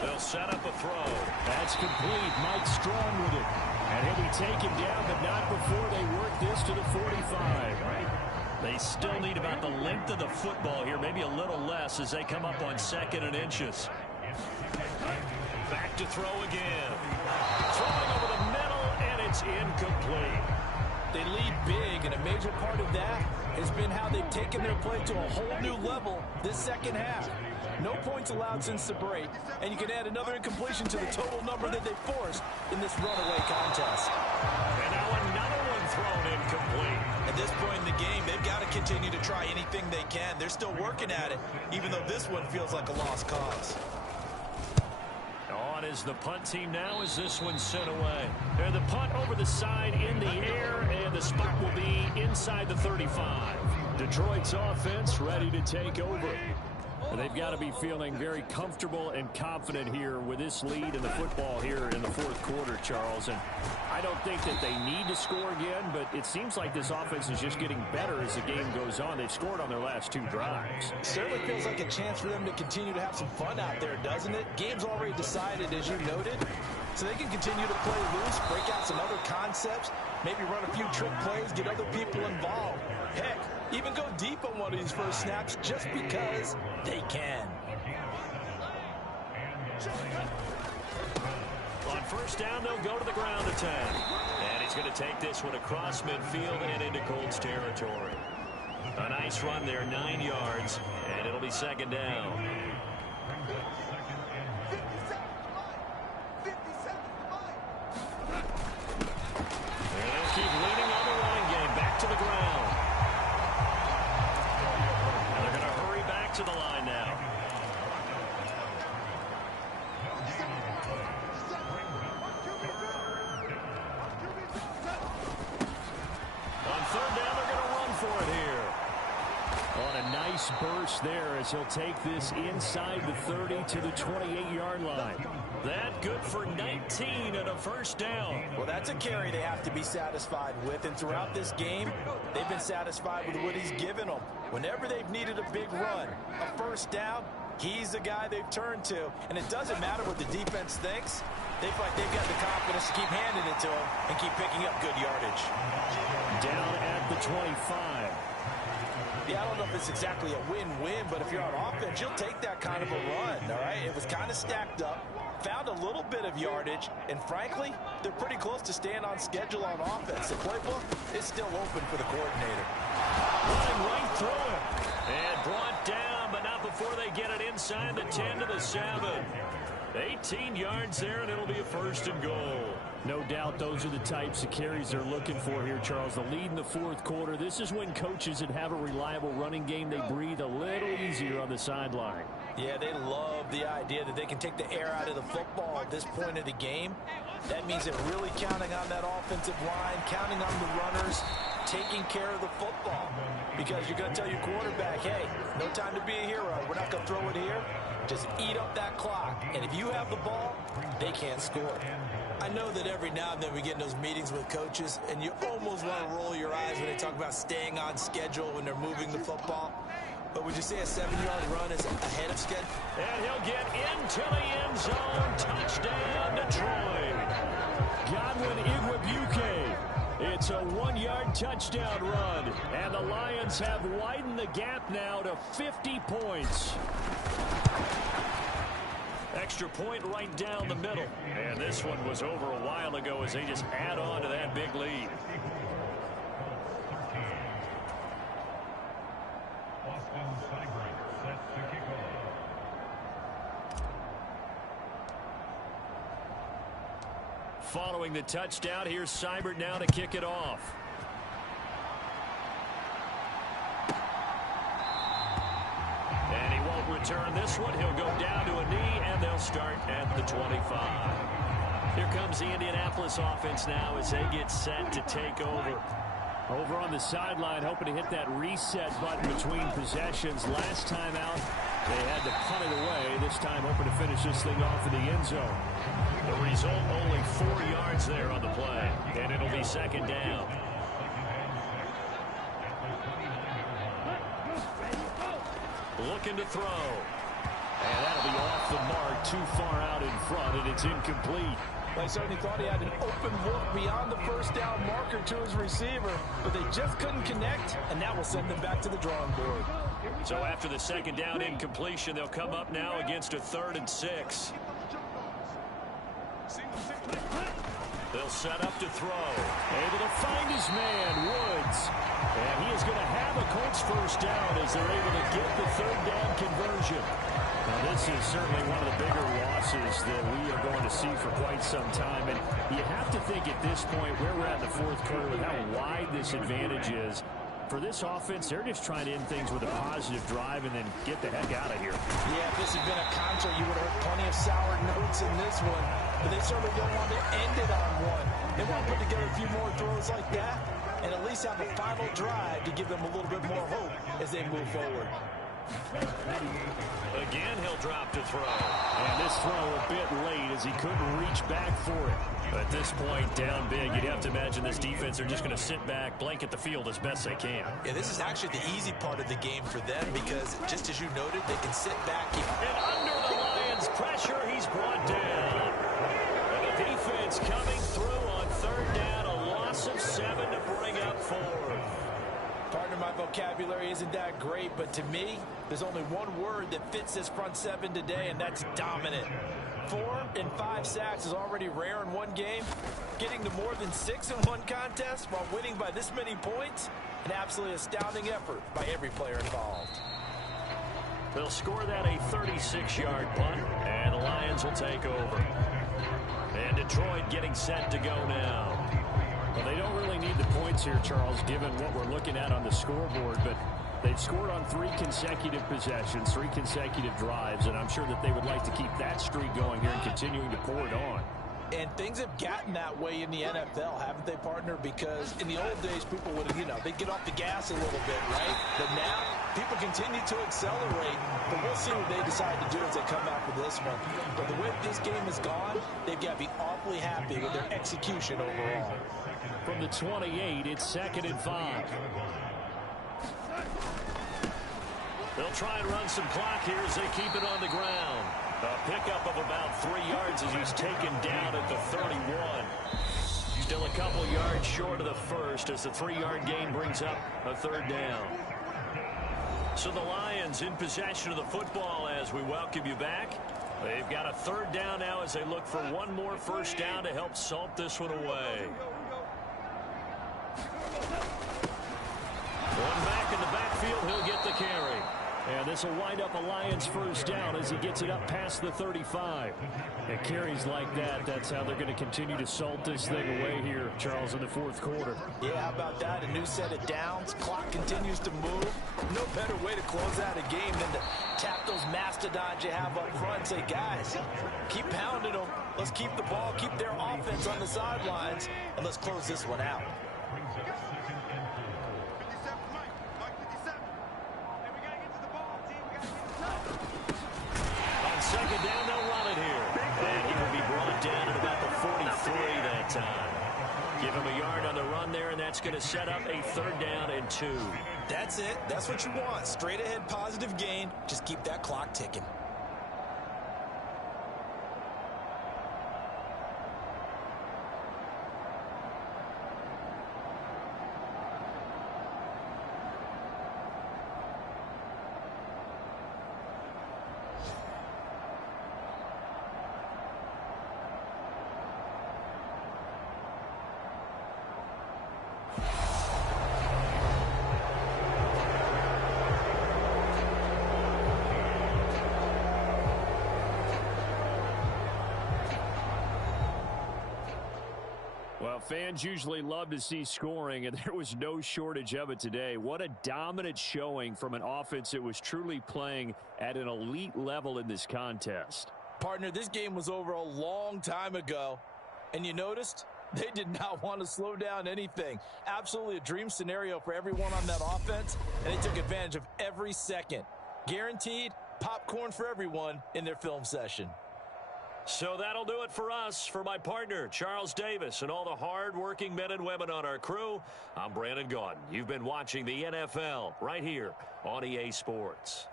They'll set up a throw. That's complete. Mike Strong with it. And he'll be taken down, but not before they work this to the 45. They still need about the length of the football here, maybe a little less as they come up on 2nd and inches. Back to throw again. Throwing over the middle, and it's incomplete. They lead big, and a major part of that has been how they've taken their play to a whole new level this second half. No points allowed since the break, and you can add another incompletion to the total number that they forced in this runaway contest. And now another one thrown incomplete. At this point in the game, they've got to continue to try anything they can. They're still working at it, even though this one feels like a lost cause. On is the punt team now as this one's sent away. And the punt over the side in the air, and the spot will be inside the 35. Detroit's offense ready to take over. They've got to be feeling very comfortable and confident here with this lead in the football here in the fourth quarter, Charles. And I don't think that they need to score again, but it seems like this offense is just getting better as the game goes on. They've scored on their last 2 drives. Certainly feels like a chance for them to continue to have some fun out there, doesn't it? Game's already decided, as you noted, so they can continue to play loose, break out some other concepts, maybe run a few trick plays, get other people involved. Heck, even go deep on one of these first snaps just because they can. On first down, they'll go to the ground attack. And he's going to take this one across midfield and into Colts territory. A nice run there, 9 yards, and it'll be second down. They'll keep leaning on the running game. Back to the ground. And they're going to hurry back to the line now. On third down, they're going to run for it here. On a nice burst there as he'll take this inside the 30 to the 28-yard line. That good for 19 and a first down. Well, that's a carry they have to be satisfied with, and throughout this game, they've been satisfied with what he's given them. Whenever they've needed a big run, a first down, he's the guy they've turned to, and it doesn't matter what the defense thinks. They feel like they've got the confidence to keep handing it to him and keep picking up good yardage. Down at the 25. Yeah, I don't know if it's exactly a win-win, but if you're on offense, you'll take that kind of a run, all right? It was kind of stacked up, found a little bit of yardage, and frankly, they're pretty close to staying on schedule on offense. The playbook is still open for the coordinator. Running right through him. And brought down, but not before they get it inside the 10 to the 7. 18 yards there, and it'll be a first and goal. No doubt those are the types of carries they're looking for here, Charles. The lead in the fourth quarter. This is when coaches that have a reliable running game, they breathe a little easier on the sideline. Yeah, they love the idea that they can take the air out of the football at this point of the game. That means they're really counting on that offensive line, counting on the runners, taking care of the football. Because you're going to tell your quarterback, hey, no time to be a hero. We're not going to throw it here. Just eat up that clock. And if you have the ball, they can't score. I know that every now and then we get in those meetings with coaches, and you almost want to roll your eyes when they talk about staying on schedule when they're moving the football. But would you say a 7-yard run is ahead of schedule? And he'll get into the end zone. Touchdown, Detroit. Godwin Igwebuike. It's a 1-yard touchdown run. And the Lions have widened the gap now to 50 points. Extra point right down the middle. And this one was over a while ago as they just add on to that big lead. Following the touchdown, here's Seibert now to kick it off. And he won't return this one. He'll go down to a knee, and they'll start at the 25. Here comes the Indianapolis offense now as they get set to take over. Over on the sideline, hoping to hit that reset button between possessions. Last time out, they had to punt it away. This time, hoping to finish this thing off in the end zone. The result, only 4 yards there on the play, and it'll be second down. Looking to throw. And that'll be off the mark, too far out in front, and it's incomplete. They certainly thought he had an open look beyond the first down marker to his receiver, but they just couldn't connect, and that will send them back to the drawing board. So after the second down incompletion, they'll come up now against a 3rd and 6. They'll set up to throw. Able to find his man, Woods. And he is going to have a Colts first down as they're able to get the 3rd down conversion. Now, this is certainly one of the bigger losses that we are going to see for quite some time. And you have to think at this point, where we're at in the fourth quarter, with how wide this advantage is, for this offense, they're just trying to end things with a positive drive and then get the heck out of here. Yeah, if this had been a concert, you would have heard plenty of sour notes in this one. But they certainly don't want to end it on one. They want to put together a few more throws like that and at least have a final drive to give them a little bit more hope as they move forward. Again, he'll drop to throw. And this throw a bit late as he couldn't reach back for it. At this point, down big, you'd have to imagine this defense are just going to sit back, blanket the field as best they can. Yeah, this is actually the easy part of the game for them because, just as you noted, they can sit back. And under the Lions' pressure, he's brought down. And the defense coming through on third down, a loss of 7 to bring up 4. Partner, my vocabulary isn't that great, but to me, there's only one word that fits this front seven today, and that's dominant. 4 and 5 sacks is already rare in one game. Getting to more than 6 in one contest while winning by this many points, an absolutely astounding effort by every player involved. They'll score that a 36-yard punt, and the Lions will take over. And Detroit getting set to go now. Well, they don't really need the points here, Charles, given what we're looking at on the scoreboard, but they've scored on 3 consecutive possessions, 3 consecutive drives, and I'm sure that they would like to keep that streak going here and continuing to pour it on. And things have gotten that way in the NFL, haven't they, partner? Because in the old days, people would, they'd get off the gas a little bit, right? But now, people continue to accelerate. But we'll see what they decide to do as they come out for this one. But the way this game has gone, they've got to be awfully happy with their execution overall. From the 28, it's 2nd and 5. They'll try and run some clock here as they keep it on the ground. A pickup of about 3 yards as he's taken down at the 31. Still a couple yards short of the first as the 3-yard gain brings up a 3rd down. So the Lions in possession of the football as we welcome you back. They've got a 3rd down now as they look for one more first down to help salt this one away. One back in the backfield, he'll get the carry. And this will wind up a Lions first down as he gets it up past the 35. And carries like that, that's how they're going to continue to salt this thing away here, Charles, in the 4th quarter. Yeah, how about that? A new set of downs. Clock continues to move. No better way to close out a game than to tap those mastodons you have up front and say, guys, keep pounding them. Let's keep the ball, keep their offense on the sidelines, and let's close this one out. Second down, they'll run it here. And he will be brought down at about the 43 that time. Give him a yard on the run there, and that's going to set up a 3rd down and 2. That's it. That's what you want. Straight ahead positive gain. Just keep that clock ticking. Well, fans usually love to see scoring, and there was no shortage of it today. What a dominant showing from an offense that was truly playing at an elite level in this contest. Partner, this game was over a long time ago, and you noticed they did not want to slow down anything. Absolutely a dream scenario for everyone on that offense, and they took advantage of every second. Guaranteed popcorn for everyone in their film session. So that'll do it for us. For my partner, Charles Davis, and all the hard-working men and women on our crew, I'm Brandon Gaudin. You've been watching the NFL right here on EA Sports.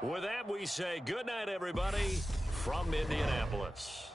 With that, we say good night, everybody, from Indianapolis.